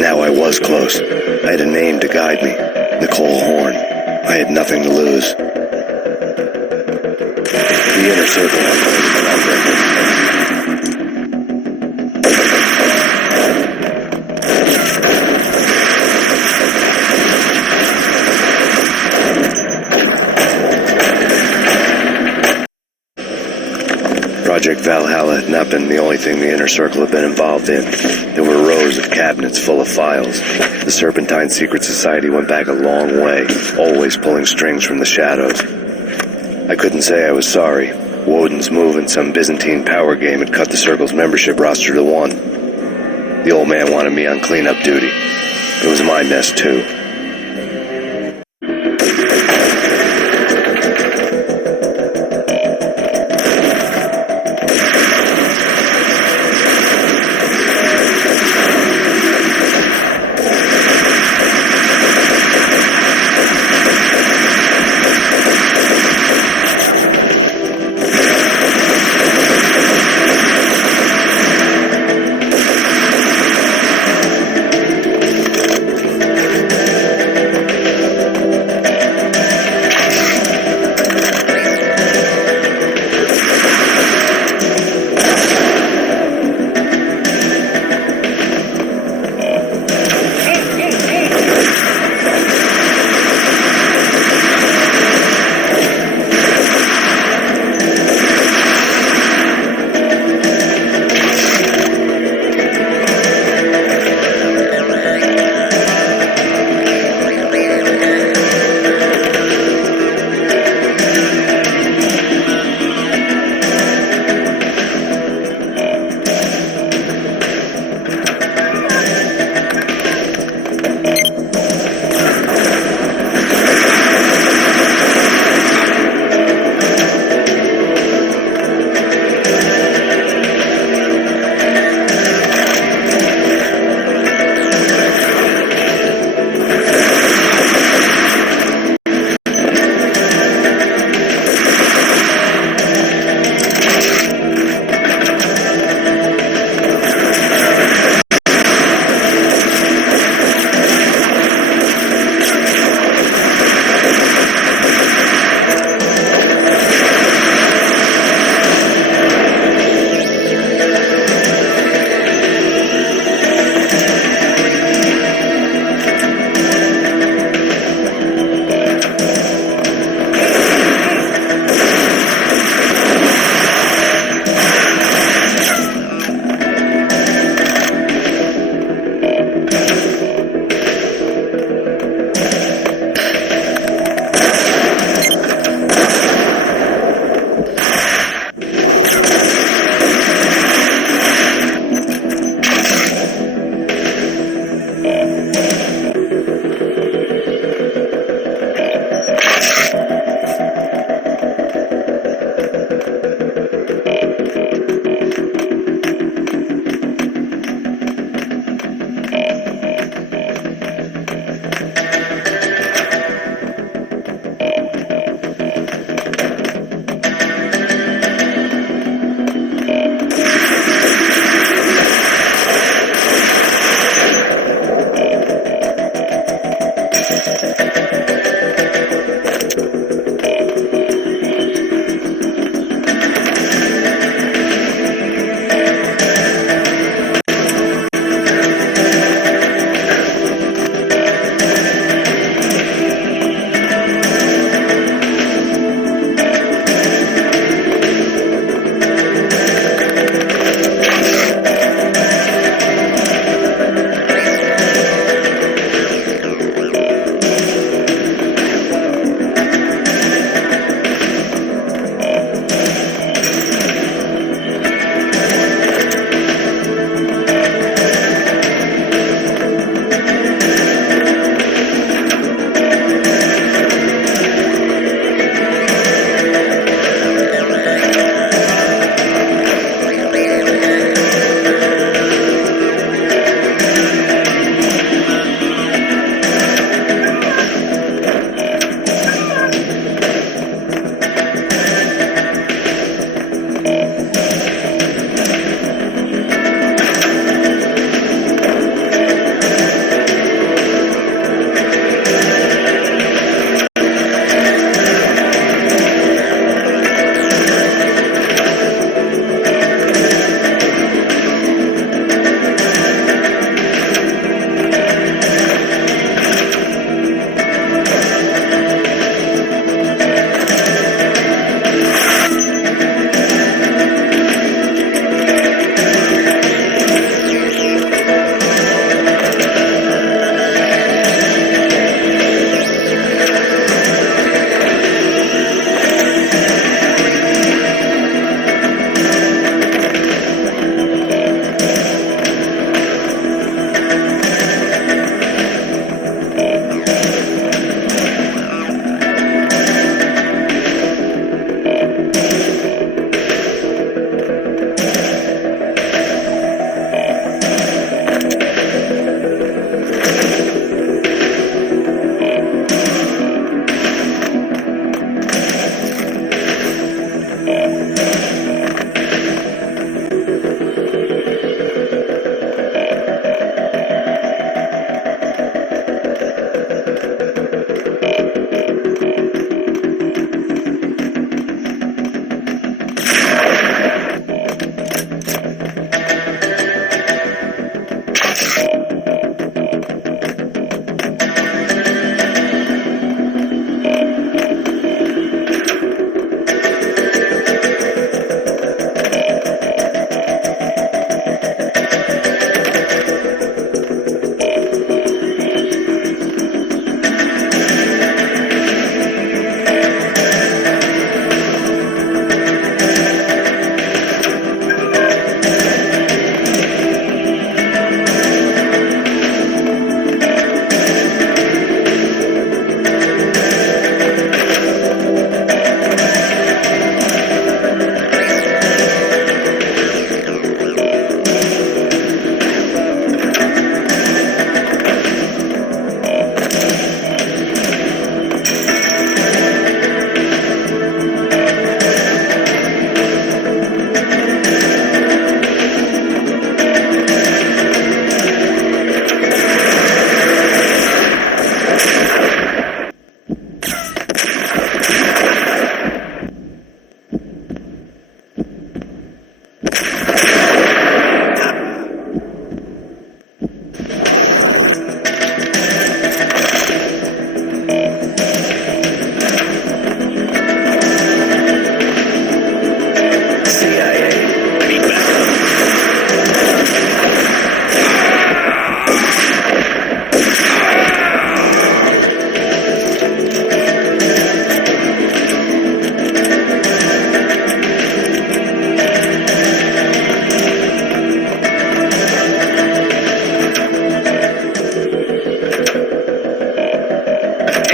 Now I was close. I had a name to guide me, Nicole Horn. I had nothing to lose. The inner circle Project Valhalla had not been the only thing the Inner Circle had been involved in. There were rows of cabinets full of files. The Serpentine Secret Society went back a long way, always pulling strings from the shadows. I couldn't say I was sorry. Woden's move in some Byzantine power game had cut the Circle's membership roster to 1. The old man wanted me on cleanup duty. It was my mess, too.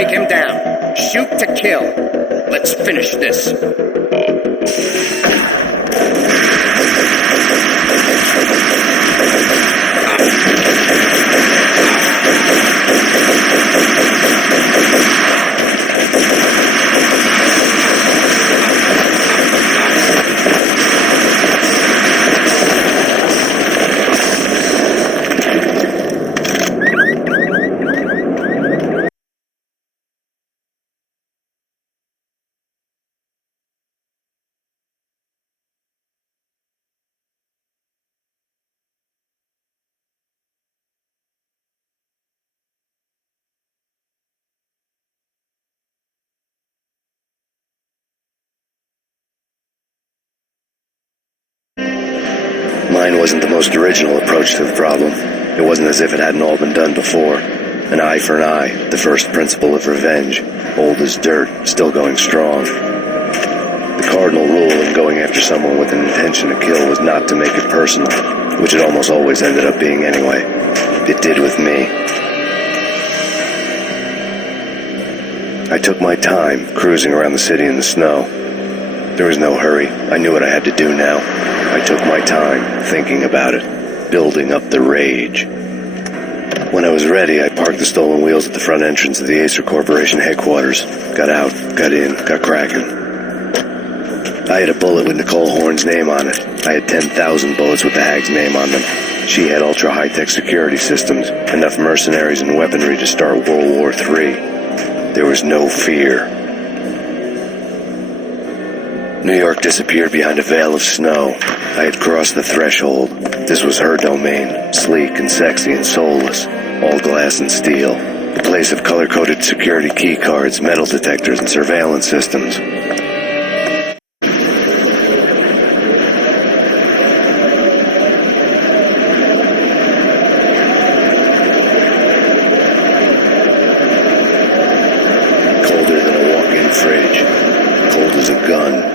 Take him down. Shoot to kill. Let's finish this. Mine wasn't the most original approach to the problem. It wasn't as if it hadn't all been done before. An eye for an eye, the first principle of revenge. Old as dirt, still going strong. The cardinal rule in going after someone with an intention to kill was not to make it personal, which it almost always ended up being anyway. It did with me. I took my time, cruising around the city in the snow. There was no hurry. I knew what I had to do now. I took my time, thinking about it, building up the rage. When I was ready, I parked the stolen wheels at the front entrance of the Acer Corporation headquarters. Got out, got in, got cracking. I had a bullet with Nicole Horn's name on it. I had 10,000 bullets with the Hag's name on them. She had ultra-high-tech security systems, enough mercenaries and weaponry to start World War III. There was no fear. New York disappeared behind a veil of snow. I had crossed the threshold. This was her domain, sleek and sexy and soulless, all glass and steel. A place of color-coded security key cards, metal detectors, and surveillance systems. Colder than a walk-in fridge. Cold as a gun.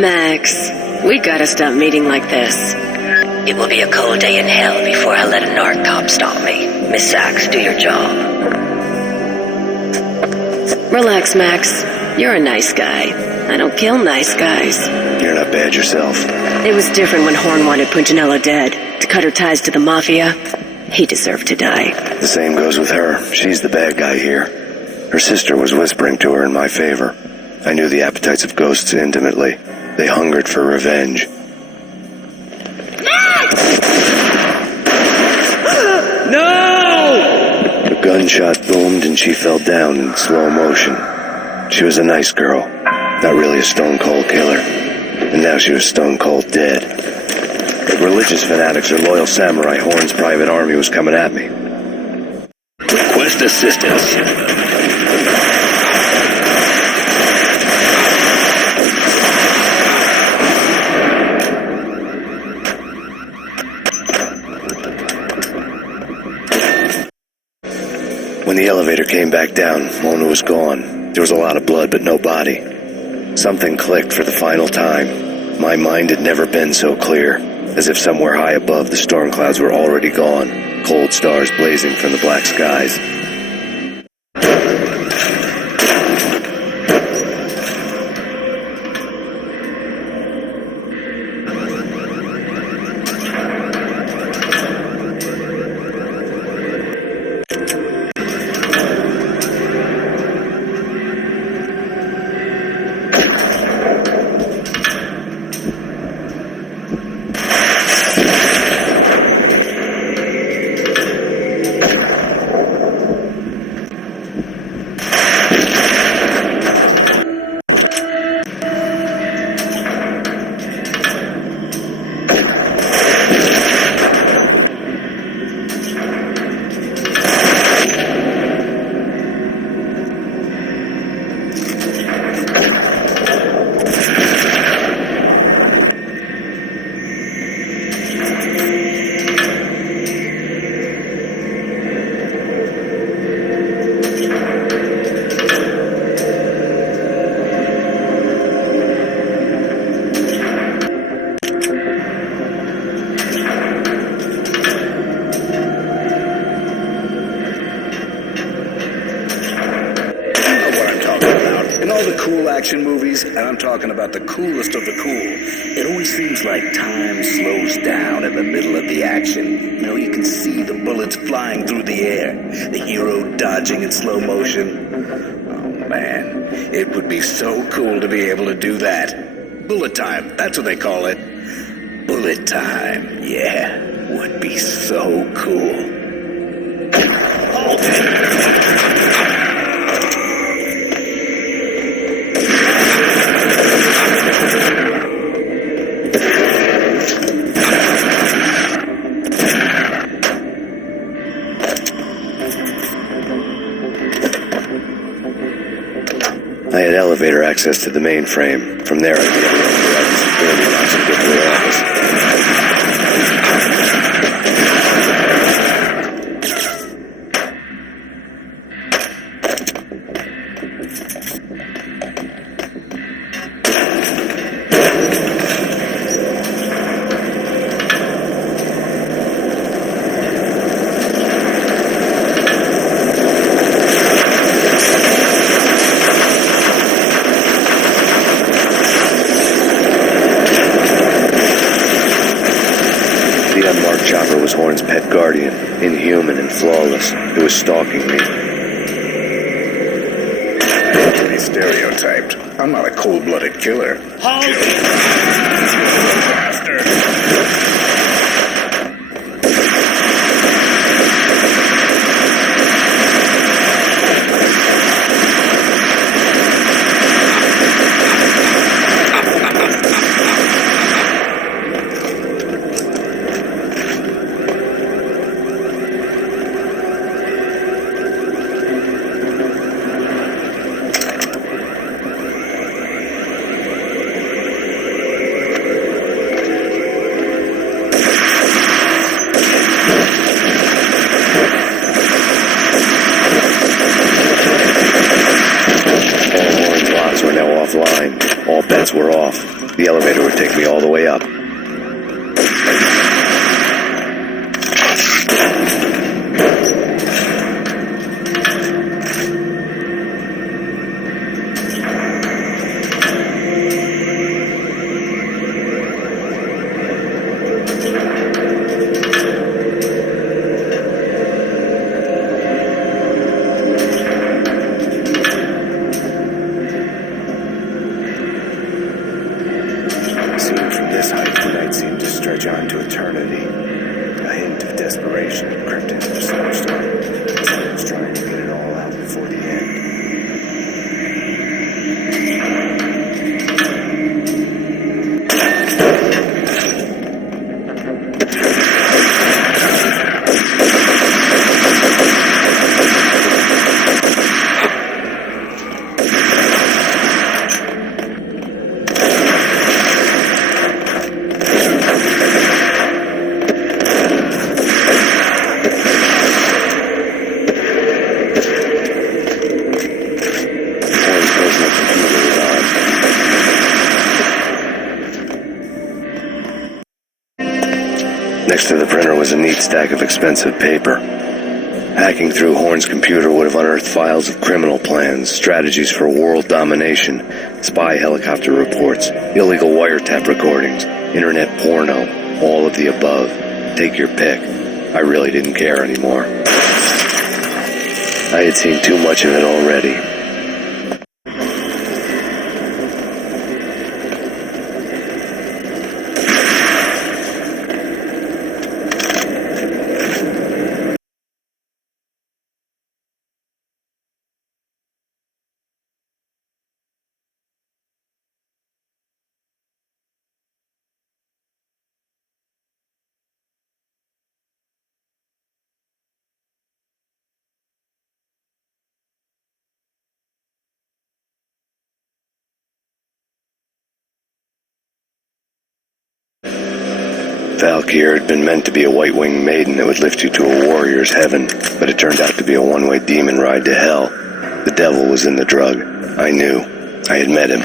Max, we gotta stop meeting like this. It will be a cold day in hell before I let a narc cop stop me. Miss Sachs, do your job. Relax, Max. You're a nice guy. I don't kill nice guys. You're not bad yourself. It was different when Horn wanted Punchinello dead. To cut her ties to the Mafia, he deserved to die. The same goes with her. She's the bad guy here. Her sister was whispering to her in my favor. I knew the appetites of ghosts intimately. They hungered for revenge. No! A gunshot boomed and she fell down in slow motion. She was a nice girl, not really a stone-cold killer. And now she was stone-cold dead. Like religious fanatics or loyal samurai, Horn's private army was coming at me. Request assistance. When the elevator came back down, Mona was gone. There was a lot of blood, but no body. Something clicked for the final time. My mind had never been so clear, as if somewhere high above the storm clouds were already gone, cold stars blazing from the black skies. Movies, and I'm talking about the coolest of the cool. It always seems like time slows down in the middle of the action. You know, you can see the bullets flying through the air, the hero dodging in slow motion. Oh man, it would be so cool to be able to do that. Bullet time, that's what they call it. Bullet time, yeah, would be so cool. I had elevator access to the mainframe. From there, I'd be able to grab the security locks and get to the office. Horn's pet guardian, inhuman and flawless, who was stalking me. Not to be stereotyped. I'm not a cold-blooded killer. Halt! Bastard! The elevator would take me all the way up. Seen from this height, the night seemed to stretch on to eternity. A hint of desperation crept into the snowstorm. Someone was trying to get it all out before the end. Next to the printer was a neat stack of expensive paper. Hacking through Horn's computer would have unearthed files of criminal plans, strategies for world domination, spy helicopter reports, illegal wiretap recordings, internet porno, all of the above. Take your pick. I really didn't care anymore. I had seen too much of it already. Valkyr had been meant to be a white-winged maiden that would lift you to a warrior's heaven, but it turned out to be a one-way demon ride to hell. The devil was in the drug. I knew. I had met him.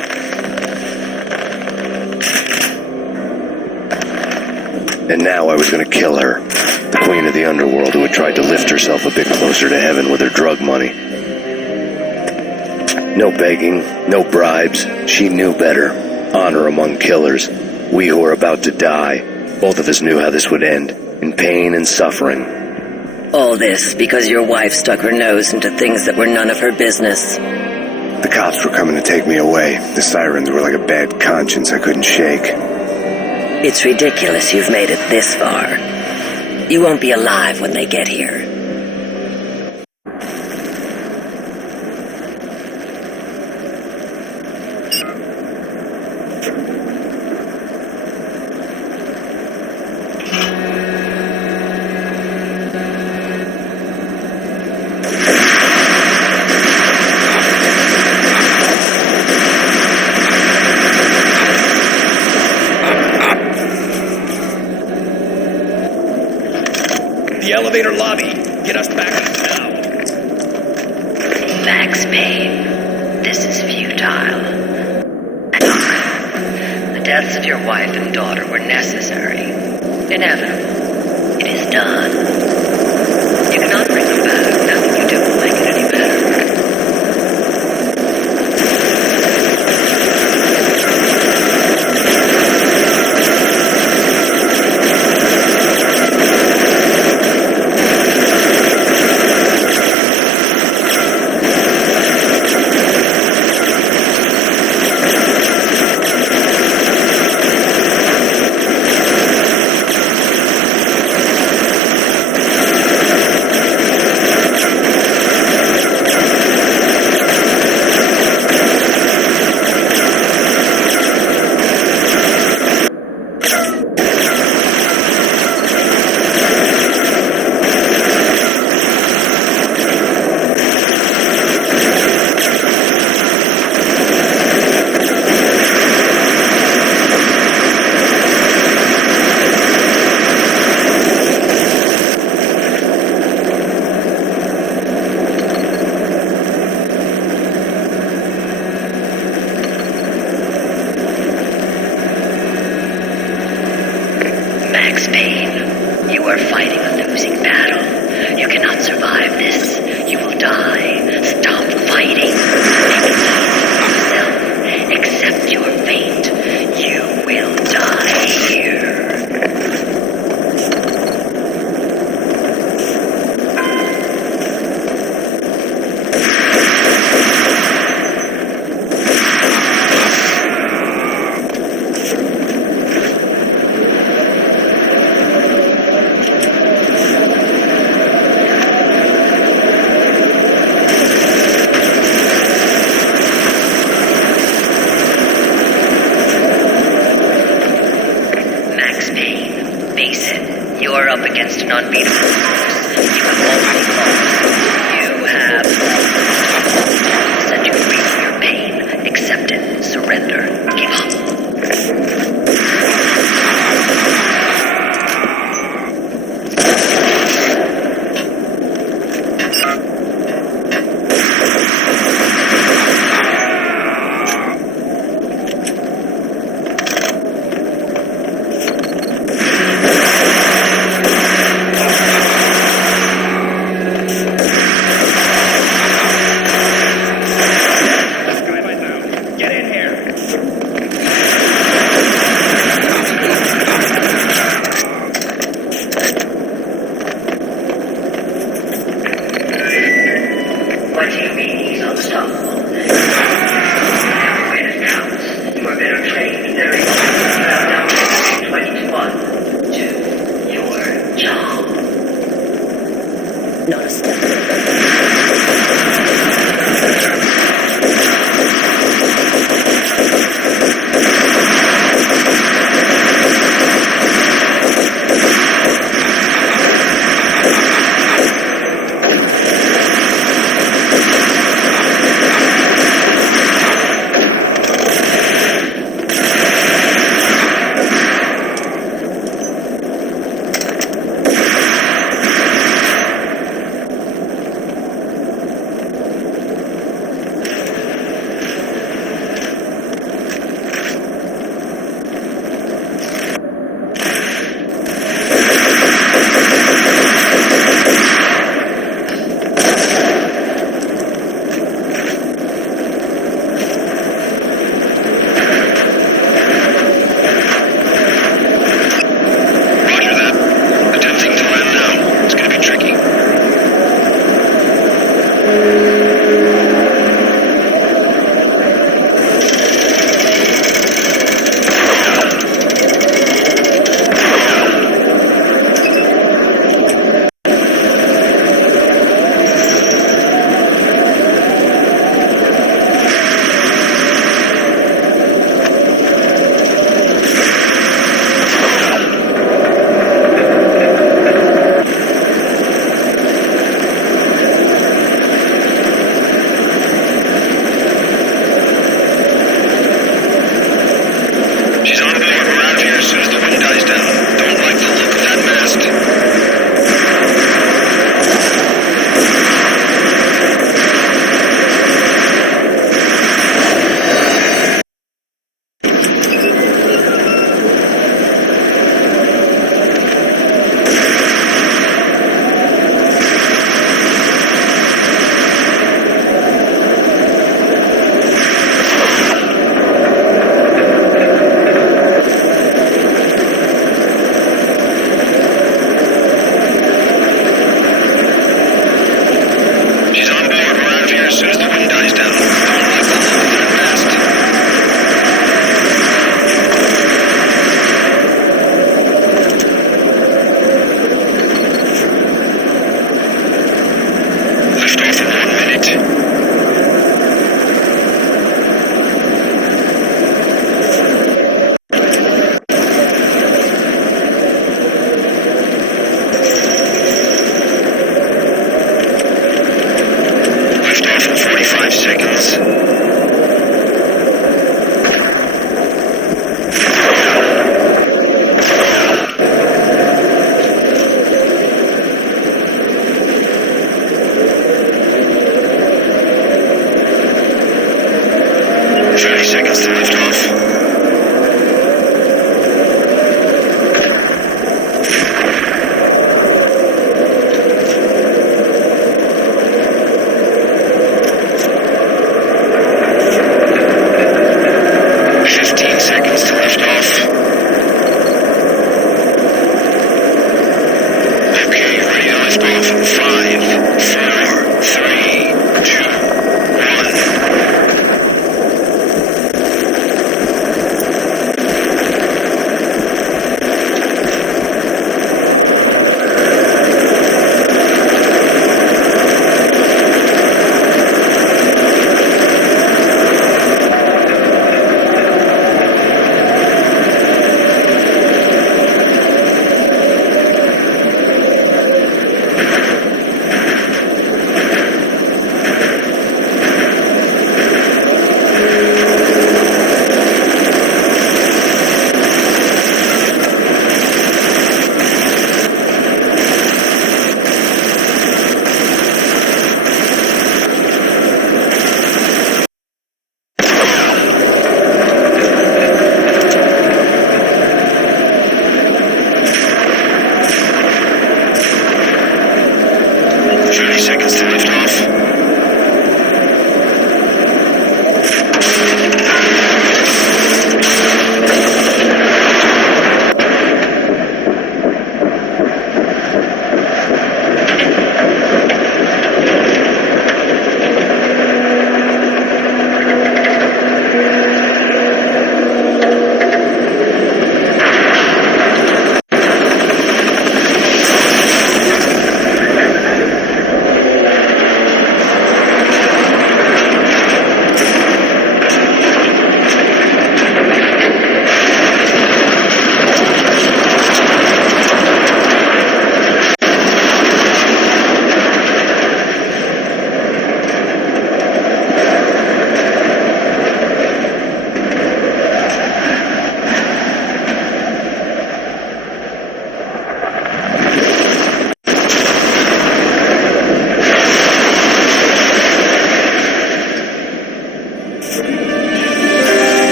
And now I was going to kill her, the queen of the underworld who had tried to lift herself a bit closer to heaven with her drug money. No begging, no bribes. She knew better. Honor among killers. We who were about to die. Both of us knew how this would end, in pain and suffering. All this because your wife stuck her nose into things that were none of her business. The cops were coming to take me away. The sirens were like a bad conscience I couldn't shake. It's ridiculous you've made it this far. You won't be alive when they get here. The elevator lobby. Get us back in town. Max Payne, this is futile. The deaths of your wife and daughter were necessary. Inevitable. It is done. You cannot bring them back. Nothing you do will make it any better. Max Payne, face it. You are up against an unbeatable force. You have already lost. You have lost. Send you free from your pain. Accept it. Surrender. Give up. What do you mean he's unstoppable? When it counts, you are better trained than now 21 to your job. Not a step.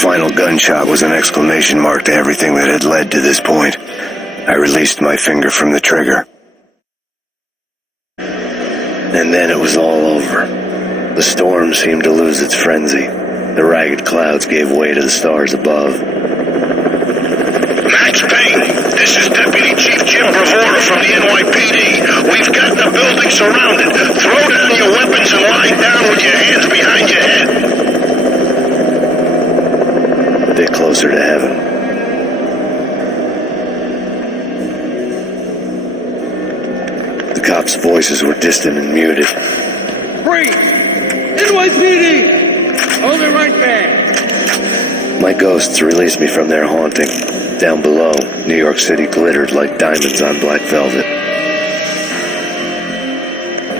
final gunshot was an exclamation mark to everything that had led to this point. I released my finger from the trigger. And then it was all over. The storm seemed to lose its frenzy. The ragged clouds gave way to the stars above. Max Payne, this is Deputy Chief Jim Bravura from the NYPD. We've got the building surrounded. Throw down your weapons and lie down with your hands behind your head. A bit closer to heaven. The cops' voices were distant and muted. Freeze! NYPD! Hold it right there! My ghosts released me from their haunting. Down below, New York City glittered like diamonds on black velvet.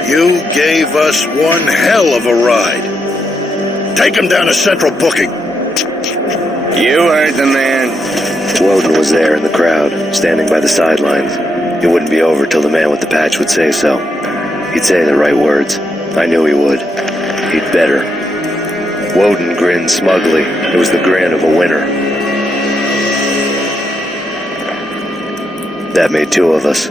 You gave us one hell of a ride. Take him down to Central Booking. You heard the man. Woden was there in the crowd, standing by the sidelines. It wouldn't be over till the man with the patch would say so. He'd say the right words. I knew he would. He'd better. Woden grinned smugly. It was the grin of a winner. That made two of us.